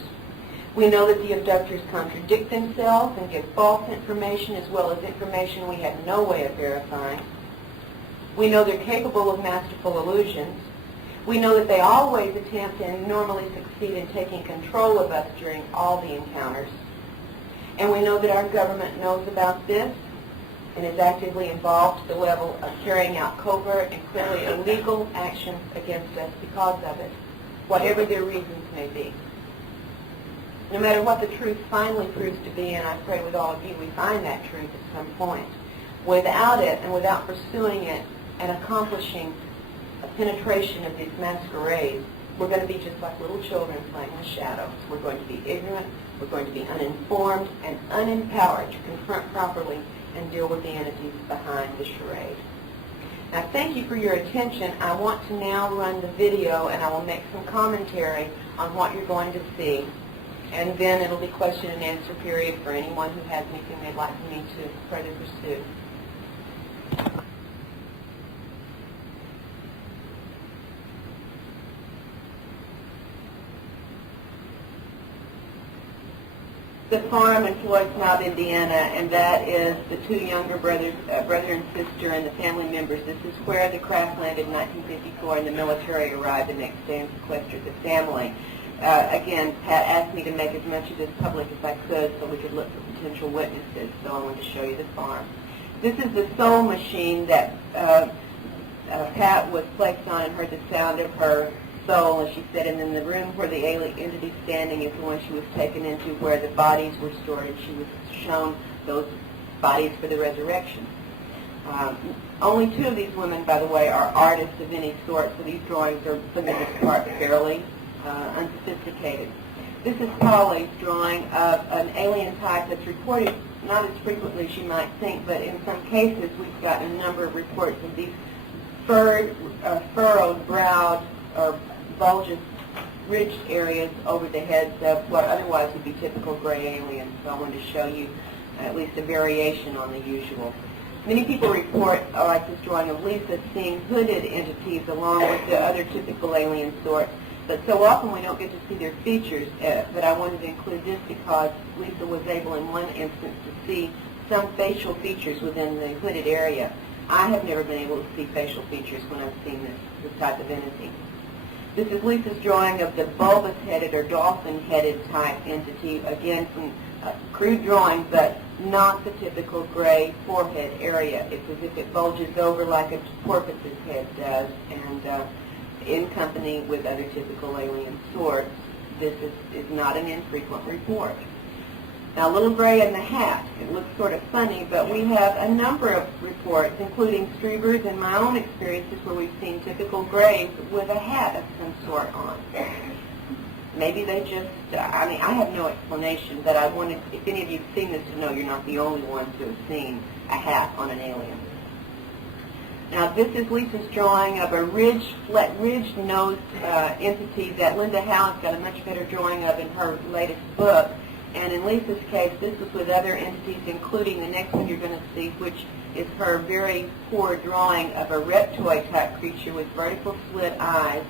We know that the abductors contradict themselves and give false information as well as information we have no way of verifying. We know they're capable of masterful illusions. We know that they always attempt and normally succeed in taking control of us during all the encounters. And we know that our government knows about this and is actively involved to the level of carrying out covert and clearly illegal actions against us because of it, whatever their reasons may be. No matter what the truth finally proves to be, and I pray with all of you we find that truth at some point, without it and without pursuing it and accomplishing a penetration of these masquerades, we're going to be just like little children playing with shadows. We're going to be ignorant, we're going to be uninformed and unempowered to confront properly and deal with the entities behind the charade. Now, thank you for your attention. I want to now run the video, and I will make some commentary on what you're going to see. And then it'll be question and answer period for anyone who has anything they'd like me to further pursue. The farm in Floyd, South Indiana, and that is the two younger brothers, brother and sister, and the family members. This is where the craft landed in 1954, and the military arrived the next day and sequestered the family. Again, Pat asked me to make as much of this public as I could so we could look for potential witnesses, so I wanted to show you the farm. This is the soul machine that Pat was placed on and heard the sound of her soul, as she said, and in the room where the alien entity standing is the one she was taken into, where the bodies were stored, and she was shown those bodies for the resurrection. Only two of these women, by the way, are artists of any sort, so these drawings are, for the most part, fairly unsophisticated. This is Polly's drawing of an alien type that's reported not as frequently as you might think, but in some cases we've gotten a number of reports of these furrowed, browed, or bulgous, ridged areas over the heads of what otherwise would be typical gray aliens. So I wanted to show you at least a variation on the usual. Many people report, like this drawing of Lisa, seeing hooded entities along with the other typical alien sorts. But so often we don't get to see their features. But I wanted to include this because Lisa was able in one instance to see some facial features within the hooded area. I have never been able to see facial features when I've seen this type of entity. This is Lisa's drawing of the bulbous-headed or dolphin-headed type entity. Again, some crude drawing, but not the typical gray forehead area. It's as if it bulges over like a porpoise's head does, and in company with other typical alien sorts. This is not an infrequent report. Now, Little Gray in the Hat. It looks sort of funny, but we have a number of reports, including Streber's and my own experiences, where we've seen typical grays with a hat of some sort on. Maybe they just, I have no explanation, but I wanted, if any of you have seen this, to know you're not the only ones who have seen a hat on an alien. Now, this is Lisa's drawing of a ridged-nosed entity that Linda Howe's got a much better drawing of in her latest book. And in Lisa's case, this was with other entities, including the next one you're going to see, which is her very poor drawing of a reptoid-type creature with vertical slit eyes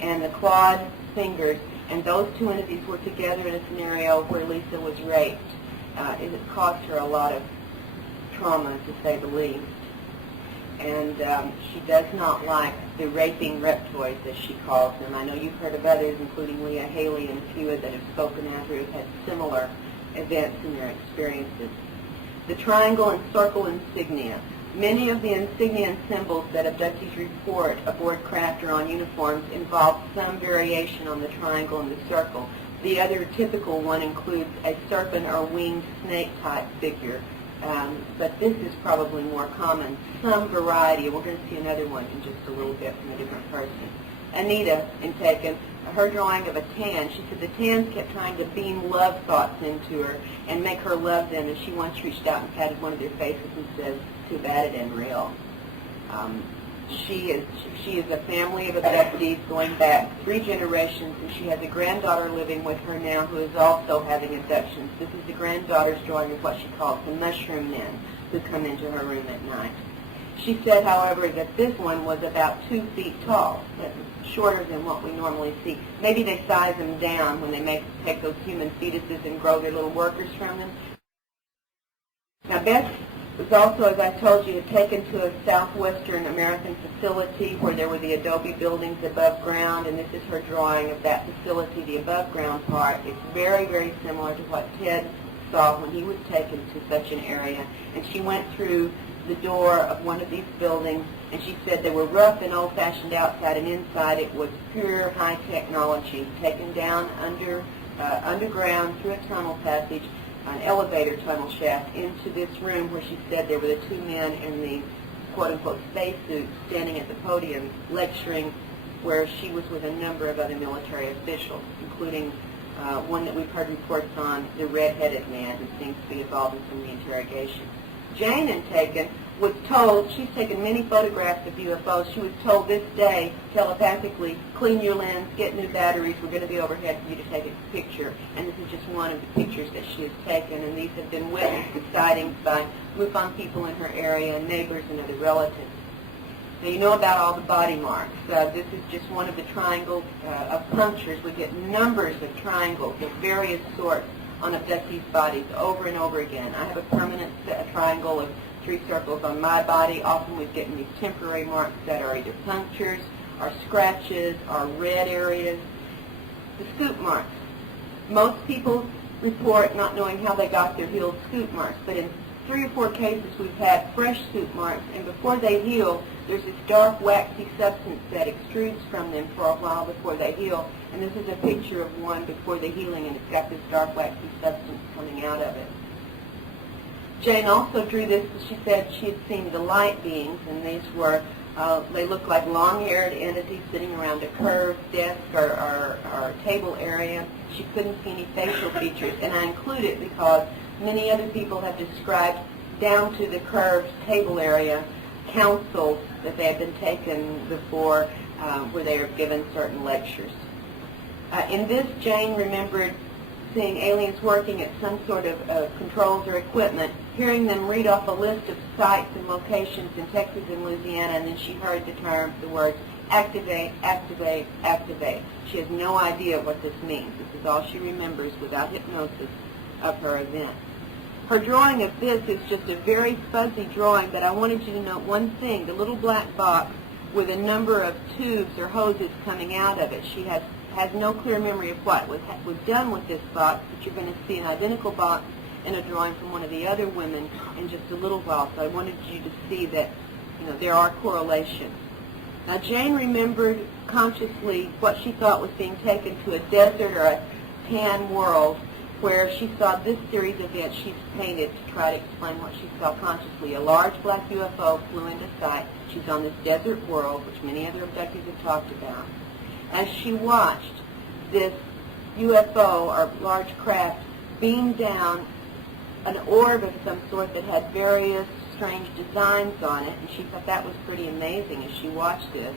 and the clawed fingers. And those two entities were together in a scenario where Lisa was raped. It has caused her a lot of trauma, to say the least. And she does not like the raping reptoids, as she calls them. I know you've heard of others, including Leah Haley and a few that have spoken out who have had similar events in their experiences. The triangle and circle insignia. Many of the insignia and symbols that abductees report aboard craft or on uniforms involve some variation on the triangle and the circle. The other typical one includes a serpent or winged snake-type figure. But this is probably more common. Some variety. We're going to see another one in just a little bit from a different person. Anita, in Taken, her drawing of a tan, she said the tans kept trying to beam love thoughts into her and make her love them, and she once reached out and patted one of their faces and said, "Too bad it ain't real." She is a family of abductees going back 3 generations, and she has a granddaughter living with her now who is also having abductions. This is the granddaughter's drawing of what she calls the mushroom men who come into her room at night. She said, however, that this one was about 2 feet tall. That's shorter than what we normally see. Maybe they size them down when they take those human fetuses and grow their little workers from them. Now, Beth was also, as I told you, taken to a southwestern American facility where there were the adobe buildings above ground, and this is her drawing of that facility, the above ground part. It's very, very similar to what Ted saw when he was taken to such an area. And she went through the door of one of these buildings, and she said they were rough and old-fashioned outside, and inside it was pure high technology, taken down underground through a tunnel passage, an elevator tunnel shaft, into this room where she said there were the 2 men in the quote-unquote spacesuits standing at the podium lecturing, where she was with a number of other military officials, including one that we've heard reports on, the red-headed man who seems to be involved in some of the interrogation. Jane, in taken, was told, she's taken many photographs of UFOs, she was told this day, telepathically, clean your lens, get new batteries, we're going to be overhead for you to take a picture. And this is just one of the pictures that she has taken, and these have been witnessed to sightings by MUFON people in her area and neighbors and other relatives. Now, you know about all the body marks. This is just one of the triangles of punctures. We get numbers of triangles of various sorts on abductees' bodies over and over again. I have a permanent triangle of 3 circles on my body. Often we're getting these temporary marks that are either punctures, or scratches, or red areas. The scoop marks. Most people report not knowing how they got their healed scoop marks, but in 3 or 4 cases we've had fresh scoop marks, and before they heal, there's this dark, waxy substance that extrudes from them for a while before they heal. And this is a picture of one before the healing, and it's got this dark, waxy substance coming out of it. Jane also drew this because she said she had seen the light beings, and these were, they looked like long-haired entities sitting around a curved desk or table area. She couldn't see any facial features, and I include it because many other people have described down to the curved table area councils that they had been taken before where they were given certain lectures. In this, Jane remembered seeing aliens working at some sort of controls or equipment, hearing them read off a list of sites and locations in Texas and Louisiana, and then she heard the words, activate, activate, activate. She has no idea what this means. This is all she remembers without hypnosis of her event. Her drawing of this is just a very fuzzy drawing, but I wanted you to note one thing, the little black box with a number of tubes or hoses coming out of it. She has no clear memory of what was done with this box, but you're going to see an identical box in a drawing from one of the other women in just a little while. So I wanted you to see that, there are correlations. Now, Jane remembered consciously what she thought was being taken to a desert or a tan world, where she saw this series of events she's painted to try to explain what she saw consciously. A large black UFO flew into sight. She's on this desert world, which many other abductees have talked about. As she watched this UFO, or large craft, beam down an orb of some sort that had various strange designs on it, and she thought that was pretty amazing as she watched this.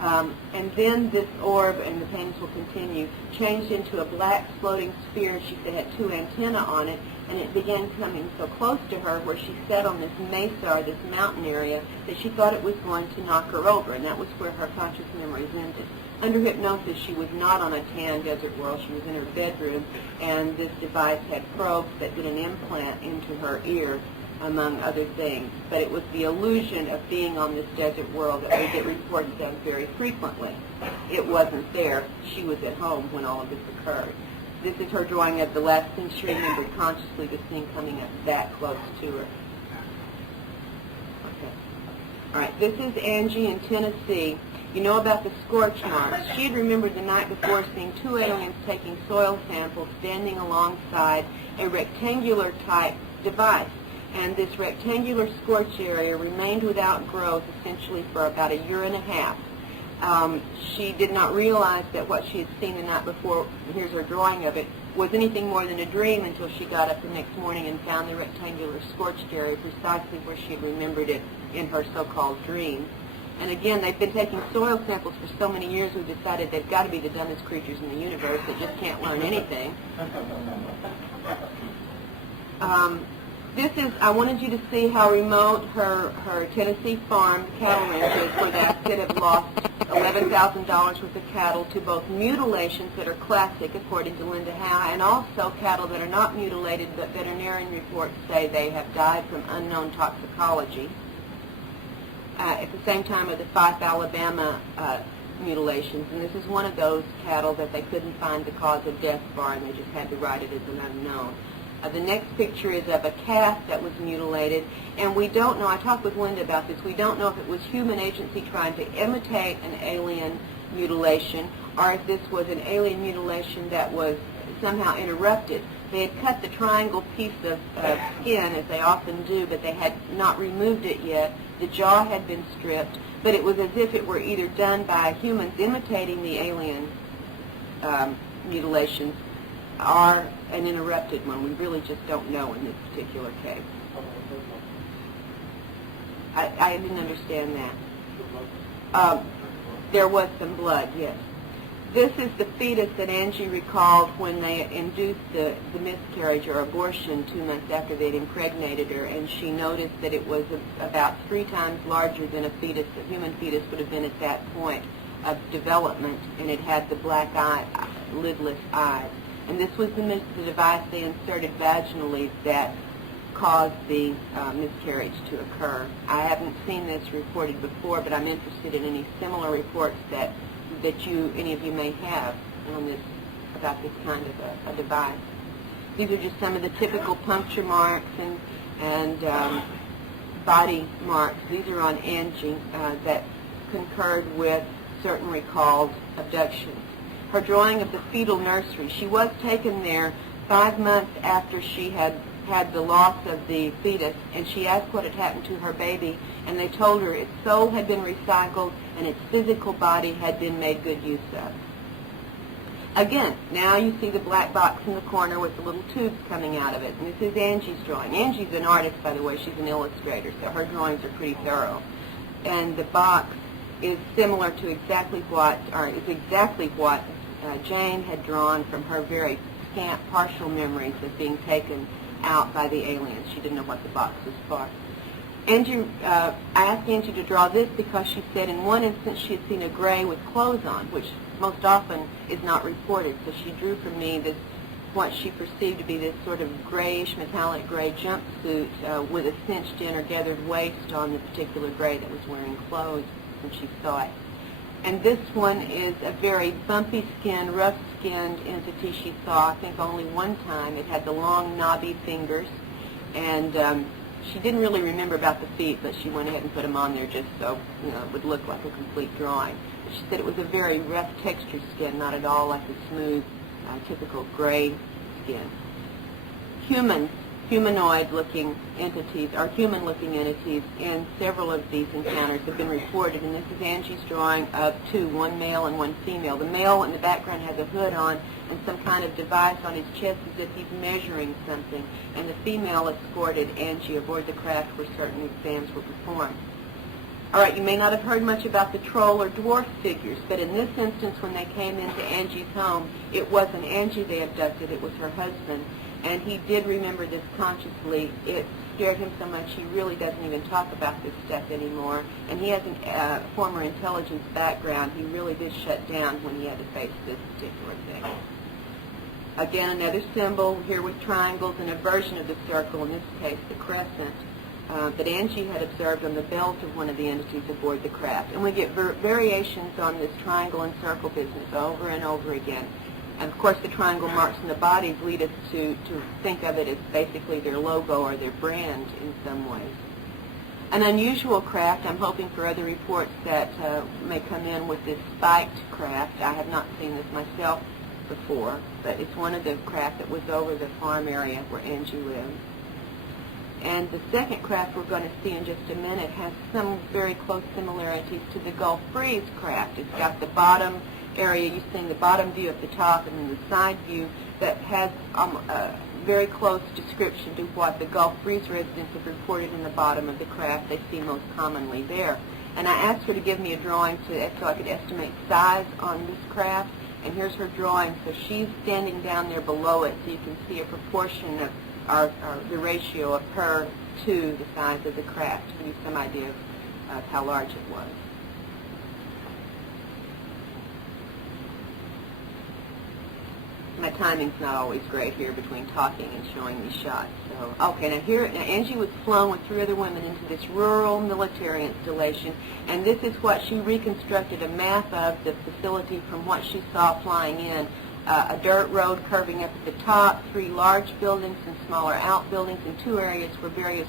And then this orb, and the paintings will continue, changed into a black floating sphere. She said it had 2 antennae on it, and it began coming so close to her where she sat on this mesa or this mountain area that she thought it was going to knock her over, and that was where her conscious memories ended. Under hypnosis, she was not on a tan desert world. She was in her bedroom, and this device had probes that did an implant into her ear, among other things. But it was the illusion of being on this desert world that we get reports of very frequently. It wasn't there. She was at home when all of this occurred. This is her drawing of the last thing she remembered consciously, this thing coming up that close to her. Okay. All right, this is Angie in Tennessee. You know about the scorch marks. She had remembered the night before seeing 2 aliens taking soil samples standing alongside a rectangular type device. And this rectangular scorch area remained without growth essentially for about 1.5 years. She did not realize that what she had seen the night before, here's her drawing of it, was anything more than a dream until she got up the next morning and found the rectangular scorched area precisely where she had remembered it in her so-called dream. And again, they've been taking soil samples for so many years, we've decided they've got to be the dumbest creatures in the universe that just can't learn anything. I wanted you to see how remote her Tennessee farm cattle ranch is, where they could have lost $11,000 worth of cattle to both mutilations that are classic, according to Linda Howe, and also cattle that are not mutilated, but veterinarian reports say they have died from unknown toxicology. At the same time with the Fife, Alabama mutilations, and this is one of those cattle that they couldn't find the cause of death for, and they just had to write it as an unknown. The next picture is of a calf that was mutilated, and we don't know, I talked with Linda about this, we don't know if it was human agency trying to imitate an alien mutilation, or if this was an alien mutilation that was somehow interrupted. They had cut the triangle piece of skin, as they often do, but they had not removed it yet. The jaw had been stripped, but it was as if it were either done by humans imitating the alien mutilations or an interrupted one. We really just don't know in this particular case. I didn't understand that. There was some blood, yes. This is the fetus that Angie recalled when they induced the miscarriage or abortion 2 months after they'd impregnated her, and she noticed that it was about 3 times larger than a fetus, a human fetus would have been at that point of development, and it had the black eye, lidless eyes. And this was the device they inserted vaginally that caused the miscarriage to occur. I haven't seen this reported before, but I'm interested in any similar reports that any of you may have on this, about this kind of a device. These are just some of the typical puncture marks and body marks. These are on Angie that concurred with certain recalled abductions. Her drawing of the fetal nursery. She was taken there 5 months after she had the loss of the fetus, and she asked what had happened to her baby, and they told her its soul had been recycled and its physical body had been made good use of. Again, now you see the black box in the corner with the little tubes coming out of it, and this is Angie's drawing. Angie's an artist, by the way. She's an illustrator, so her drawings are pretty thorough. And the box is similar to exactly what Jane had drawn from her very scant partial memories of being taken out by the aliens. She didn't know what the box was for. I asked Angie to draw this because she said in one instance she had seen a gray with clothes on, which most often is not reported. So she drew for me this, what she perceived to be this sort of grayish, metallic gray jumpsuit with a cinched-in or gathered waist on the particular gray that was wearing clothes when she saw it. And this one is a very bumpy-skinned, rough-skinned entity she saw, I think, only one time. It had the long, knobby fingers, and she didn't really remember about the feet, but she went ahead and put them on there just so it would look like a complete drawing. But she said it was a very rough textured skin, not at all like a smooth, typical gray skin. Humanoid-looking entities, or human-looking entities, in several of these encounters have been reported, and this is Angie's drawing of 2, one male and one female. The male in the background has a hood on and some kind of device on his chest as if he's measuring something, and the female escorted Angie aboard the craft where certain exams were performed. All right, you may not have heard much about the troll or dwarf figures, but in this instance when they came into Angie's home, it wasn't Angie they abducted, it was her husband. And he did remember this consciously. It scared him so much he really doesn't even talk about this stuff anymore. And he has a former intelligence background. He really did shut down when he had to face this particular thing. Again, another symbol here with triangles and a version of the circle, in this case the crescent, that Angie had observed on the belt of one of the entities aboard the craft. And we get variations on this triangle and circle business over and over again. And of course the triangle marks in the bodies lead us to think of it as basically their logo or their brand in some ways. An unusual craft, I'm hoping for other reports that may come in with this spiked craft. I have not seen this myself before, but it's one of the craft that was over the farm area where Angie lived. And the second craft we're going to see in just a minute has some very close similarities to the Gulf Breeze craft. It's got the bottom area, you've seen the bottom view at the top, and then the side view that has a very close description to what the Gulf Breeze residents have reported in the bottom of the craft they see most commonly there. And I asked her to give me a drawing so I could estimate size on this craft. And here's her drawing. So she's standing down there below it, so you can see a proportion of the ratio of her to the size of the craft, to give you some idea of how large it was. My timing's not always great here between talking and showing these shots. So, okay, now Angie was flown with 3 other women into this rural military installation, and this is what she reconstructed a map of the facility from what she saw flying in. A dirt road curving up at the top, 3 large buildings and smaller outbuildings, and 2 areas where various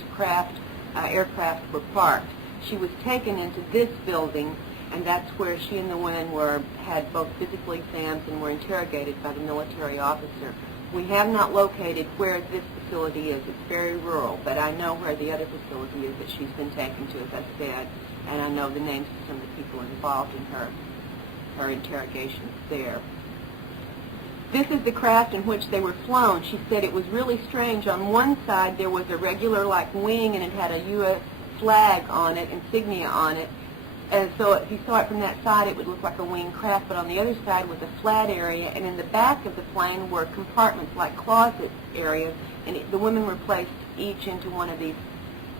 aircraft were parked. She was taken into this building, and that's where she and the women had both physical exams and were interrogated by the military officer. We have not located where this facility is. It's very rural, but I know where the other facility is that she's been taken to, as I said, and I know the names of some of the people involved in her interrogations there. This is the craft in which they were flown. She said it was really strange. On one side there was a regular like wing, and it had a U.S. flag on it, insignia on it. And so if you saw it from that side, it would look like a winged craft, but on the other side was a flat area, and in the back of the plane were compartments like closet areas, and the women were placed each into one of these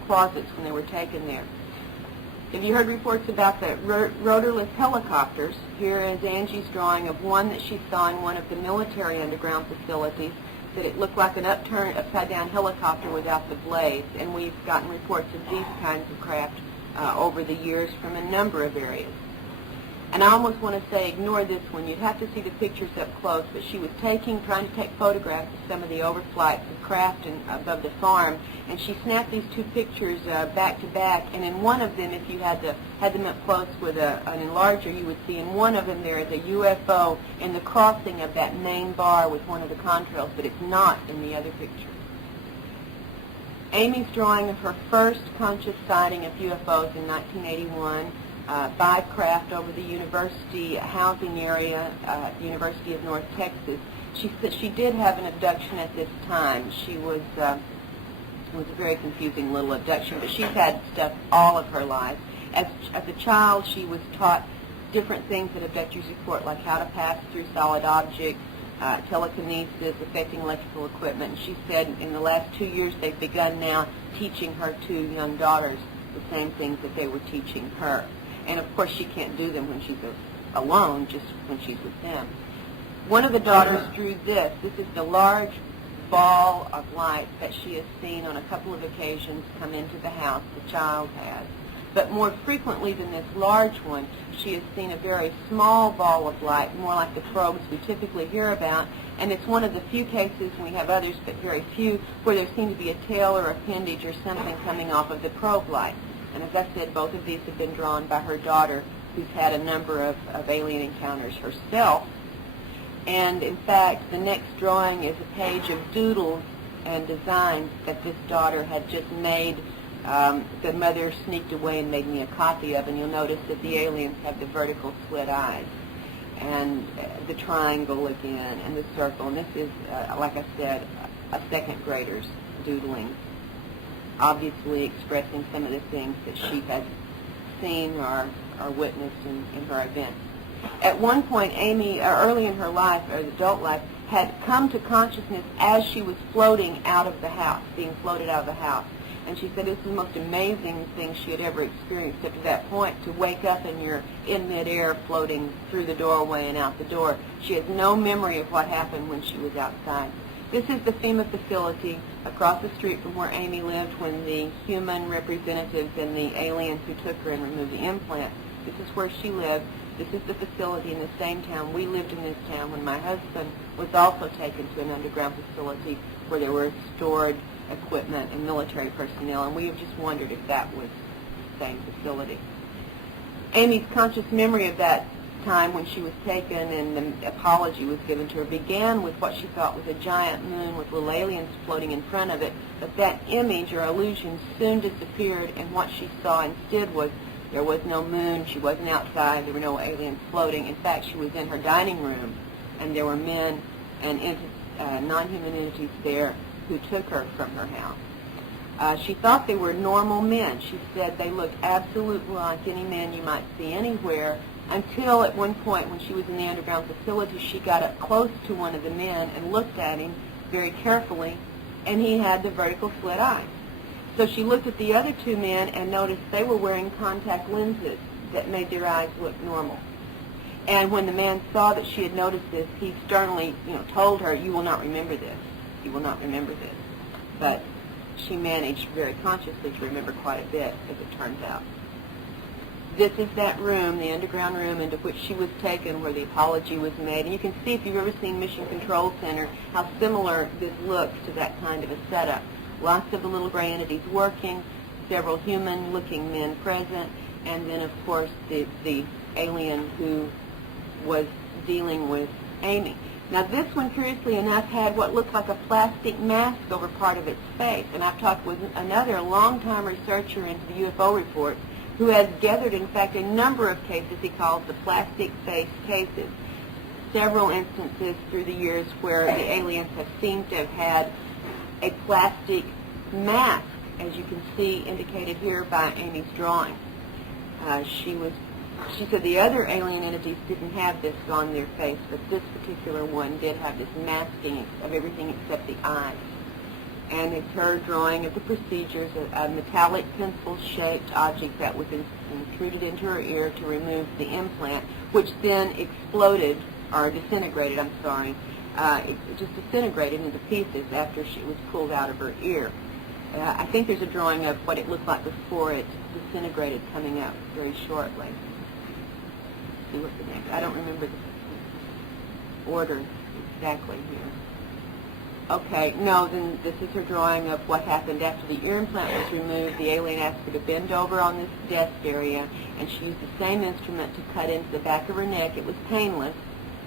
closets when they were taken there. Have you heard reports about the rotorless helicopters? Here is Angie's drawing of one that she saw in one of the military underground facilities, that it looked like an upturned, upside-down helicopter without the blades, and we've gotten reports of these kinds of craft over the years from a number of areas. And I almost want to say ignore this one. You'd have to see the pictures up close, but she was trying to take photographs of some of the overflights of craft above the farm, and she snapped these 2 pictures back to back, and in one of them, if you had them up close with an enlarger, you would see in one of them there is a UFO in the crossing of that main bar with one of the contrails, but it's not in the other picture. Amy's drawing of her first conscious sighting of UFOs in 1981, 5 craft over the university housing area, University of North Texas. She said she did have an abduction at this time. It was a very confusing little abduction, but she's had stuff all of her life. As a child, she was taught different things that abductors report, like how to pass through solid objects, telekinesis, affecting electrical equipment. And she said in the last 2 years they've begun now teaching her 2 young daughters the same things that they were teaching her. And of course she can't do them when she's alone, just when she's with them. One of the daughters drew this. This is the large ball of light that she has seen on a couple of occasions come into the house, the child has. But more frequently than this large one, she has seen a very small ball of light, more like the probes we typically hear about, and it's one of the few cases, and we have others but very few, where there seems to be a tail or appendage or something coming off of the probe light. And as I said, both of these have been drawn by her daughter, who's had a number of alien encounters herself. And in fact, the next drawing is a page of doodles and designs that this daughter had just made. The mother sneaked away and made me a copy of, and you'll notice that the aliens have the vertical slit eyes, and the triangle again, and the circle. And this is, like I said, a second grader's doodling, obviously expressing some of the things that she had seen or witnessed in her events. At one point, Amy, early in her life, or adult life, had come to consciousness as she was floating out of the house, being floated out of the house. And she said this was the most amazing thing she had ever experienced up to that point, to wake up and you're in midair floating through the doorway and out the door. She has no memory of what happened when she was outside. This is the FEMA facility across the street from where Amy lived when the human representatives and the aliens who took her and removed the implant. This is where she lived. This is the facility in the same town. We lived in this town when my husband was also taken to an underground facility where there were stored equipment and military personnel, and we have just wondered if that was the same facility. Amy's conscious memory of that time when she was taken and the apology was given to her began with what she thought was a giant moon with little aliens floating in front of it, but that image or illusion soon disappeared, and what she saw instead was there was no moon, she wasn't outside, there were no aliens floating. In fact, she was in her dining room, and there were men and non-human entities there who took her from her house. She thought they were normal men. She said they looked absolutely like any man you might see anywhere, until at one point when she was in the underground facility, she got up close to one of the men and looked at him very carefully, and he had the vertical slit eyes. So she looked at the other two men and noticed they were wearing contact lenses that made their eyes look normal. And when the man saw that she had noticed this, he sternly, told her, "You will not remember this. You will not remember this." But she managed very consciously to remember quite a bit, as it turns out. This is that room, the underground room into which she was taken, where the apology was made. And you can see, if you've ever seen Mission Control Center, how similar this looks to that kind of a setup. Lots of the little gray entities working, several human-looking men present, and then, of course, the alien who was dealing with Amy. Now, this one, curiously enough, had what looked like a plastic mask over part of its face. And I've talked with another long-time researcher into the UFO reports who has gathered, in fact, a number of cases he calls the plastic face cases. Several instances through the years where the aliens have seemed to have had a plastic mask, as you can see indicated here by Amy's drawing. She said the other alien entities didn't have this on their face, but this particular one did have this masking of everything except the eyes. And it's her drawing of the procedures, a metallic pencil-shaped object that was intruded into her ear to remove the implant, which then exploded, or disintegrated, it just disintegrated into pieces after she was pulled out of her ear. I think there's a drawing of what it looked like before it disintegrated coming up very shortly. Let's see what's the next. I don't remember the order exactly here. Okay, no, then this is her drawing of what happened after the ear implant was removed. The alien asked her to bend over on this desk area, and she used the same instrument to cut into the back of her neck. It was painless,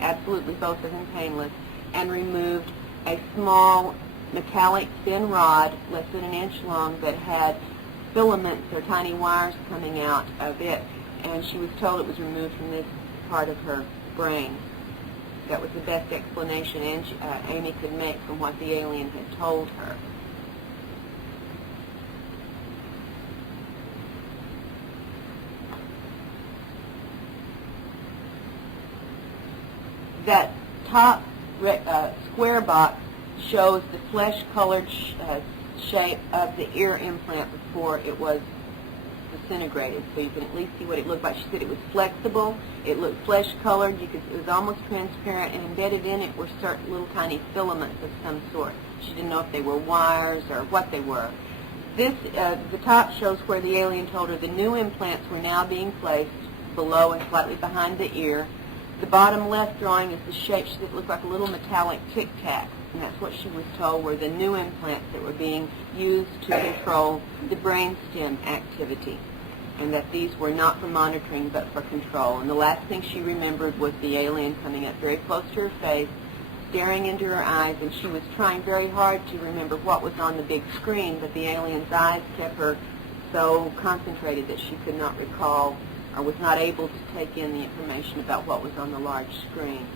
absolutely both of them painless, and removed a small metallic thin rod, less than an inch long, that had filaments or tiny wires coming out of it, and she was told it was removed from this part of her brain. That was the best explanation Amy could make from what the alien had told her. That top square box shows the flesh-colored shape of the ear implant before it was disintegrated, so you can at least see what it looked like. She said it was flexible, it looked flesh-colored, it was almost transparent, and embedded in it were certain little tiny filaments of some sort. She didn't know if they were wires or what they were. The top shows where the alien told her the new implants were now being placed below and slightly behind the ear. The bottom left drawing is the shape that looked like a little metallic tic-tac, and that's what she was told were the new implants that were being used to control the brainstem activity, and that these were not for monitoring but for control. And the last thing she remembered was the alien coming up very close to her face, staring into her eyes, and she was trying very hard to remember what was on the big screen, but the alien's eyes kept her so concentrated that she could not recall or was not able to take in the information about what was on the large screen.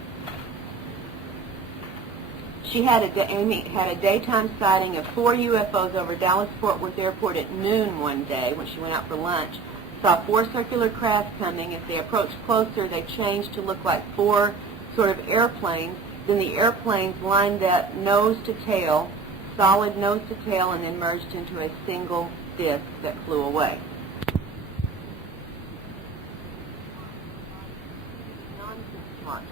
Amy had a daytime sighting of 4 UFOs over Dallas-Fort Worth Airport at noon one day when she went out for lunch. Saw 4 circular craft coming. As they approached closer, they changed to look like 4 sort of airplanes. Then the airplanes lined up nose to tail, solid nose to tail, and then merged into a single disc that flew away.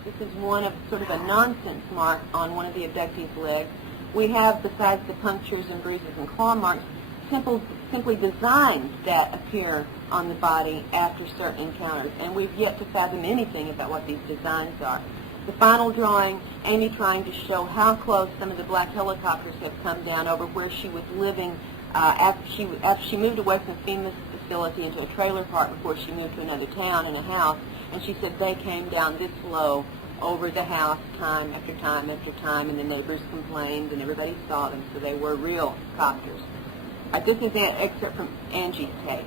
This is one of sort of a nonsense mark on one of the abductees' legs. We have, besides the punctures and bruises and claw marks, simply designs that appear on the body after certain encounters, and we've yet to fathom anything about what these designs are. The final drawing, Amy trying to show how close some of the black helicopters have come down over where she was living after she moved away from FEMA's facility into a trailer park before she moved to another town and a house. And she said they came down this low over the house time after time after time, and the neighbors complained, and everybody saw them, so they were real copters. This is an excerpt from Angie's take.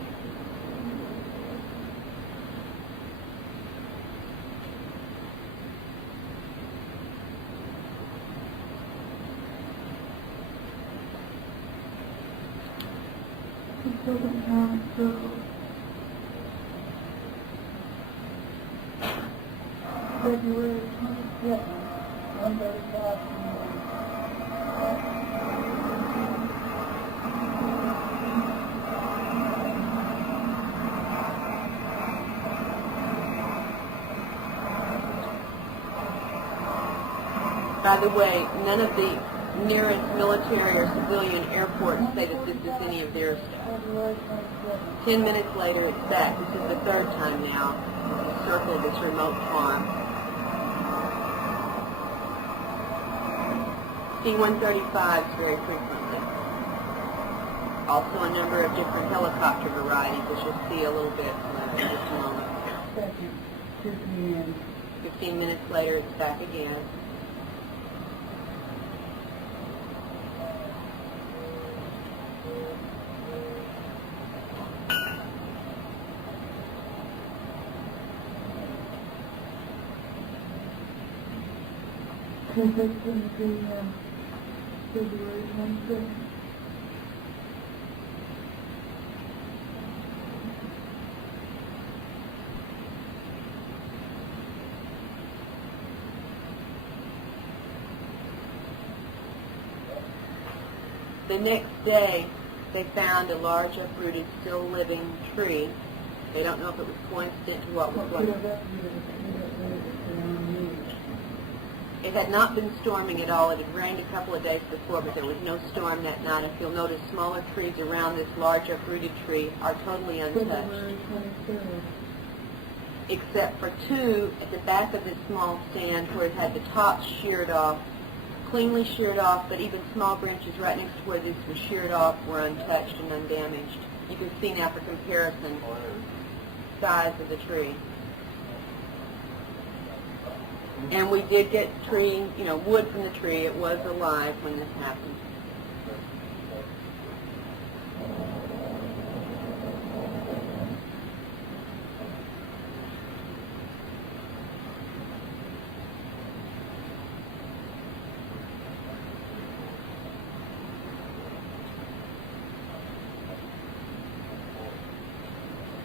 February 27th, 1:35 By the way, none of the nearest military or civilian airports say that this is any of their stuff. February 27th. 10 minutes later, it's back. This is the third time now. Circle this remote farm. C-135s very frequently. Also a number of different helicopter varieties, as you'll see a little bit in just a moment. Second, 2 p.m. 15 minutes later, it's back again. February 22nd. The next day, they found a large uprooted, still living tree. They don't know if it was coincident to what was going on. It had not been storming at all. It had rained a couple of days before, but there was no storm that night. If you'll notice, smaller trees around this large uprooted tree are totally untouched, February 23rd. except for 2 at the back of this small stand where it had the tops sheared off, cleanly sheared off, but even small branches right next to where this was sheared off were untouched and undamaged. You can see now for comparison size of the tree. And we did get tree, wood from the tree. It was alive when this happened.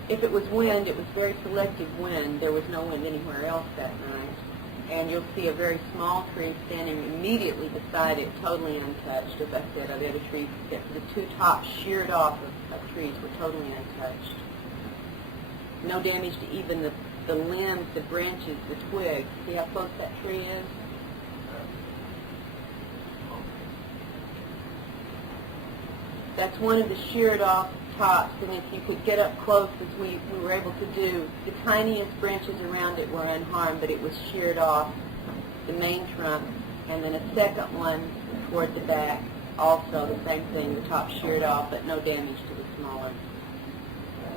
If it was wind, it was very selective wind. There was no wind anywhere else that night. And you'll see a very small tree standing immediately beside it, totally untouched. As I said, the other trees, except for the 2 tops sheared off of trees, were totally untouched. No damage to even the limbs, the branches, the twigs. See how close that tree is? That's one of the sheared off tops, and if you could get up close, as we were able to do, the tiniest branches around it were unharmed, but it was sheared off, the main trunk, and then a second one toward the back, also the same thing, the top sheared off, but no damage to the smaller.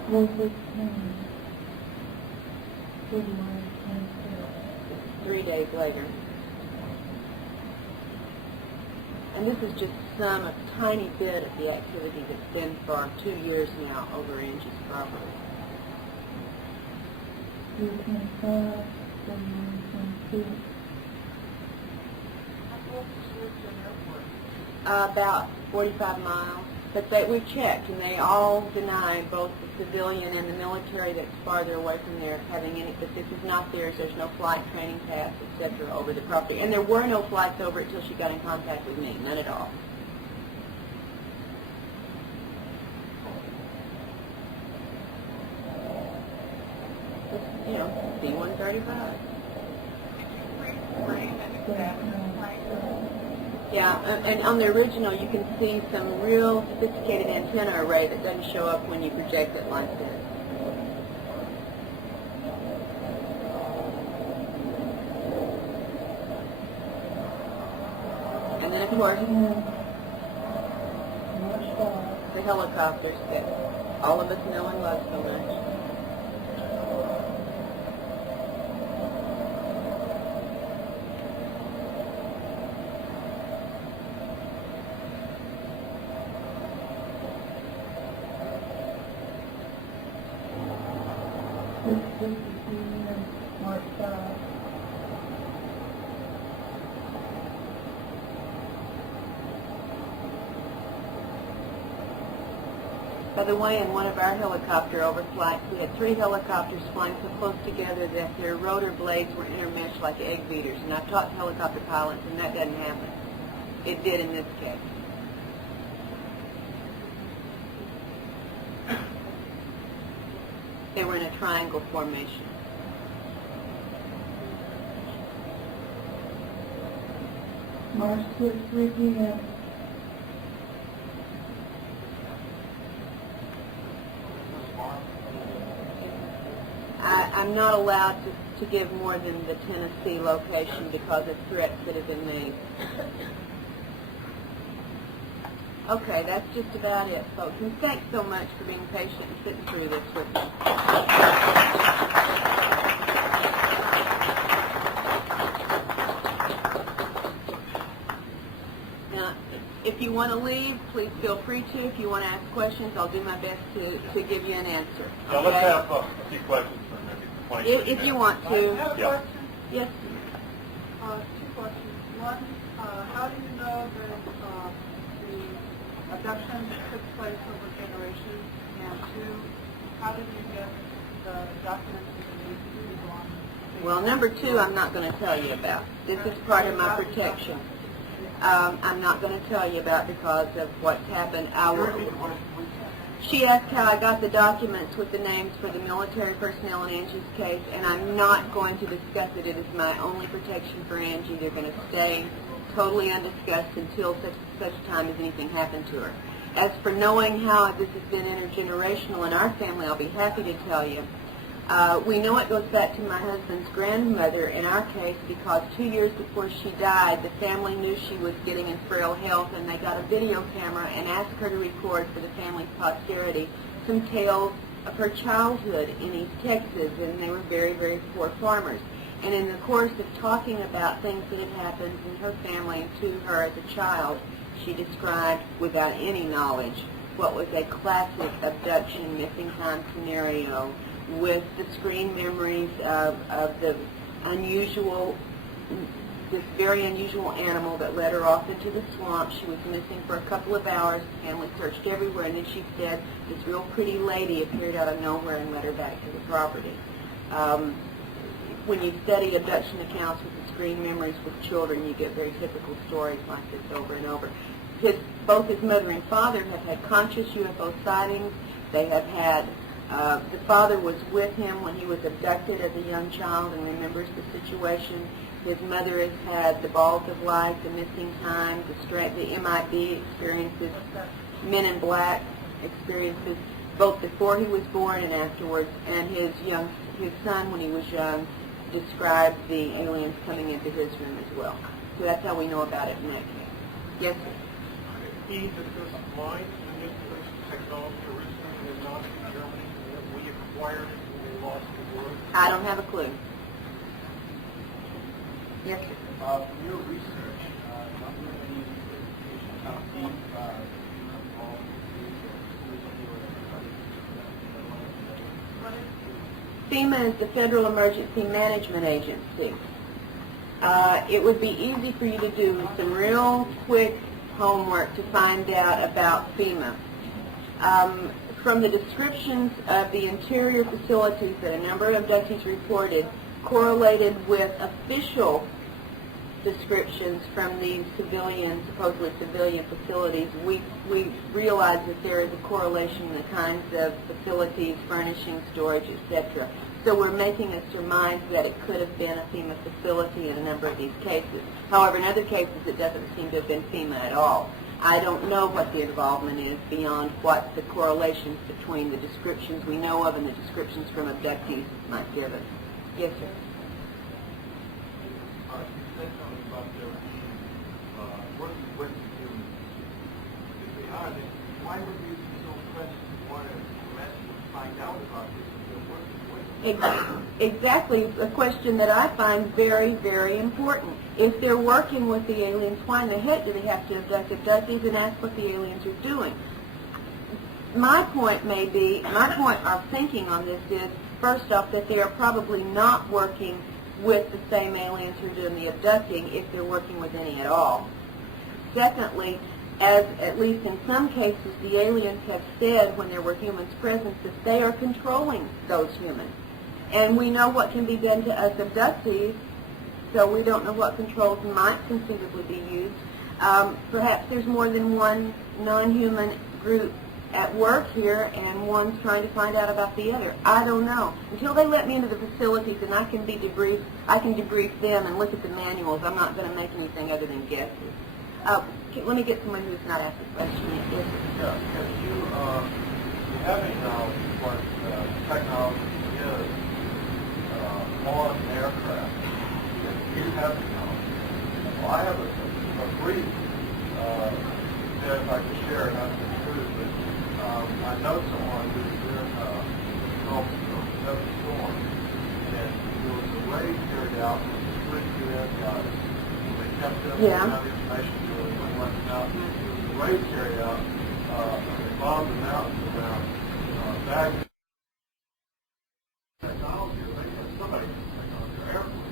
February 23rd. 3 days later. And this is just a tiny bit of the activity that's been for 2 years now over Angie's property. 3:25, February 26th. About 45 miles. But we've checked, and they all deny, both the civilian and the military that's farther away from there, having any, but this is not theirs. There's no flight training paths, etc. over the property. And there were no flights over it until she got in contact with me. None at all. C-135. Yeah, and on the original you can see some real sophisticated antenna array that doesn't show up when you project it like this. And then of course the helicopters that all of us know and love so much. March 5. By the way, in one of our helicopter overflights, we had 3 helicopters flying so close together that their rotor blades were intermeshed like egg beaters. And I've talked to helicopter pilots, and that doesn't happen. It did in this case. They were in a triangle formation. March 2 at 3 p.m. I'm not allowed to give more than the Tennessee location because of threats that have been made. Okay, that's just about it, folks. And thanks so much for being patient and sitting through this with me. Now, if you want to leave, please feel free to. If you want to ask questions, I'll do my best to give you an answer. Now, let's Okay? have a few questions for maybe 20 If you want to. I have a Yeah. question. Yes. 2 questions. One, how do you know that the abduction took place over generations? And 2, how did you get the documents that you need to go on? Well, number 2, I'm not going to tell you about. This is part of my protection. I'm not going to tell you about because of what's happened. She asked how I got the documents with the names for the military personnel in Angie's case, and I'm not going to discuss it. It is my only protection for Angie. They're going to stay totally undiscussed until such time as anything happened to her. As for knowing how this has been intergenerational in our family, I'll be happy to tell you. We know it goes back to my husband's grandmother in our case because 2 years before she died, the family knew she was getting in frail health, and they got a video camera and asked her to record for the family's posterity some tales of her childhood in East Texas, and they were very, very poor farmers. And in the course of talking about things that had happened in her family to her as a child, she described, without any knowledge, what was a classic abduction, missing time scenario, with the screen memories of the this very unusual animal that led her off into the swamp. She was missing for a couple of hours. The family searched everywhere, and then she said this real pretty lady appeared out of nowhere and led her back to the property. When you study abduction accounts with the screen memories with children, you get very typical stories like this over and over. Both his mother and father have had conscious UFO sightings. They have had the father was with him when he was abducted as a young child and remembers the situation. His mother has had the balls of light, the missing time, the MIB experiences, Men in Black experiences, both before he was born and afterwards. And his son, when he was young, described the aliens coming into his room as well. So that's how we know about it in that case. Yes, sir. He discussed lines and manipulation technology originating in Nazi Germany that we acquired it when we lost the war. I don't have a clue. Yes, sir. From your research, not doing any investigation, how deep involved FEMA is the Federal Emergency Management Agency. It would be easy for you to do some real quick homework to find out about FEMA. From the descriptions of the interior facilities that a number of abductees reported, correlated with official descriptions from these supposedly civilian facilities, we realize that there is a correlation in the kinds of facilities, furnishing, storage, etc. So we're making a surmise that it could have been a FEMA facility in a number of these cases. However, in other cases, it doesn't seem to have been FEMA at all. I don't know what the involvement is beyond what the correlations between the descriptions we know of and the descriptions from abductees might give us. Yes, sir. You said something about there being working with the humans. If they are, then why would we be so pressed to want to find out about this if they're working with them? Exactly, a question that I find very, very important. If they're working with the aliens, why in the heck do they have to abduct abductees and ask what the aliens are doing? My point of thinking on this is, first off, that they are probably not working with the same aliens who are doing the abducting if they're working with any at all. Secondly, as at least in some cases the aliens have said when there were humans present that they are controlling those humans. And we know what can be done to us abductees, so we don't know what controls might conceivably be used. Perhaps there's more than one non-human group at work here, and one's trying to find out about the other. I don't know. Until they let me into the facilities and I can be debriefed, I can debrief them and look at the manuals. I'm not going to make anything other than guesses. Let me get someone who's not asked a question yet. Yes, sir. If you have any knowledge of what technology is on an aircraft, if you have any knowledge, well, I have a brief that if I could share, not to intrude, but I know someone who's in Gulf Storm, and there was a raid carried out with 3 UN guys. They kept them without information to it and went out. The raid carried out, they bombed the mountains around Baghdad. Technology, somebody technology, airplanes,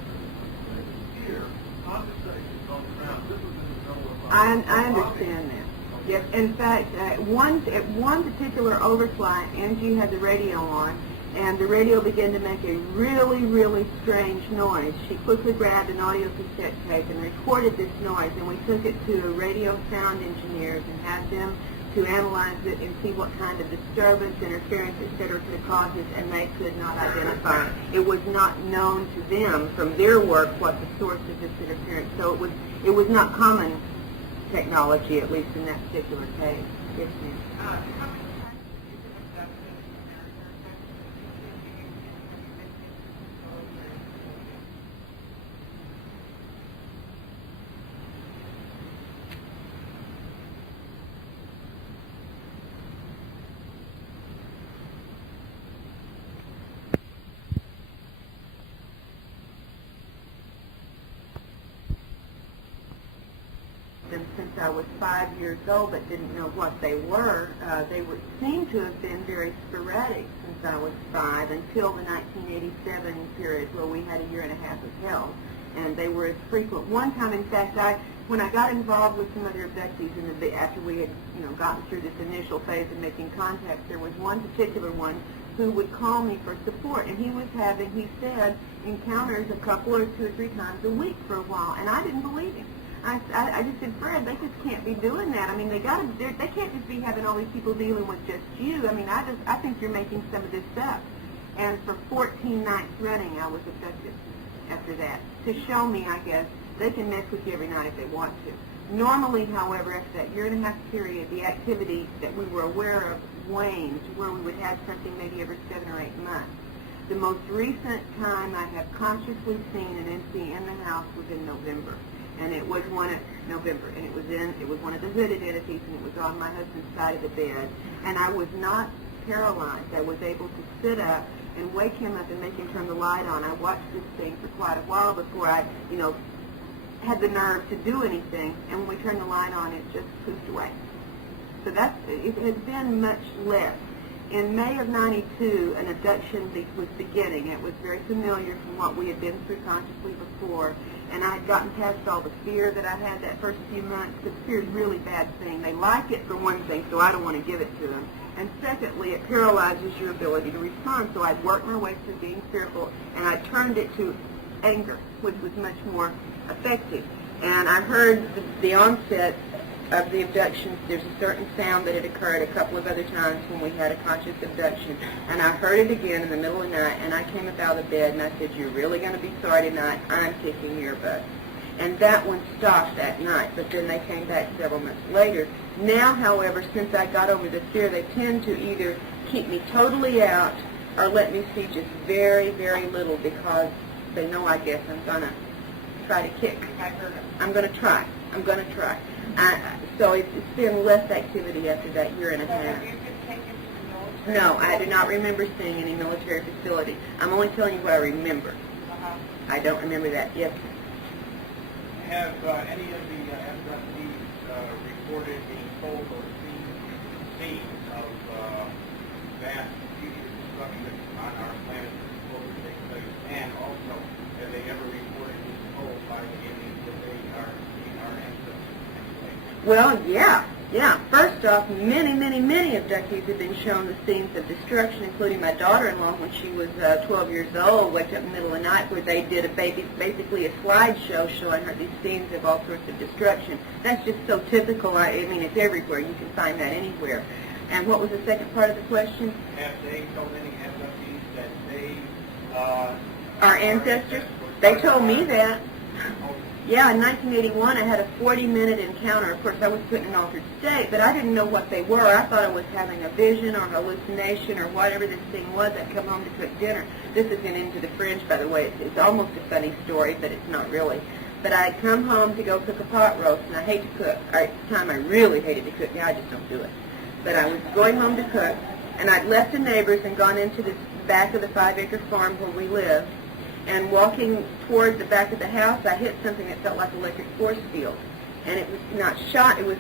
here, conversations on the ground. This was in the middle of I understand that. Yes, in fact, at one particular overflight, Angie had the radio on, and the radio began to make a really, really strange noise. She quickly grabbed an audio cassette tape and recorded this noise, and we took it to radio sound engineers and had them to analyze it and see what kind of disturbance, interference, etc. could cause it, and they could not identify it. It was not known to them from their work what the source of this interference. So it was not common technology, at least in that particular case. Yes, ma'am. How many times have you been abducted them since I was 5 years old, but didn't know what they were. They would seem to have been very sporadic since I was 5 until the 1987 period where we had a year and a half of hell, and they were as frequent. One time, in fact, when I got involved with some other abductees after we had gotten through this initial phase of making contacts, there was one particular one who would call me for support, and he said, encounters a couple or 2 or 3 times a week for a while, and I didn't believe him. I just said, Fred, they just can't be doing that. I mean, they can't just be having all these people dealing with just you. I mean, I think you're making some of this up. And for 14 nights running, I was abducted after that. To show me, I guess, they can mess with you every night if they want to. Normally, however, after that year and a half period, the activity that we were aware of waned to where we would have something maybe every 7 or 8 months. The most recent time I have consciously seen an entity in the house was in November. And it was one of the hooded entities, and it was on my husband's side of the bed. And I was not paralyzed. I was able to sit up and wake him up and make him turn the light on. I watched this thing for quite a while before I, had the nerve to do anything. And when we turned the light on, it just poofed away. So it has been much less. In May of '92, an abduction was beginning. It was very familiar from what we had been through consciously before. And I had gotten past all the fear that I had that first few months, because fear is a really bad thing. They like it for one thing, so I don't want to give it to them. And secondly, it paralyzes your ability to respond. So I'd worked my way through being fearful, and I turned it to anger, which was much more effective. And I heard the onset of the abductions. There's a certain sound that had occurred a couple of other times when we had a conscious abduction. And I heard it again in the middle of the night, and I came up out of bed and I said, "You're really going to be sorry tonight. I'm kicking your butt." And that one stopped that night, but then they came back several months later. Now, however, since I got over the fear, they tend to either keep me totally out or let me see just very, very little, because they know, I guess, I'm going to try to kick. I'm going to try. So it's been less activity after that year and a half. Have you been taken to the military? No, I do not remember seeing any military facility. I'm only telling you what I remember. I don't remember that. Yes. Have any of the abductees reported being told or seen scenes of vast future destruction on our planet that's supposed to take place? And also, have they ever reported being told by the aliens that they are seeing our ancestors? Well, yeah. Yeah, first off, many abductees have been shown the scenes of destruction, including my daughter-in-law when she was 12 years old, waked up in the middle of the night where they did basically a slideshow showing her these scenes of all sorts of destruction. That's just so typical. I mean, it's everywhere. You can find that anywhere. And what was the second part of the question? Have they told any abductees that they Our ancestors? They told me that. Yeah, in 1981 I had a 40-minute encounter. Of course, I was put in an altered state, but I didn't know what they were. I thought I was having a vision or hallucination or whatever this thing was. I'd come home to cook dinner. This is into the fringe, by the way. It's almost a funny story, but it's not really. But I'd come home to go cook a pot roast, and I hate to cook. At the time, I really hated to cook. Now I just don't do it. But I was going home to cook, and I'd left the neighbors and gone into the back of the 5-acre farm where we lived. And walking toward the back of the house, I hit something that felt like an electric force field. And it was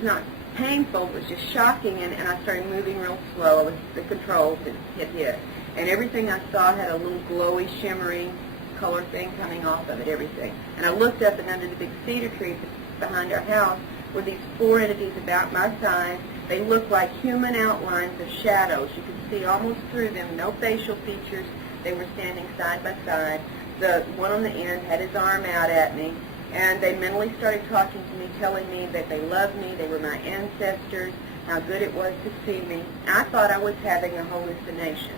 not painful, it was just shocking, and I started moving real slow with the controls that hit. And everything I saw had a little glowy, shimmering color thing coming off of it, everything. And I looked up, and under the big cedar tree behind our house were these 4 entities about my size. They looked like human outlines of shadows. You could see almost through them, no facial features. They were standing side by side. The one on the end had his arm out at me, and they mentally started talking to me, telling me that they loved me, they were my ancestors, how good it was to see me. I thought I was having a hallucination.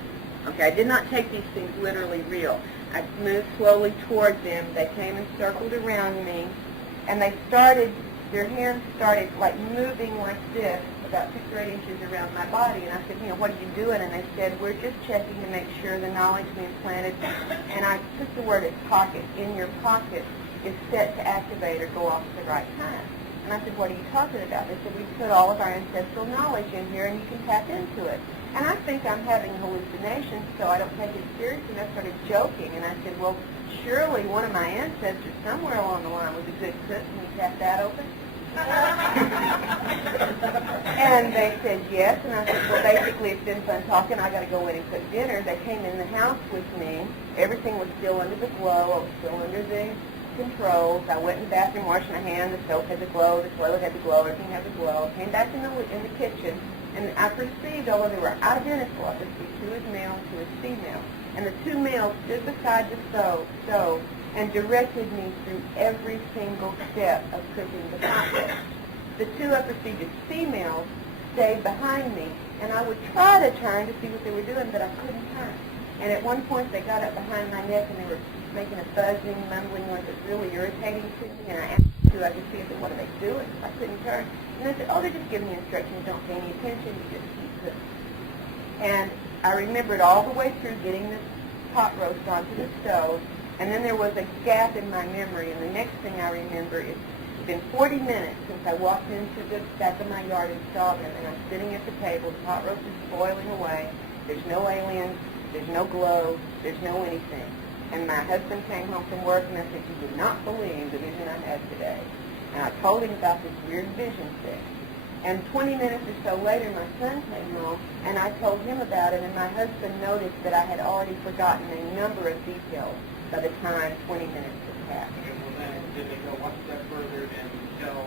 Okay, I did not take these things literally real. I moved slowly towards them. They came and circled around me, and their hands started like moving like this, about 6 or 8 inches around my body. And I said, what are you doing? And they said, we're just checking to make sure the knowledge we implanted. And I took the word as pocket. In your pocket is set to activate or go off at the right time. And I said, what are you talking about? They said, we put all of our ancestral knowledge in here and you can tap into it. And I think I'm having hallucinations, so I don't take it seriously. And I started joking. And I said, well, surely one of my ancestors somewhere along the line was a good cook. Can you tap that open? And they said yes, and I said, well, basically it's been fun talking. I got to go in and cook dinner. They came in the house with me. Everything was still under the glow. I was still under the controls. I went in the bathroom, washed my hands. The stove had the glow. The toilet had the glow. Everything had the glow. Came back in the kitchen, and I perceived, although they were identical, I perceived 2 as male and 2 as female. And the 2 males stood beside the stove and directed me through every single step of cooking the pot roast. The 2 I perceived as females stayed behind me, and I would try to turn to see what they were doing, but I couldn't turn. And at one point, they got up behind my neck, and they were making a buzzing, mumbling noise that was really irritating to me, and I asked them, I could see, I said, what are they doing? I couldn't turn. And they said, oh, they're just giving me instructions. Don't pay any attention. You just keep cooking. And I remembered all the way through getting this pot roast onto the stove. And then there was a gap in my memory, and the next thing I remember is it's been 40 minutes since I walked into the back of my yard and saw them, and I'm sitting at the table. The pot roast is boiling away. There's no aliens. There's no glow. There's no anything. And my husband came home from work, and I said, you would not believe the vision I had today. And I told him about this weird vision thing. And 20 minutes or so later, my son came home, and I told him about it, and my husband noticed that I had already forgotten a number of details by the time 20 minutes had passed. Okay, well then, did they go one step further and tell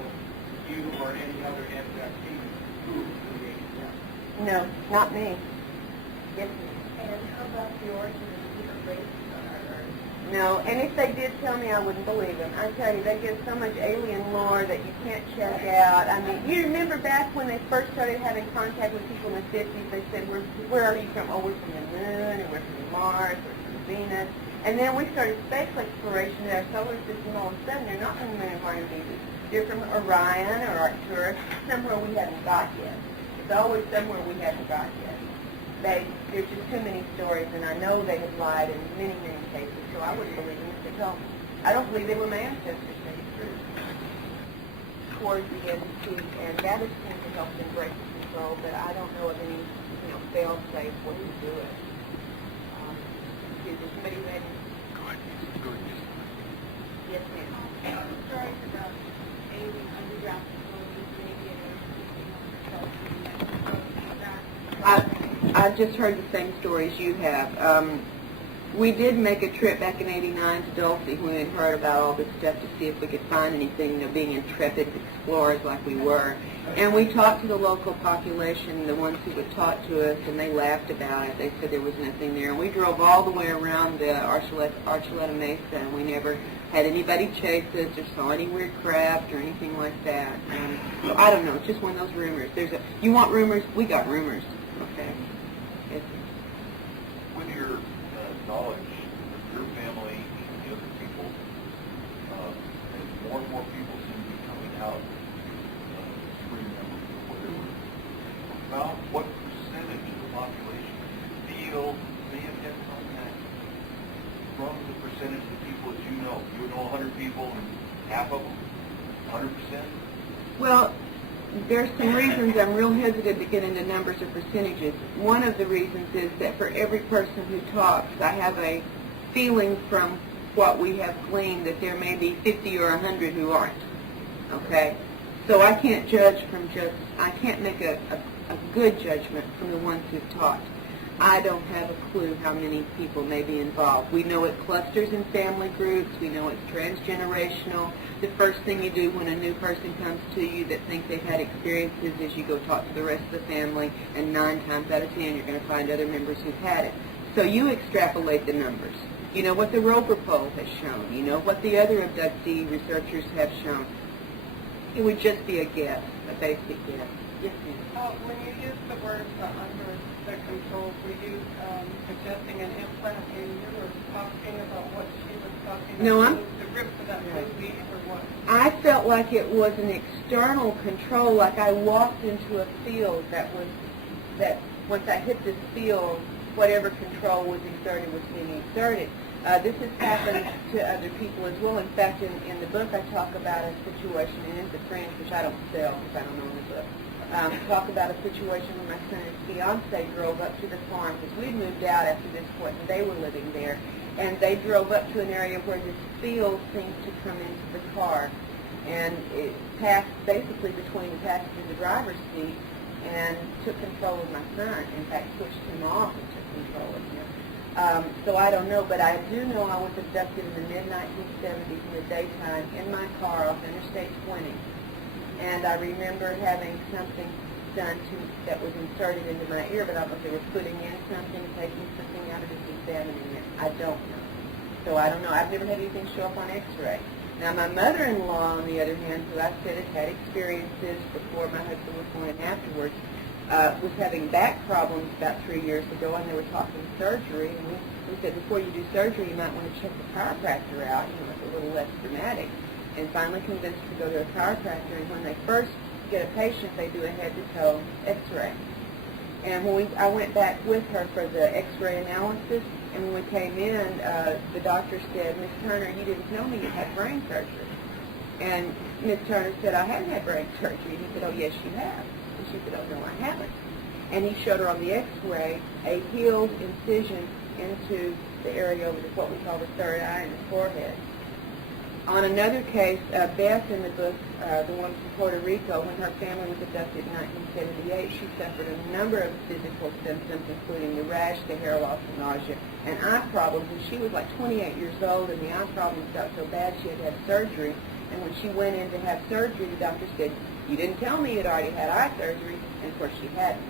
you or any other abductee who created them? No, not me. Yes, And how about the origin of the different races on our Earth? no, and if they did tell me, I wouldn't believe them. I tell you, they give so much alien lore that you can't check out. I mean, you remember back when they first started having contact with people in the 50s, they said, where are you from? Oh, we're from the moon, and we're from Mars, we're from Venus. And then we started space exploration in our solar system. All of a sudden, they're not from the moon and Mars and Venus. They're from Orion or Arcturus, somewhere we haven't got yet. It's always somewhere we haven't got yet. There's just too many stories, and I know they have lied in many, many cases, so I wouldn't believe them if they told me. I don't believe they were my ancestors, to tell you the truth. Towards the end, and that is going to help them break the control, but I don't know of any, fail-safe way to do it. Is somebody ready? Go ahead. Yes, ma'am. Stories about alien underground facilities, maybe I've just heard the same stories you have. We did make a trip back in '89 to Dulce when we had heard about all this stuff to see if we could find anything, you know, being intrepid explorers like we were. And we talked to the local population, the ones who would talk to us, and they laughed about it. They said there was nothing there. And we drove all the way around the Archuleta Mesa, and we never had anybody chase us or saw any weird craft or anything like that. So I don't know. It's just one of those rumors. You want rumors? We got rumors. Okay. With your knowledge, your family and the other people, as more and more people seem to be coming out to remember whatever, about what percentage of the population feel they have had contact from the percentage of the people that you know? You know 100 people and half of them, 100%? Well, there's some reasons I'm real hesitant to get into numbers or percentages. One of the reasons is that for every person who talks, I have a feeling from what we have gleaned that there may be 50 or 100 who aren't. Okay? So I can't judge from I can't make a good judgment from the ones who've talked. I don't have a clue how many people may be involved. We know it clusters in family groups. We know it's transgenerational. The first thing you do when a new person comes to you that thinks they've had experiences is you go talk to the rest of the family, and 9 times out of 10 you're going to find other members who've had it. So you extrapolate the numbers. You know what the Roper poll has shown. You know what the other abductee researchers have shown. It would just be a guess, a basic guess. Yes, ma'am. When you use the word under the control, were you suggesting an implant and you were talking about what she was talking No, about? The grip for that movie or what? I felt like it was an external control, like I walked into a field that once I hit this field, whatever control was exerted was being exerted. This has happened to other people as well. In fact, in the book I talk about a situation, and in the fringe, which I don't sell because I don't own the book, talk about a situation where my son and his fiance drove up to the farm because we'd moved out after this point and they were living there. And they drove up to an area where this field seemed to come into the car. And it passed basically between the passenger and the driver's seat and took control of my son. In fact, pushed him off and took control of him. So I don't know, but I do know I was abducted in the mid-1970s in the daytime in my car off Interstate 20. And I remember having something done that was inserted into my ear, but I thought they were putting in something, taking something out of it, examining it. I don't know. So I don't know. I've never had anything show up on X-ray. Now, my mother-in-law, on the other hand, who I said had experiences before my husband was born and afterwards, was having back problems about 3 years ago, and they were talking surgery. And we said, before you do surgery, you might want to check the chiropractor out. It's a little less dramatic. And finally convinced her to go to a chiropractor. And when they first get a patient, they do a head-to-toe X-ray. And when I went back with her for the X-ray analysis, and when we came in, the doctor said, "Miss Turner, you didn't tell me you had brain surgery." And Miss Turner said, "I haven't had brain surgery." And he said, "Oh, yes, you have." And she said, "Oh, no, I haven't." And he showed her on the X-ray a healed incision into the area over what we call the third eye and the forehead. On another case, Beth in the book, the one from Puerto Rico, when her family was abducted in 1978, she suffered a number of physical symptoms, including the rash, the hair loss, and nausea, and eye problems. And she was like 28 years old, and the eye problems got so bad she had to have surgery. And when she went in to have surgery, the doctor said, "You didn't tell me you'd already had eye surgery," and of course she hadn't.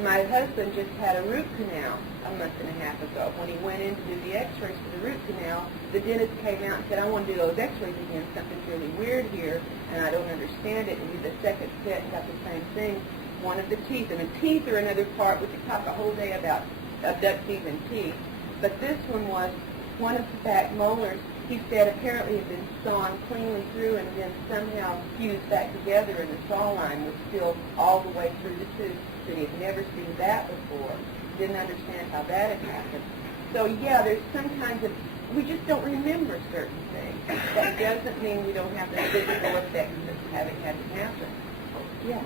My husband just had a root canal a month and a half ago. When he went in to do the x-rays for the root canal, the dentist came out and said, "I want to do those x-rays again. Something's really weird here, and I don't understand it." And did the second set and got the same thing. One of the teeth, and the teeth are another part. We could talk a whole day about abductees and teeth. But this one was one of the back molars. He said apparently had been sawn cleanly through and then somehow fused back together, and the saw line was still all the way through the tooth. So he had never seen that before. Didn't understand how that had happened. So yeah, there's some kinds of, we just don't remember certain things. That doesn't mean we don't have the physical effects of having had it happen. Yeah.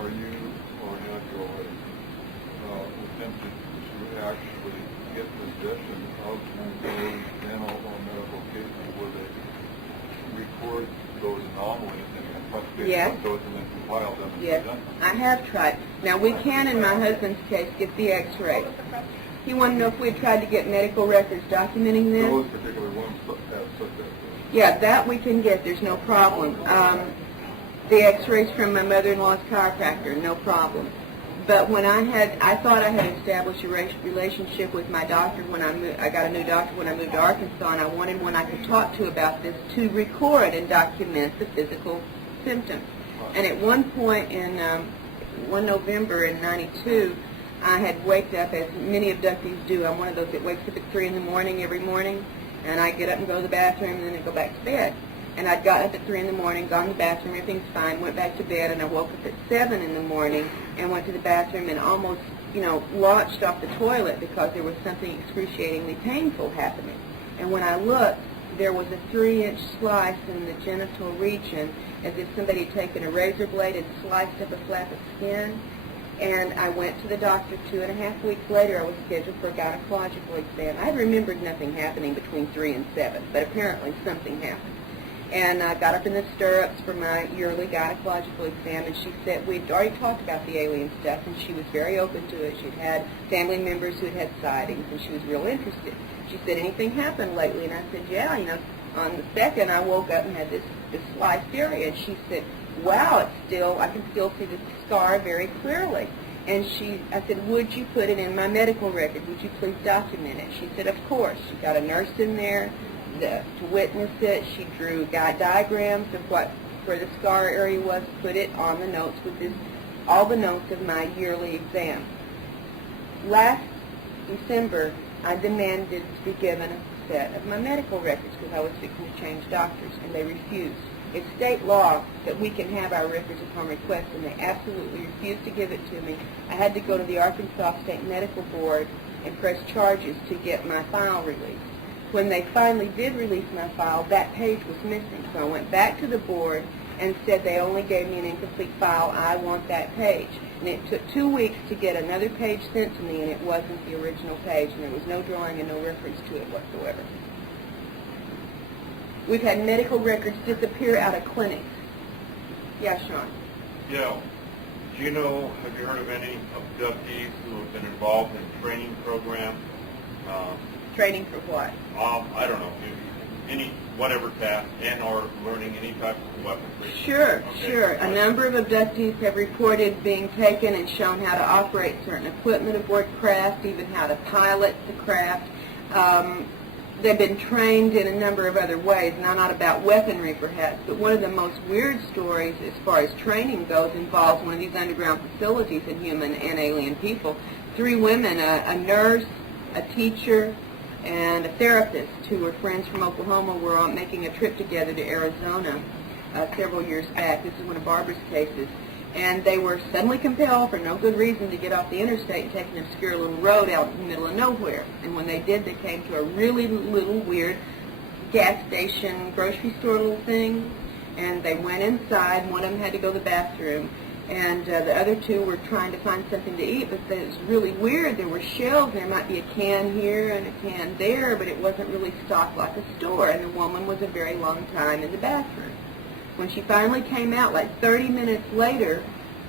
Are you, or have you already attempted to actually get possession of those dental or medical cases where they record those anomalies and possibly Yes. those and then compile them and Yes, present them. I have tried. Now, we can, in my husband's case, get the x-ray. He wanted to know if we had tried to get medical records documenting this. Those particular ones have such a... Yeah, that we can get. There's no problem. The x-rays from my mother-in-law's chiropractor, no problem. But when I thought I had established a relationship with my doctor when I got a new doctor when I moved to Arkansas, and I wanted one I could talk to about this to record and document the physical symptoms. And at one point in one November in '92, I had waked up, as many abductees do. I'm one of those that wakes up at 3 in the morning every morning, and I get up and go to the bathroom, and then I go back to bed. And I'd got up at 3 in the morning, gone to the bathroom, everything's fine, went back to bed, and I woke up at 7 in the morning and went to the bathroom and almost, launched off the toilet because there was something excruciatingly painful happening. And when I looked, there was a 3-inch slice in the genital region, as if somebody had taken a razor blade and sliced up a flap of skin. And I went to the doctor 2.5 weeks later. I was scheduled for a gynecological exam. I remembered nothing happening between 3 and 7, but apparently something happened. And I got up in the stirrups for my yearly gynecological exam, and she said we'd already talked about the alien stuff, and she was very open to it. She'd had family members who had had sightings, and she was real interested. She said, anything happened lately? And I said, yeah, on the 2nd I woke up and had this sliced area. And she said, wow, I can still see the scar very clearly. And I said, would you put it in my medical record? Would you please document it? She said, of course. She got a nurse in there to witness it. She drew diagrams of where the scar area was, put it on the notes with all the notes of my yearly exam. Last December, I demanded to be given a set of my medical records because I was fixing to change doctors, and they refused. It's state law that we can have our records upon request, and they absolutely refused to give it to me. I had to go to the Arkansas State Medical Board and press charges to get my file released. When they finally did release my file, that page was missing. So I went back to the board and said they only gave me an incomplete file. I want that page. And it took 2 weeks to get another page sent to me, and it wasn't the original page, and there was no drawing and no reference to it whatsoever. We've had medical records disappear out of clinics. Yeah, Sean. Yeah. Do you know, have you heard of any abductees who have been involved in training programs? Training for what? I don't know, any whatever task and or learning any type of weaponry? Sure, Okay. sure. A number of abductees have reported being taken and shown how to operate certain equipment aboard craft, even how to pilot the craft. They've been trained in a number of other ways, now not about weaponry perhaps, but one of the most weird stories as far as training goes involves one of these underground facilities in human and alien people. 3 women, a nurse, a teacher, and a therapist who were friends from Oklahoma were making a trip together to Arizona several years back. This is one of Barbara's cases. And they were suddenly compelled, for no good reason, to get off the interstate and take an obscure little road out in the middle of nowhere. And when they did, they came to a really little weird gas station, grocery store little thing. And they went inside. One of them had to go to the bathroom. And the other 2 were trying to find something to eat, but it was really weird. There were shelves. There might be a can here and a can there, but it wasn't really stocked like a store. And the woman was a very long time in the bathroom. When she finally came out, like 30 minutes later,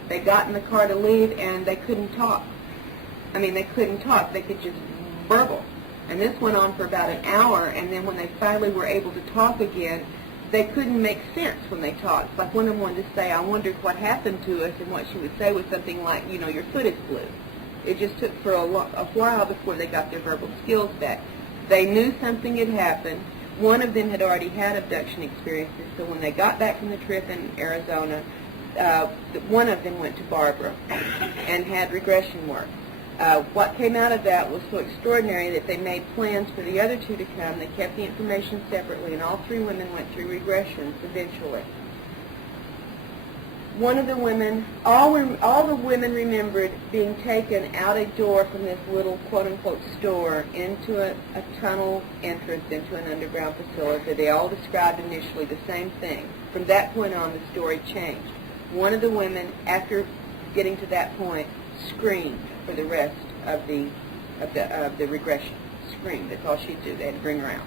they got in the car to leave, and they couldn't talk. I mean, they couldn't talk. They could just burble. And this went on for about an hour, and then when they finally were able to talk again, they couldn't make sense when they talked. Like one of them wanted to say, I wondered what happened to us, and what she would say was something like, your foot is blue. It just took for a while before they got their verbal skills back. They knew something had happened. One of them had already had abduction experiences, so when they got back from the trip in Arizona, one of them went to Barbara and had regression work. What came out of that was so extraordinary that they made plans for the other 2 to come. They kept the information separately, and all 3 women went through regressions eventually. One of the women, all the women remembered being taken out a door from this little quote-unquote store into a tunnel entrance into an underground facility. They all described initially the same thing. From that point on, the story changed. One of the women, after getting to that point, screamed for the rest of the regression. Screamed. That's all she'd do. They had to bring her out.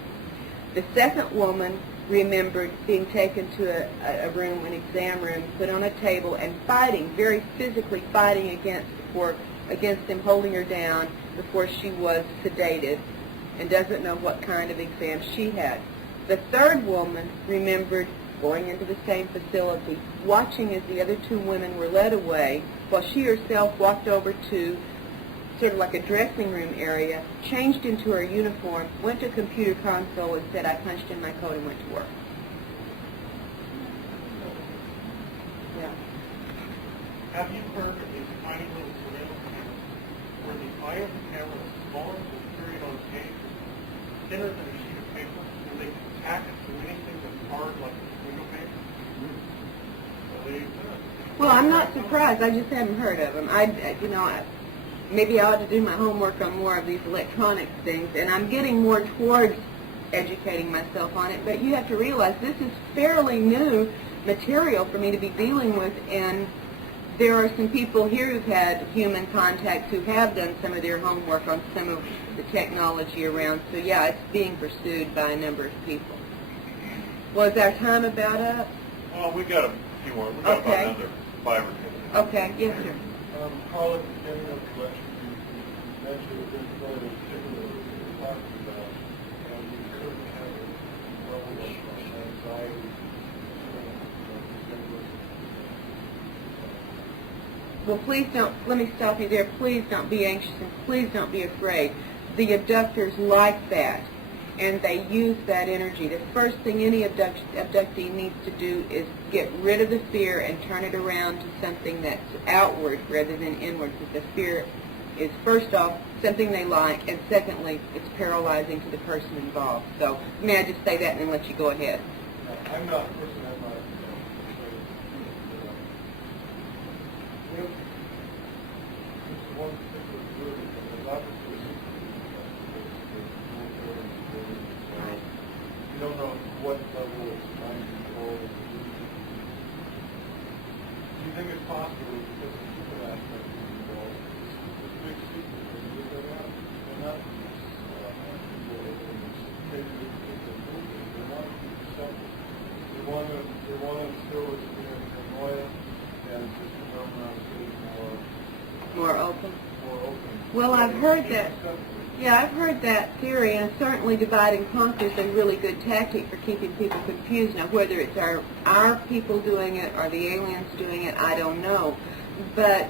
The second woman remembered being taken to a room, an exam room, put on a table, and fighting, very physically fighting against them holding her down before she was sedated, and doesn't know what kind of exam she had. The third woman remembered going into the same facility, watching as the other two women were led away, while she herself walked over to sort of like a dressing room area, changed into her uniform, went to a computer console and said, "I punched in my coat and went to work." Yeah. Have you heard of these tiny little surveillance cameras where the eye of the camera is smaller than the period on tape, thinner than a sheet of paper, and they can tack it to anything that's hard like window pane? Believe that. Well, I'm not surprised. I just haven't heard of them. Maybe I ought to do my homework on more of these electronic things, and I'm getting more towards educating myself on it. But you have to realize this is fairly new material for me to be dealing with, and there are some people here who've had human contacts who have done some of their homework on some of the technology around. So yeah, it's being pursued by a number of people. Was our time about up? Well, we got a few more. We got Okay. about another 5 or 10. Okay, yes, sir. Carla, in your collection, you mentioned that there's one of those particular that you're talking about, and you certainly have a level of anxiety. Well, please don't, let me stop you there. Please don't be anxious and please don't be afraid. The abductors like that, and they use that energy. The first thing any abductee needs to do is get rid of the fear and turn it around to something that's outward rather than inward, because the fear is, first off, something they like, and secondly, it's paralyzing to the person involved. So may I just say that and then let you go ahead? I'm not a person that might it's one particular group, and there's obviously you don't know what level of mind control. Do you think it's possible because the human aspect is involved? It's a big secret. They're not people they're not separate. They want to still experience paranoia and just come around More open? more open. Well, I've heard that. Yeah, I've heard that theory, and certainly divide and conquer is a really good tactic for keeping people confused. Now, whether it's our people doing it or the aliens doing it, I don't know. But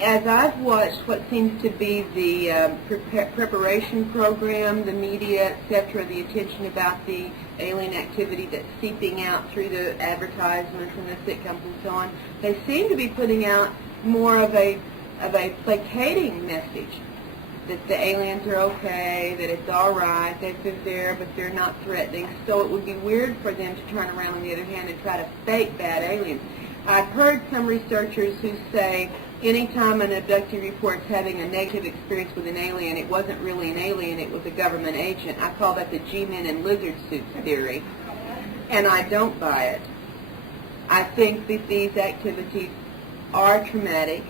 as I've watched what seems to be the preparation program, the media, etc., the attention about the alien activity that's seeping out through the advertisements and the sitcoms and so on, they seem to be putting out more of a placating message. That the aliens are okay, that it's all right, that they're there, but they're not threatening. So it would be weird for them to turn around on the other hand and try to fake bad aliens. I've heard some researchers who say anytime an abductee reports having a negative experience with an alien, it wasn't really an alien, it was a government agent. I call that the G-men in lizard suits theory, and I don't buy it. I think that these activities are traumatic,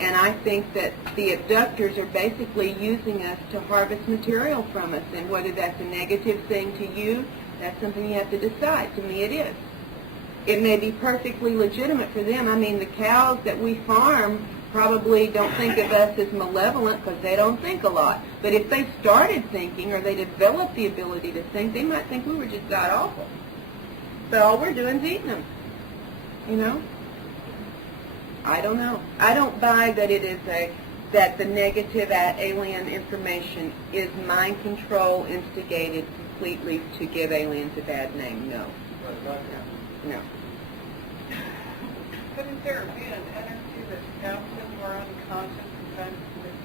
and I think that the abductors are basically using us to harvest material from us, and whether that's a negative thing to you, that's something you have to decide. To me, it is. It may be perfectly legitimate for them. I mean, the cows that we farm probably don't think of us as malevolent because they don't think a lot. But if they started thinking or they developed the ability to think, they might think we were just god-awful. But all we're doing is eating them, you know? I don't know. I don't buy that it is that the negative alien information is mind control instigated completely to give aliens a bad name. No. No. Couldn't there be an energy that's absent or unconscious and then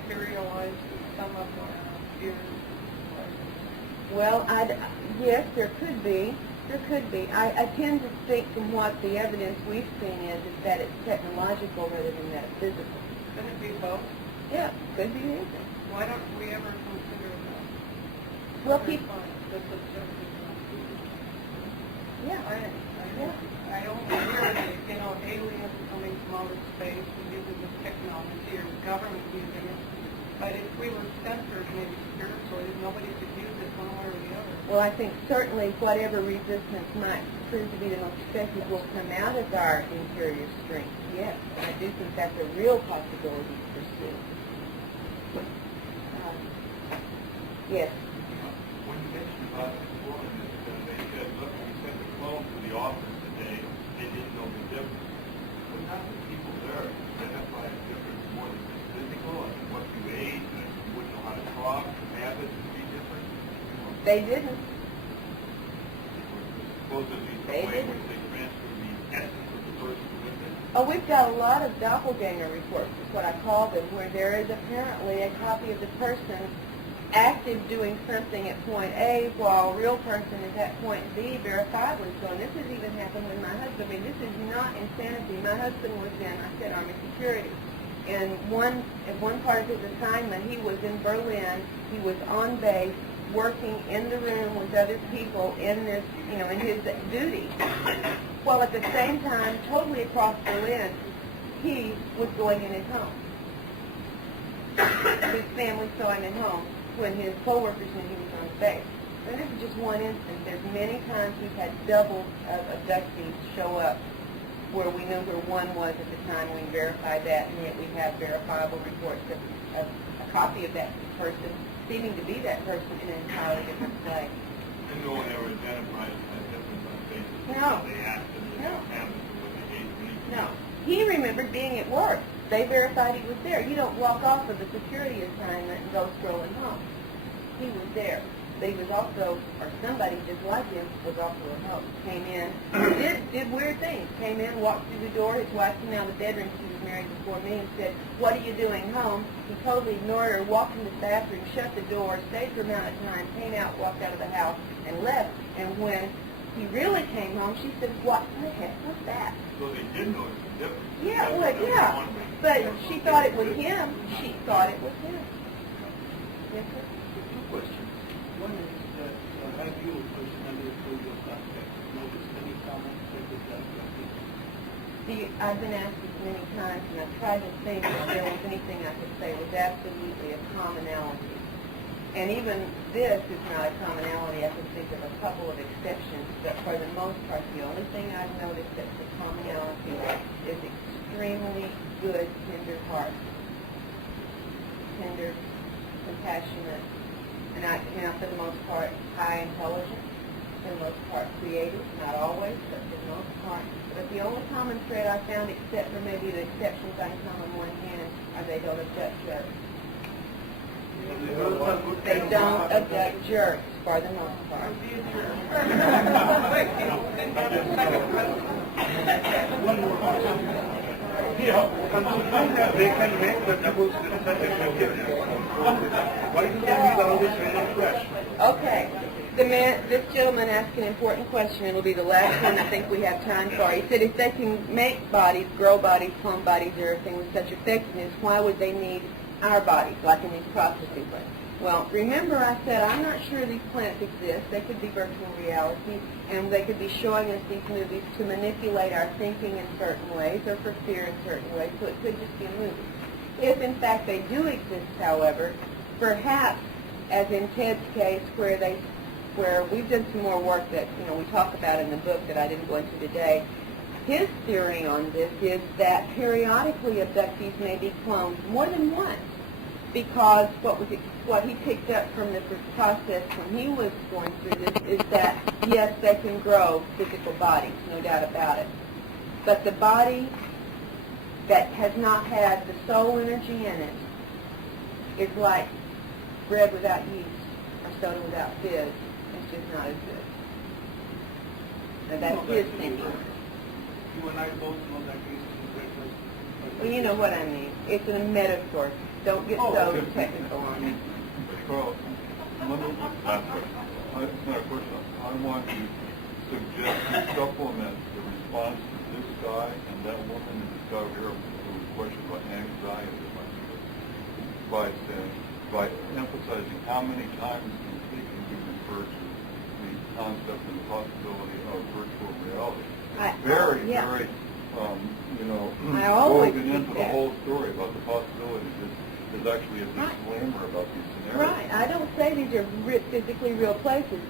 materialized in some of our fears? Well, yes, there could be. There could be. I tend to think from what the evidence we've seen is that it's technological rather than that it's physical. Could it be both? Yeah, could be anything. Why don't we ever consider that? Well, people... The subjective Yeah. I only hear that, aliens coming from outer space and using this technology or the government using it. But if we were censored maybe spiritually, nobody could use it one way or the other. Well, I think certainly whatever resistance might prove to be the most effective will come out of our interior strength. Yes, I do think that's a real possibility to pursue. Yes. When you mentioned about this woman, they said, look, we sent the clone to the office today, they didn't know the difference. But not the people there identify a difference more than just physical, and what you ate, and you wouldn't know how to talk, habits would be different. They didn't. Supposedly the They way in didn't. which they transfer the essence of the person with it. Oh, we've got a lot of doppelganger reports, is what I call them, where there is apparently a copy of the person active doing something at point A while a real person is at point B verifiably. So, and this has even happened with my husband. I mean, this is not insanity. My husband was in, I said, Army security. And at one part of his assignment, he was in Berlin. He was on base, working in the room with other people in this, you know, in his duty. While at the same time, totally across Berlin, he was going in his home. His family saw him at home when his co-workers knew he was on the base. And this is just one instance. There's many times we've had double abductees show up where we knew where one was at the time. We verified that, and yet we have verifiable reports of a copy of that person seeming to be that person in an entirely different place. And no one ever identified that difference on the basis of No. how they acted, No. what happened, or what they ate, or anything. No. He remembered being at work. They verified he was there. You don't walk off of a security assignment and go strolling home. He was there. But he was also, or somebody just like him, was also a host. Came in, did weird things. Came in, walked through the door. His wife came out of the bedroom. She was married before me, and said, "What are you doing home?" He totally ignored her, walked in the bathroom, shut the door, stayed for a amount of time, came out, walked out of the house, and left. And when he really came home, she said, "What the heck was that?" So they did notice the difference. Yeah, That's well, what yeah. they wanted. But she thought it was him. She thought it was him. Yes, sir? Two questions. One is that have you personally told your suspect noticed any comments that would See, I've been asked this many times, and I've tried to think if there was anything I could say was absolutely a commonality. And even this is not a commonality. I can think of a couple of exceptions, but for the most part, the only thing I've noticed that's a commonality is extremely good, tender heart. Tender, compassionate, and for the most part, high intelligence, for the most part, creative, not always, but for the most part. But the only common thread I found, except for maybe the exceptions I can count on one hand, are they don't abduct jerks. They don't abduct jerks, for the most part. One more question. They can make the double citizenship. Why do they need all this really fresh? Okay. This gentleman asked an important question. It'll be the last one I think we have time for. He said if they can make bodies, grow bodies, clone bodies, everything with such effectiveness, why would they need our bodies, like in these processing plants? Well, remember I said I'm not sure these plants exist. They could be virtual reality, and they could be showing us these movies to manipulate our thinking in certain ways or for fear in certain ways, so it could just be a movie. If, in fact, they do exist, however, perhaps, as in Ted's case, where we've done some more work that, we talk about in the book that I didn't go into today, his theory on this is that periodically abductees may be cloned more than once, because what he picked up from the process when he was going through this is that, yes, they can grow physical bodies, no doubt about it. But the body that has not had the soul energy in it is like bread without yeast or soda without fizz. It's just not as good. And that's his thinking. You and I both know that he's in breakfast. Well, you know what I mean. It's a metaphor. Don't get so technical on it. Carl, let me last question. It's not a question. I want to suggest you supplement the response to this guy and that woman and this guy over here who was questioned about anxiety by emphasizing how many times in speaking we refer to the concept and the possibility of virtual reality. Very, I always woven do into the that. whole story about the possibilities. There's actually a disclaimer about these scenarios. Right. I don't say these are physically real places.